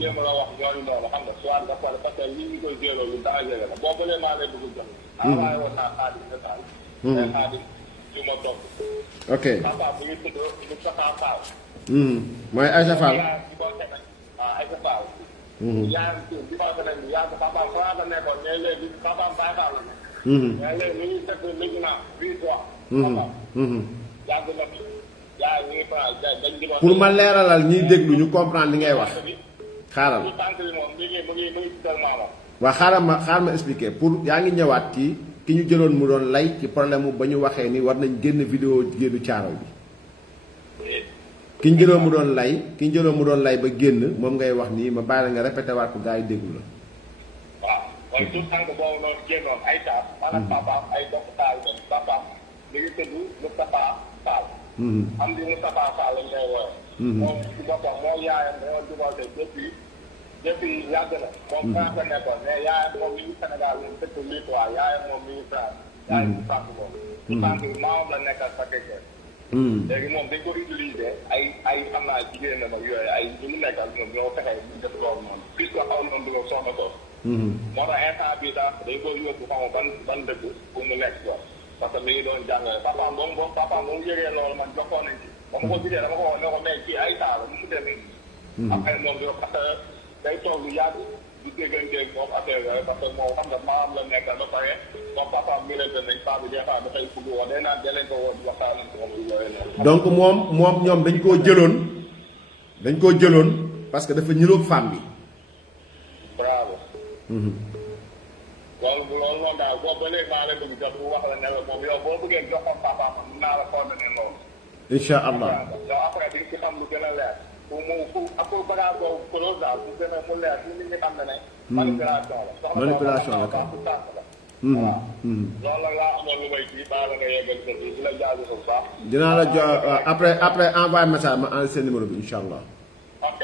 jéem a la wax ñooñu noonu xam nga soit nga pare parce que lii ñu koy jéeloo lu danger la boo bëlee maa lay bëgg jox. envoyé woon naa xaadim message. mais xaadim du ma topp. ok papa bu ñu tudd Moustapha Fall. mooy Aïcha Fall. Aïcha Fall. yaa ngi tudd bi ma ko nekk yaa ngi papa France la nekkoon mais léegi papa Baye Fall la nekk. mais léegi ñu ngi def léegi naa bii dox. papa. yàgg na fi yaa ngi France dañ di pour ma leeralal ñiy déglu ñu comprendre li ngay wax. xaaral waaw xaaral ma expliquer pour yaa ngi ñëwaat ci ki ñu jëloon mu doon lay ci problème mu ba ñu waxee ni war nañ génn vidéo jigéenu caaro bi ki ñu jëloon mu doon lay ba génn moom ngay wax nii ma bàyyi la nga répété waat ko gars yi déglu la. waaw kon tout tànk boobu noonu génnoon ay taal maanaam papaam ay bokk taal doon papaam mi ngi tudd Moustapha Fall. am di Moustapha Fall lañ lay wooye. moom ci boppam moo yaayam dañoo divorcé depuis yàgg na. moom France la nekkoon mais yaayam moom mi ngi Sénégal moom dëkk lii quoi yaayam moom mi ngi France. yaayam bu fàtt moom. bu fàtt bi maamam la nekkal sa kékkee. léegi moom dañ ko utiliser ay xam naa jigéen na nag yooyu ay ñu mu nekkal ñoom ñoo fexe ñu def loolu noonu puisque aw noonu du ko soxna ko. moo tax instant bii sax dañ ko yóbbu xaw ma ban dëkk pour mu nekk ko parce que mi ngi doon jàngale papaam boobu yëgee loolu man jokkoon nañ ci. ba ma ko gisee dama ko wax ne ko mais kii ay taal nu mu demee. après moom yow parce que day toog lu yàgg di dégganteeg moom affaire yooyu parce que moom xam nga maam la nekkal ba pare moom papaam mi leen nañ paa bi des fois dafay fugg wax day naan da leen ko woon waxtaan ak moom yooyu noonu. donc moom ñoom dañ koo jëloon parce que dafa ñëroog femme bi. bravo. loolu noonu daal boobu ba léegi maa leen bëgg jox bu wax la ne la moom yow boo bëggee joxoon papaam mën naa la coordonné loolu. incha allah yow après di ci xam lu gën a leer pour bagage boobu close daal bu gën a mu leer ci nit ñi xam ne ne manipulation la quoi voilà loolu la laa amoon lu may kii baa la nga yeggal kër gi di la jaajëfal sax dinaa la jox après envoyé message ma enregistré numéro bi incha allah ok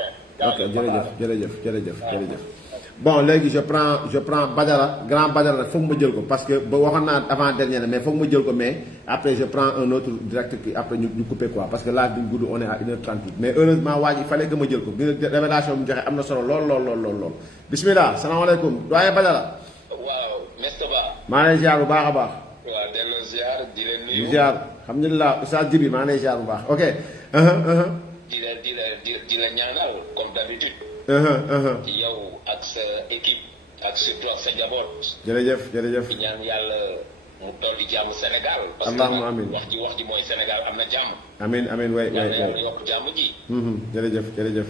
jërëjëf bon léegi je prends Badara grand Badara nag foog ma jël ko parce que ba waxoon naa avant dernière mais foog ma jël ko mais après je prends un autre direct qui après ñu couper quoi parce que là duñ gudd on est à 1h38 mais heureusement waa ji il fallait que ma jël ko bi révélation mu joxe am na solo lool bismillah salaamaaleykum doyen Badara. waaw Mr Ba. maa ngi lay ziar bu baax a baax. waaw delloo ziar di leen nuyu. ziar alhamdulilah Oustaz Djibi maa ngi lay ziar bu baax ok. di la ñaanal comme d'habitude. ci yow ak sa équipe ak surtout ak sa njaboot. jërëjëf. di ñaan yàlla mu dolli jàmm Sénégal. allahumma amiin parce que wax ji mooy Sénégal am na jàmm. amiin way yàlla yokk jàmm ji. jërëjëf.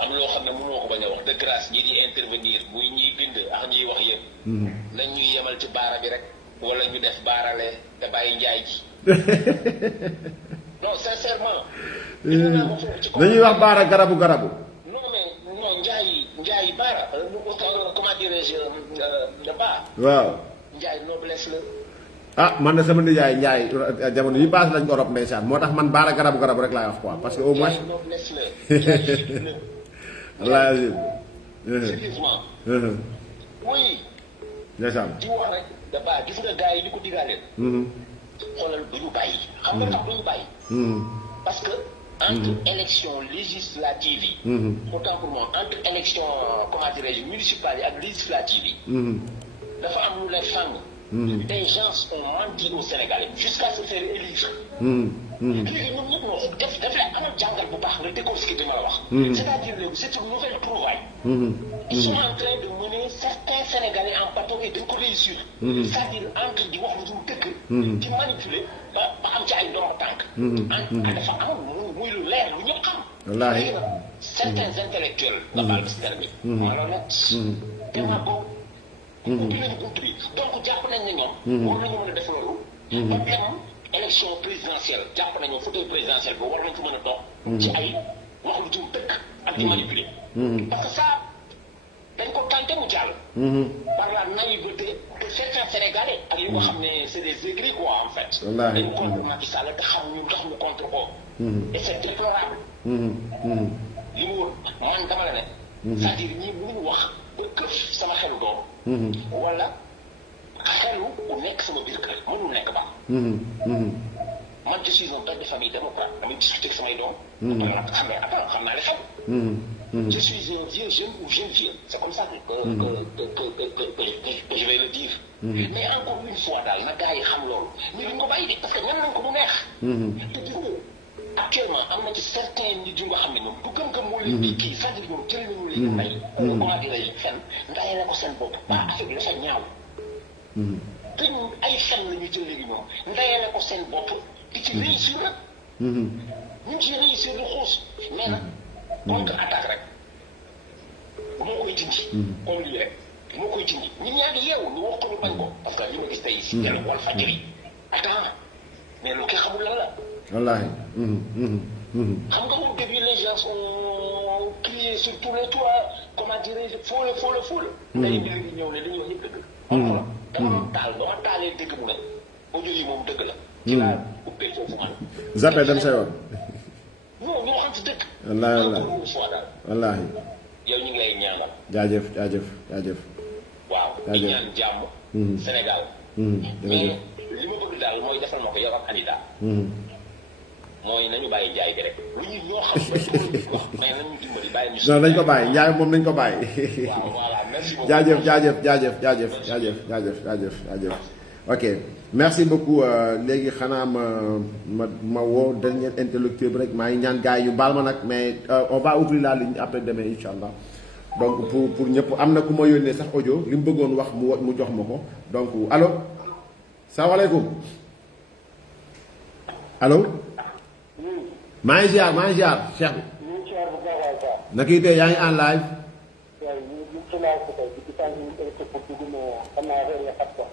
am loo xam ne mënoo ko bañ a wax de grâce ñi di intervenir muy ñiy bind ak ñiy wax yëpp. nañ ñuy yemal ci baara bi rek. wala ñu def baarale te bàyyi njaay ji. non sincèrement. dañuy wax baara garabu. non njaay baara comment dirais-je de baax. waaw. njaay noblesse la. ah man de sama nijaay njaay jamono yi baas lañ ko rob ndeysaan moo tax man baara garabu rek laay wax quoi parce que au moins. noblesse la. wallaahi. sérieusement. oui. ndeysaan. di wax rek da baax gis nga gars yi di ko digaaleen. xoolal du ñu bàyyi. xam nga tax du ñu bàyyi. parce que entre élection législative yi. autant pour moi entre élection comment dirais-je municipale yi ak législative yi. dafa am lu lay fàng. des gens ont menti au Sénégal jusqu'à se faire élire. léegi ñoom ñëpp ñoo def la amal jàngal bu baax nga décortiquer li ma la wax. c'est-à-dire léegi c'est une nouvelle trouvaille. ils sont en train de mener certains Sénégalais en bateau et dañ ko réussir. c'est-à-dire entre di wax lu dul dëkk. di manipuler ba am ci ay ndomba tànk. dafa am muy lu leer lu ñëpp xam. wallaahi. léegi nag certains intellectuels. nga baal si terme bi. malhonnête. démagogue. ubbi nañu bunt bi donc jàpp nañ ne ñoom. war nañu mën a def loolu. ba dem élection présidentielle jàpp nañu fauteuil présidentiel bi war nañ ko mën a toog. ci ay wax lu dul dëkk ak di manipuler. parce que ça dañ ko tenté mu jàll. par la naïveté de certains Sénégalais ak li nga xam ne c'est des aigris quoi en fait. wallaahi dañu contre Macky Sall te xam ñu tax ñu contre ko. et c'est déplorable. li mu wër man dama la ne. c'est-à-dire ñii mënuñu wax ba këf sama xelu doom. wala xelu bu nekk sama biir kër mënul nekk baax. man je suis un père de famille démocrate damay discuter ak samay doom. xam naa li xew. je suis un vieux jeune ou jeune vieux c'est comme ça que je vais le dire. mais encore une fois daal na gars yi xam loolu ñu duñ ko bàyyi de parce que ñan nañ ko mu neex. te gis nga actuellement am na ci certains nit yu nga xam ne ñoom du gëm-gëm moo leen di kii c'est-à-dire ñoom jël nañu li ñu may. comment dirais-je fen ndayee na ko seen bopp ba affaire bi dafa ñaaw. te ñun ay fen la ñu jël léegi ñoom ndayee na ko seen bopp di ci réussir nag. ñu ngi ciy réussir lu xuus mais nag contre attaque rek moo koy dindi. comme lii rek moo koy dindi nit ñaa ngi yeewu ñu wax ko ñu bañ ko parce que li ma gis tey si télé wala fajiri attends mais lu kenn xamul lan la. wallaahi. xam nga au début les gens ont crié sur tous les toits comment dirais-je fóole. day mbir gi ñëw ne li ñuy wax yëpp dëgg. dama taalee dëgg mu ne audio yi moom dëgg la. ci laa ubbee foofu man. zappé dem sa yoon. non ñoo xam si dëgg. wallaahi wallaahi. yow ñu ngi lay ñaanal. jaajëf. waaw di ñaan jàmm. Sénégal. mais li ma bëgg daal mooy defal ma ko yow ak Anita. mooy nañu bàyyi njaay bi rek lu ñu ñoo xam wax mais nañu dimbali bàyyi ñu. non nañ ko bàyyi njaay moom nañ ko bàyyi. waaw voilà merci beaucoup. jaajëf. ok merci beaucoup léegi xanaa ma woo dernier interlocuteur bi rek maa ngi ñaan gars yi yu baal ma nag mais on va ouvrir la ligne après demain incha allah donc pour ñëpp am na ku ma yónnee sax audio li mu bëggoon wax mu jox ma ko donc allo salaamaaleykum allo. maa ngi ziar Cheikh bi. na kii tey yaa ngi en live.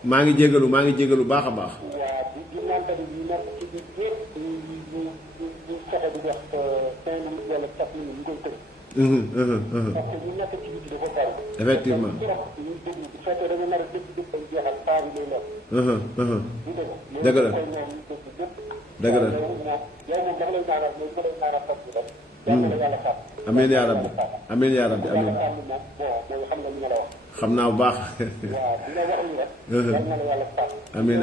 maa ngi jégalu baax a baax. effectivement. dëgg la. amiin yaa rabbi amiin xam naa bu baax. amiin.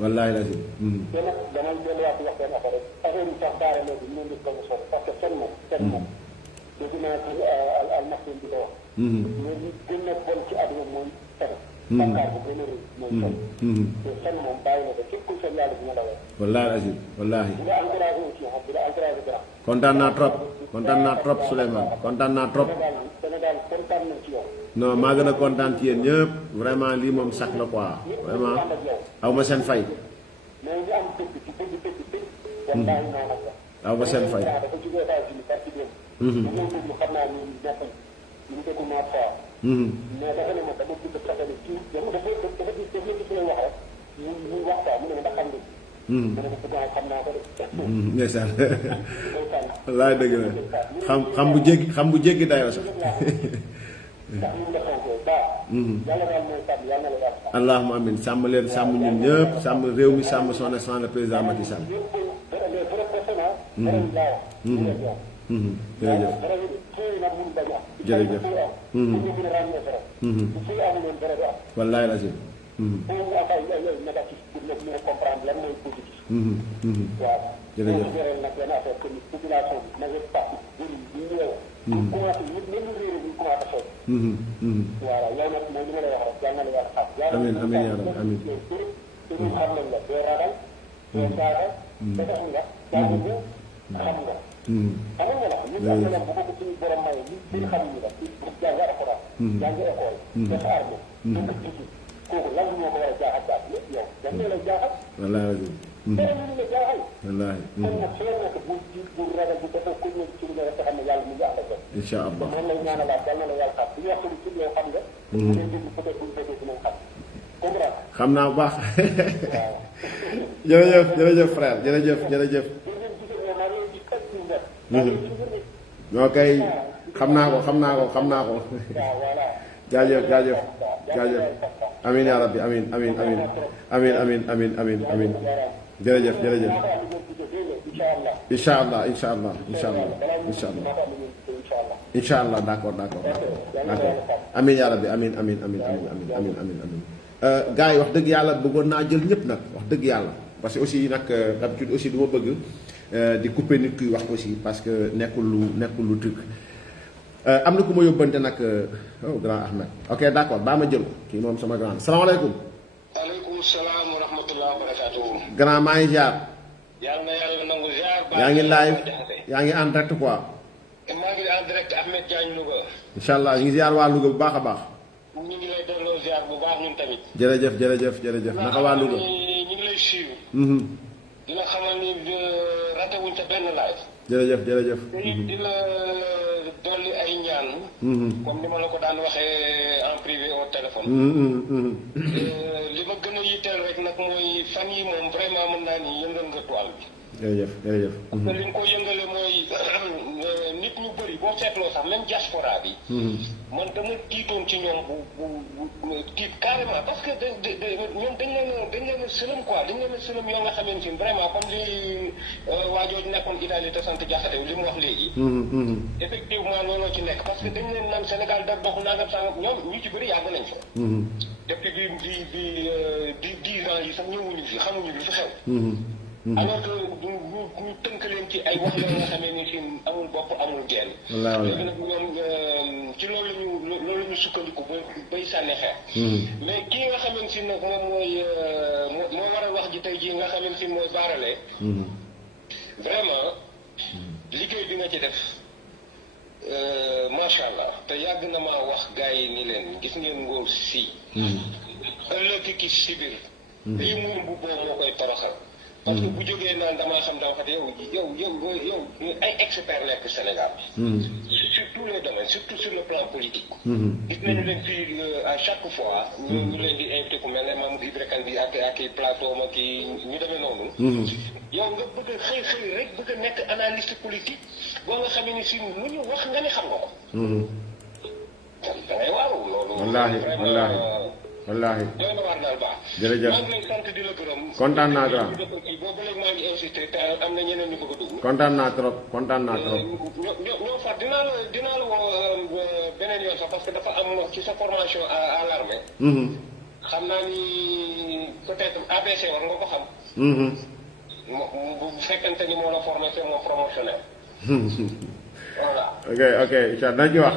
wallaahi la si. wallaahi kontaan naa trop Souleymane kontaan naa trop. non maa gën a kontaan ci yéen ñëpp vraiment lii moom sax la quoi vraiment aw ma seen fay. aw ma seen fay. ndeysaan wallaay dëgg la xam bu jéggi dayoo sax. allahumma amin sàmm leen sàmm ñun ñëpp sàmm réew mi sàmm son excellence le président Macky Sall. jërëjëf jërëjëf wallaay la si jërëjëf amiin amiin yaa rabbi amiin wallaay incha allah xam naa bu baax jërëjëf jërëjëf frère jërëjëf jërëjëf ñoo kay xam naa ko jaajëf jaajëf jaajëf amin yaa rabbi amin amin amin amin amin amin amin amin jërëjëf jërëjëf incha allah incha allah incha allah incha allah incha allah d'accord amin yaa rabbi amin amin amin amin amin amin amin amin gars yi wax dëgg yàlla bëggoon naa jël ñëpp nag wax dëgg yàlla parce que aussi nag d'habitude aussi du ma bëgg di couper nit kuy wax aussi parce que nekkul lu truc am na ku ma yóbbante nag oh grand Ahmed ok d'accord baa ma jël kii moom sama grand salaamaaleykum. aleykum salaam wa rahmatulah wa barakatuhu. grand maa ngi jaar. yàlla na yàlla nangu jaar. yaa ngi live yaa ngi en direct quoi. maa ngi en direct Ahmed Diagne Louga. incha allah ñu ngi ziar waa Louga bu baax a baax. ñu ngi lay delloo ziar bu baax ñun tamit. jërëjëf jërëjëf jërëjëf naka waa Louga. ñu ngi lay suivre. dina xamal ni raté wuñ sa benn live. jërëjëf jërëjëf. dina dolli ay ñaan. comme ni ma la ko daan waxee en privé au téléphone. li ma gën a yitteel rek nag mooy fan yi moom vraiment mën naa ni yëngal nga toile bi. jërëjëf jërëjëf. parce que li nga ko yëngale mooy nit ñu bëri boo seetloo sax même diaspora bi. man dama tiitoon ci ñoom bu tiit carrément parce que ñoom dañ leen a sëlëm quoi dañ leen a sëlëm yoo nga xamante ni vraiment comme li waajooju nekkoon Italie te sant Jaxate li mu wax léegi. effectivement looloo ci nekk parce que dañ leen naan Sénégal da dox nangam sangam ñoom ñu ci bëri yàgg nañ fa. depuis bi 10 ans yi sax ñëwuñu fi xamuñu li fi xew. alors que ñu tënk leen ci ay wax yoo nga xamee ni si amul bopp amul genn. léegi nag ñoom ci loolu la ñu sukkandiku bay sànni xeex. mais kii nga xamante si nag moom moo war a wax ji tey jii nga xamante si mooy baarale. vraiment liggéey bi nga ci def macha allah te yàgg na maa wax gars yi ni leen gis ngeen ngóor si. ëllëg ki si biir. lii mu bu boobu moo koy toroxal. parce que bu jógee naan damaa xam daa wax yow ay expert nekk Sénégal. sur tous les domaines surtout sur le plan politique. gis nañu leen fii à chaque fois. ñu leen di invité ku mel ne Mamadou Ibra Kane bi ak plateau ma kii ñu demee noonu. yow nga bëgg a xëy rek bëgg a nekk analyste politique boo nga xamee ni si lu ñu wax nga ni xam nga ko. da ngay waaru loolu. wallaahi doy na waar daal baax. jërëjëf maa ngi lay sant di la gërëm. kontaan naa trop boobu léegi maa ngi insisté te am na ñeneen ñu bëgg a dugg. kontaan naa trop ñoo far dinaa la woo beneen yoon sax parce que dafa am ci sa formation à l'armée. xam naa ni peut-être ABC war nga ko xam. bu fekkente ni moo la formé c'est mon promotionnel. voilà. ok incha allah nañ ci wax.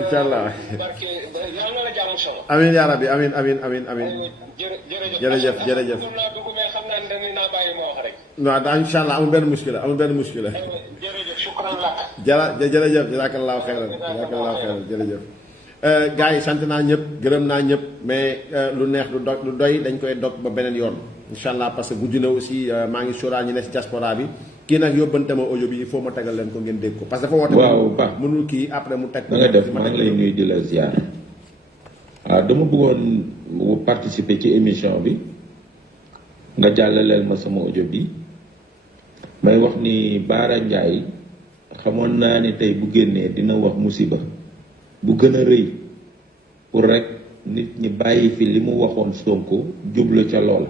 incha allah. amiin yaa rabbi amiin jërëjëf waaw incha allah amul benn muskila jërëjëf jazakallahu xeyran jërëjëf gars yi sant naa ñëpp gërëm naa ñëpp mais lu neex lu doy dañ koy dog ba beneen yoon incha allah parce que guddi na aussi maa ngi sóoraal ñi ne si diaspora bi kii nag yóbbante ma audio bi il faut ma tegal leen ko ngeen dégg ko parce que dafa woote mënul kii après mu teg da nga def maa ngi lay nuyu di la ziar waaw dama bëggoon participer ci émission bi nga jàllaleel ma sama audio bi may wax ni Bara Ndiaye xamoon naa ni tey bu génnee dina wax musiba bu gën a rëy pour rek nit ñi bàyyi fi li mu waxoon Sonko jublu ca loola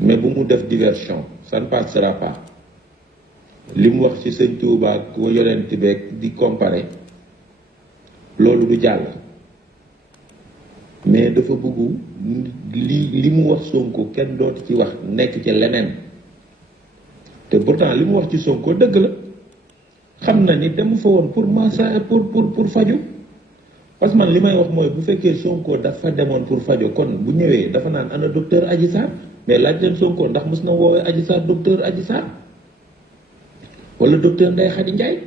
mais bu mu def diversion ça ne passera pas li mu wax ci sëñ Touba ak ko yonent beeg di comparer loolu du jàll mais dafa bëggu li mu wax Sonko kenn dootu ci wax nekk ci leneen te pourtant li mu wax ci Sonko dëgg la xam na ni dem fa woon pour massa pour faju parce que man li may wax mooy bu fekkee Sonko dafa demoon pour faju kon bu ñëwee dafa naan ana docteur Adji Sarr mais laaj leen Sonko ndax mës na woowee Adji Sarr docteur Adji Sarr wala docteur Ndeye Khady Ndiaye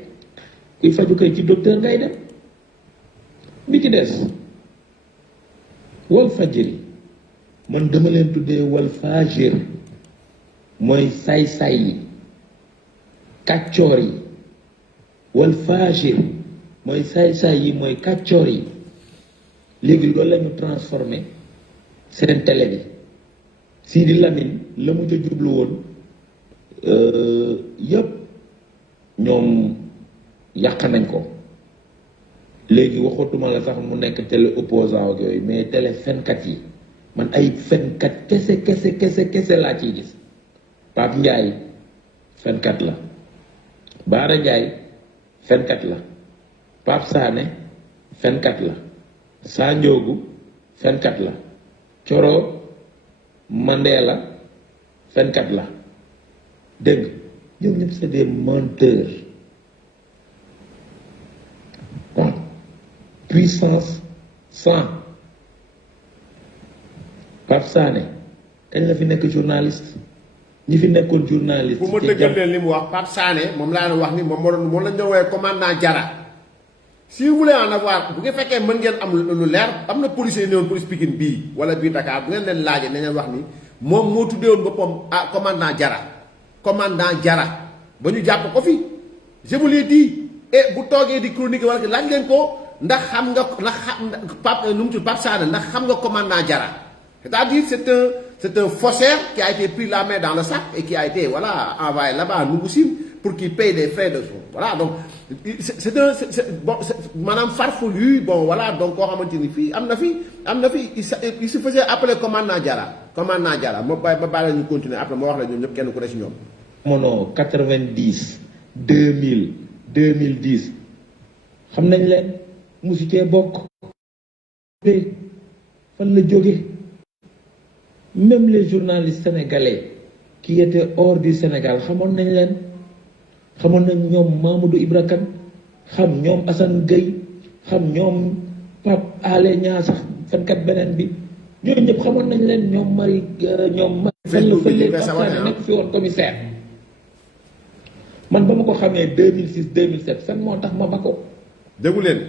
kuy faju kay ci docteur ngay dem bi ci des wal fajiri man dama leen tuddee wal fajir mooy saay-saay yi kàccoor yi wal fajir mooy saay-saay yi mooy kàccoor yi léegi loolu la ñu transformé seen télé bi Sidi Lamine la mu ca jublu woon yëpp ñoom yàq nañ ko léegi waxatuma la sax mu nekk télé opposant ak yooyu mais télé fenkat yi man ay fenkat kese laa ciy gis Pape Ndiaye fenkat la Baara Ndiaye fenkat la Pape Sané fenkat la Sa Ndiogou fenkat la Coro Mandela fenkat la dégg ñoom ñëpp c'est des menteurs bon puissance 100 Pape Sané kañ la fi nekk journaliste ñi fi nekkoon journaliste. bu ma dëggal leen li mu wax Pape Sané moom laa wax ni moom moo lañ doon woowee commandant Diarra si vous voulez en avoir bu ngeen fekkee mën ngeen am lu leer am na policier yi ne woon police Pikine bii wala bii Dakar bu ngeen leen laajee ne leen wax ni moom moo tuddee woon boppam commandant Diarra ba ñu jàpp ko fi je vous l'ai dit et bu toogee di chronique wala laaj leen ko ndax xam nga Pape nu mu tudd Pape Sané ndax xam nga commandant Diarra c'est-à-dire c'est un faussaire qui a été pris la main dans le sac et qui a été voilà envoyé là-bas à Nougoussim pour qu'il paye des frais de son voilà donc c'est bon maanaam farfelu bon voilà donc koo xamante ni fii am na fi il se faisait appeler commandant Diarra ma bàyyi la ñu continuer après ma wax la ñoom ñëpp kenn ku ne si ñoom. mono 90 2000 2010 xam nañ leen musu cee bokk fan la jóge même les journalistes sénégalais qui étaient hors du Sénégal xamoon nañ leen xamoon nañ ñoom Mamadou Ibra Kane xam ñoom Assane Gueye xam ñoom Pape Alé Niang sax fenkat beneen bi ñooñu ñëpp xamoon nañ leen ñoom Marie ñoom fan la fële Pape Sané nekk fi woon commissaire man ba ma ko xamee 2006 2007 fan moo tax ma ba ko déggu leen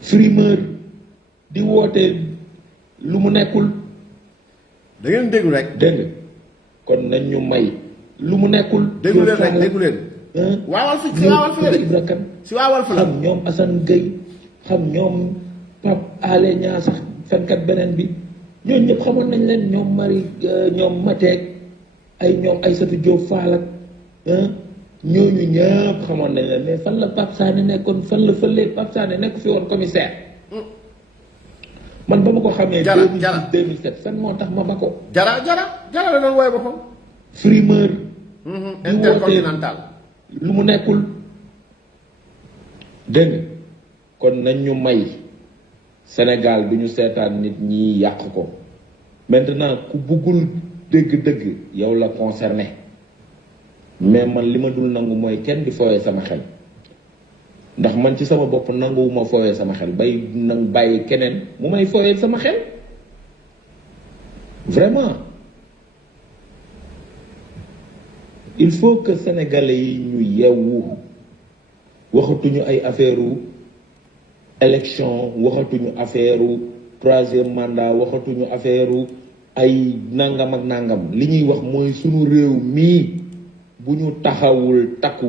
frimeur di woote lu mu nekkul da ngeen déglu rek dégg kon nañ ñu may lu mu nekkul déglu leen rek déglu leen waawal fi si waawal fi Ibra Kane si waawal fi xam ñoom Assane Gueye xam ñoom Pape Alé Niang sax fenkat beneen bi ñooñu ñëpp xamoon nañ leen ñoom Marie ñoom Mateek ay ñoom Aïssatou Diop Fall ak ñooñu ñëpp xamoon nañ leen mais fan la Pape Sané nekkoon fan la fële Pape Sané nekk fi woon commissaire man ba ma ko xamee 2006 2007 fan moo tax ma ba ko Diarra la doon wooye boppam frimeur intercontinental lu mu nekkul dégg nga kon nañ ñu may Sénégal bi ñu seetaan nit ñi yàq ko maintenant ku buggul dëgg-dëgg yow la concerné mais man li ma dul nangu mooy kenn di fooyee sama xel ndax man ci sama bopp nanguwuma fooyee sama xel bàyyi keneen mu may fooyee sama xel vraiment il faut que sénégalais yi ñu yeewu waxatuñu ay affaire élection waxatuñu affaire troisième mandat waxatuñu affaire ay nangam ak nangam li ñuy wax mooy sunu réew mii bu ñu taxawul takku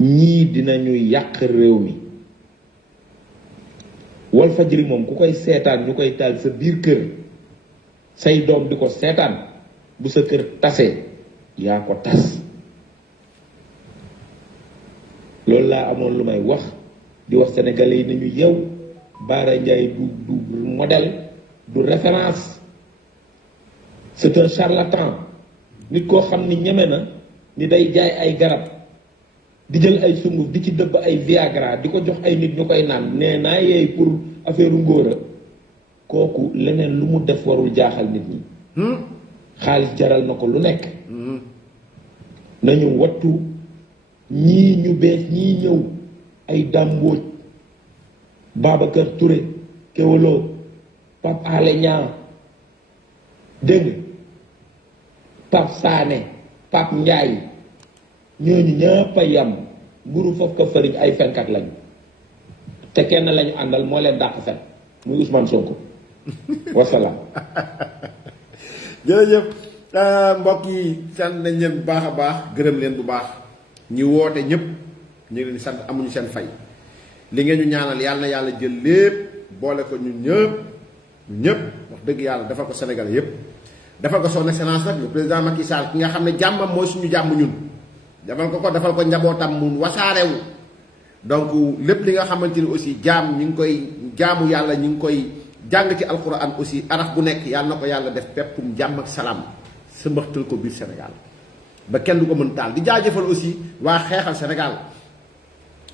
ñii dinañu yàq réew mi Walfadjri moom ku koy seetaan ñu koy taal sa biir kër say doom di ko seetaan bu sa kër tasee yaa ko tas loolu laa amoon lu may wax di wax sénégalais yi nañu yow Bara Ndiaye du modèle du référence c'est un charlatan nit koo xam ni ñeme na ni day jaay ay garab di jël ay sunguf di ci dëbb ay Viagra di ko jox ay nit ñu koy naan nee naa yeey pour affaire ngóora kooku leneen lu mu def warul jaaxal nit ñi xaalis jaral na ko lu nekk nañu wattu ñii ñu bees ñii ñëw ay dàmbooj Babacar Touré Kewolo Pape Alé Niang dégg Pape Sané Pape Ndiaye ñooñu ñëpp a yam mburu foofu ko fëriñ ay fenkat lañu te kenn lañu àndal moo leen dàq fen muy Ousmane Sonko wasalaam. jërëjëf mbokk yi sant nañ leen bu baax a baax gërëm leen bu baax ñi woote ñëpp ñu ngi leen di sant amuñu seen fay li ngeen ñu ñaanal yàlla na yàlla jël lépp boole ko ñun ñëpp wax dëgg yàlla dafa ko Sénégal yëpp dafa ko son excellence nag le président Macky Sall ki nga xam ne jàmmam mooy suñu jàmm ñun defal ko njabootam mun wasaarewu donc lépp li nga xamante ni aussi jaam ñi ngi koy jaamu yàlla ñi ngi koy jàng ci alquran aussi araf bu nekk yàlla na ko yàlla def peppum jàmm ak salaam sa mbaxtal ko biir Sénégal ba kenn du ko mën taal di jaajëfal aussi waa xeexal Sénégal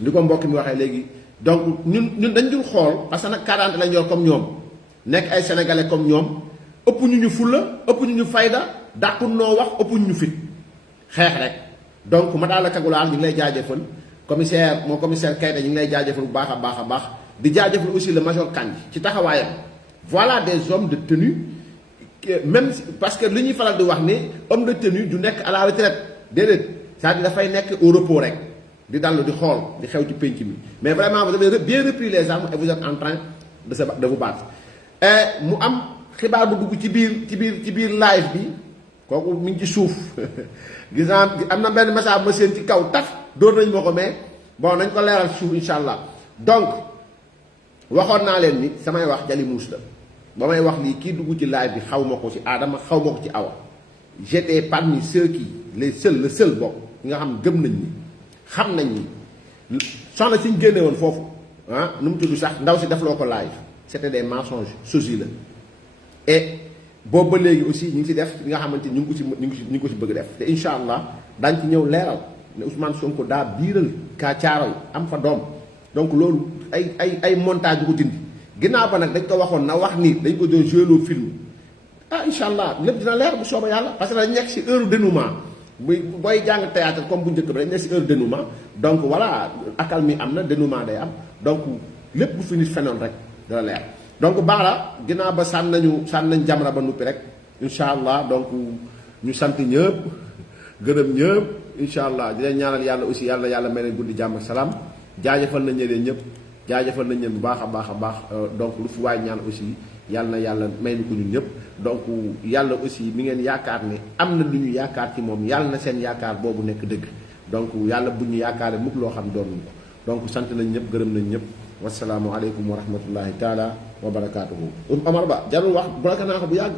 li ko mbokk mi waxee léegi donc ñun dañ dul xool parce que nag 40 lañ yor comme ñoom nekk ay sénégalais comme ñoom ëpp ñu fulla ëpp ñu fayda dàqu noo wax ëpp ñu fit xeex rek donc ma daal la kagulaal ñu ngi lay jaajëfal commissaire Keita ñu ngi lay jaajëfal bu baax a baax di jaajëfal aussi le major Kandji ci taxawaayam voilà des hommes de tenue même parce que li ñuy faral di wax ne homme de tenue du nekk à la retraite déedéet c'est-à-dire dafay nekk au repos rek di dallu di xool di xew ci penc mi mais vraiment vous avez bien repris les armes et vous êtes en train de vous battre mu am xibaar bu dugg ci biir live bi kooku mi ngi ci suuf gis naa am na benn message ma seen ci kaw taf dóor nañ ma ko mais bon nañ ko leeral ci suuf insha allah donc waxoon naa leen ni samay wax jali muus la ba may wax lii kii dugg ci live bi xaw ma ko ci Adama xaw ma ko ci Awa j'étais parmi ceux qui le seul bokk ñi nga xam gëm nañ ni xam nañ ni soxna si ñu génne woon foofu nu mu tudd sax ndaw si def loo ko live c'était des mensonges sosi la et boobu ba léegi aussi ñu ngi si def li nga xamante ni ñu ngi ko ci bëgg def te incha allah daañu ci ñëw leeral ne Ousmane Sonko daa biiral kaa caaroy am fa doom donc loolu ay montage bu ko dindi ginnaaw ba nag dañ ko waxoon na wax ni dañ ko doon joué loo film incha allah lépp dina leer bu sooba yàlla parce que dañ nekk si heure dénouement booy jàng théâtre comme bu njëkk ba dañ nekk si heure dénouement donc voilà accalmie am na dénouement day am donc lépp bu fi nit fenoon rek dina leer donc baax la ginnaaw ba sànn nañ Jamra ba nuppi rek incha allah donc ñu sant ñëpp gërëm ñëpp incha allah di leen ñaanal yàlla aussi yàlla may leen guddi jàmm ak salaam jaajëfal nañ leen ñëpp jaajëfal nañ leen bu baax a baax donc lu fi waay ñaan aussi yàlla na yàlla may ni ko ñun ñëpp donc yàlla aussi mi ngeen yaakaar ne am na lu ñu yaakaar ci moom yàlla na seen yaakaar boobu nekk dëgg donc yàlla bu ñu yaakaare mukk loo xam doon ko donc sant nañ ñëpp gërëm nañ ñëpp wasalaamu aleykum wa rahmatullahi taala wa barakaatuhu Omar Ba jarul wax bloqué naa ko bu yàgg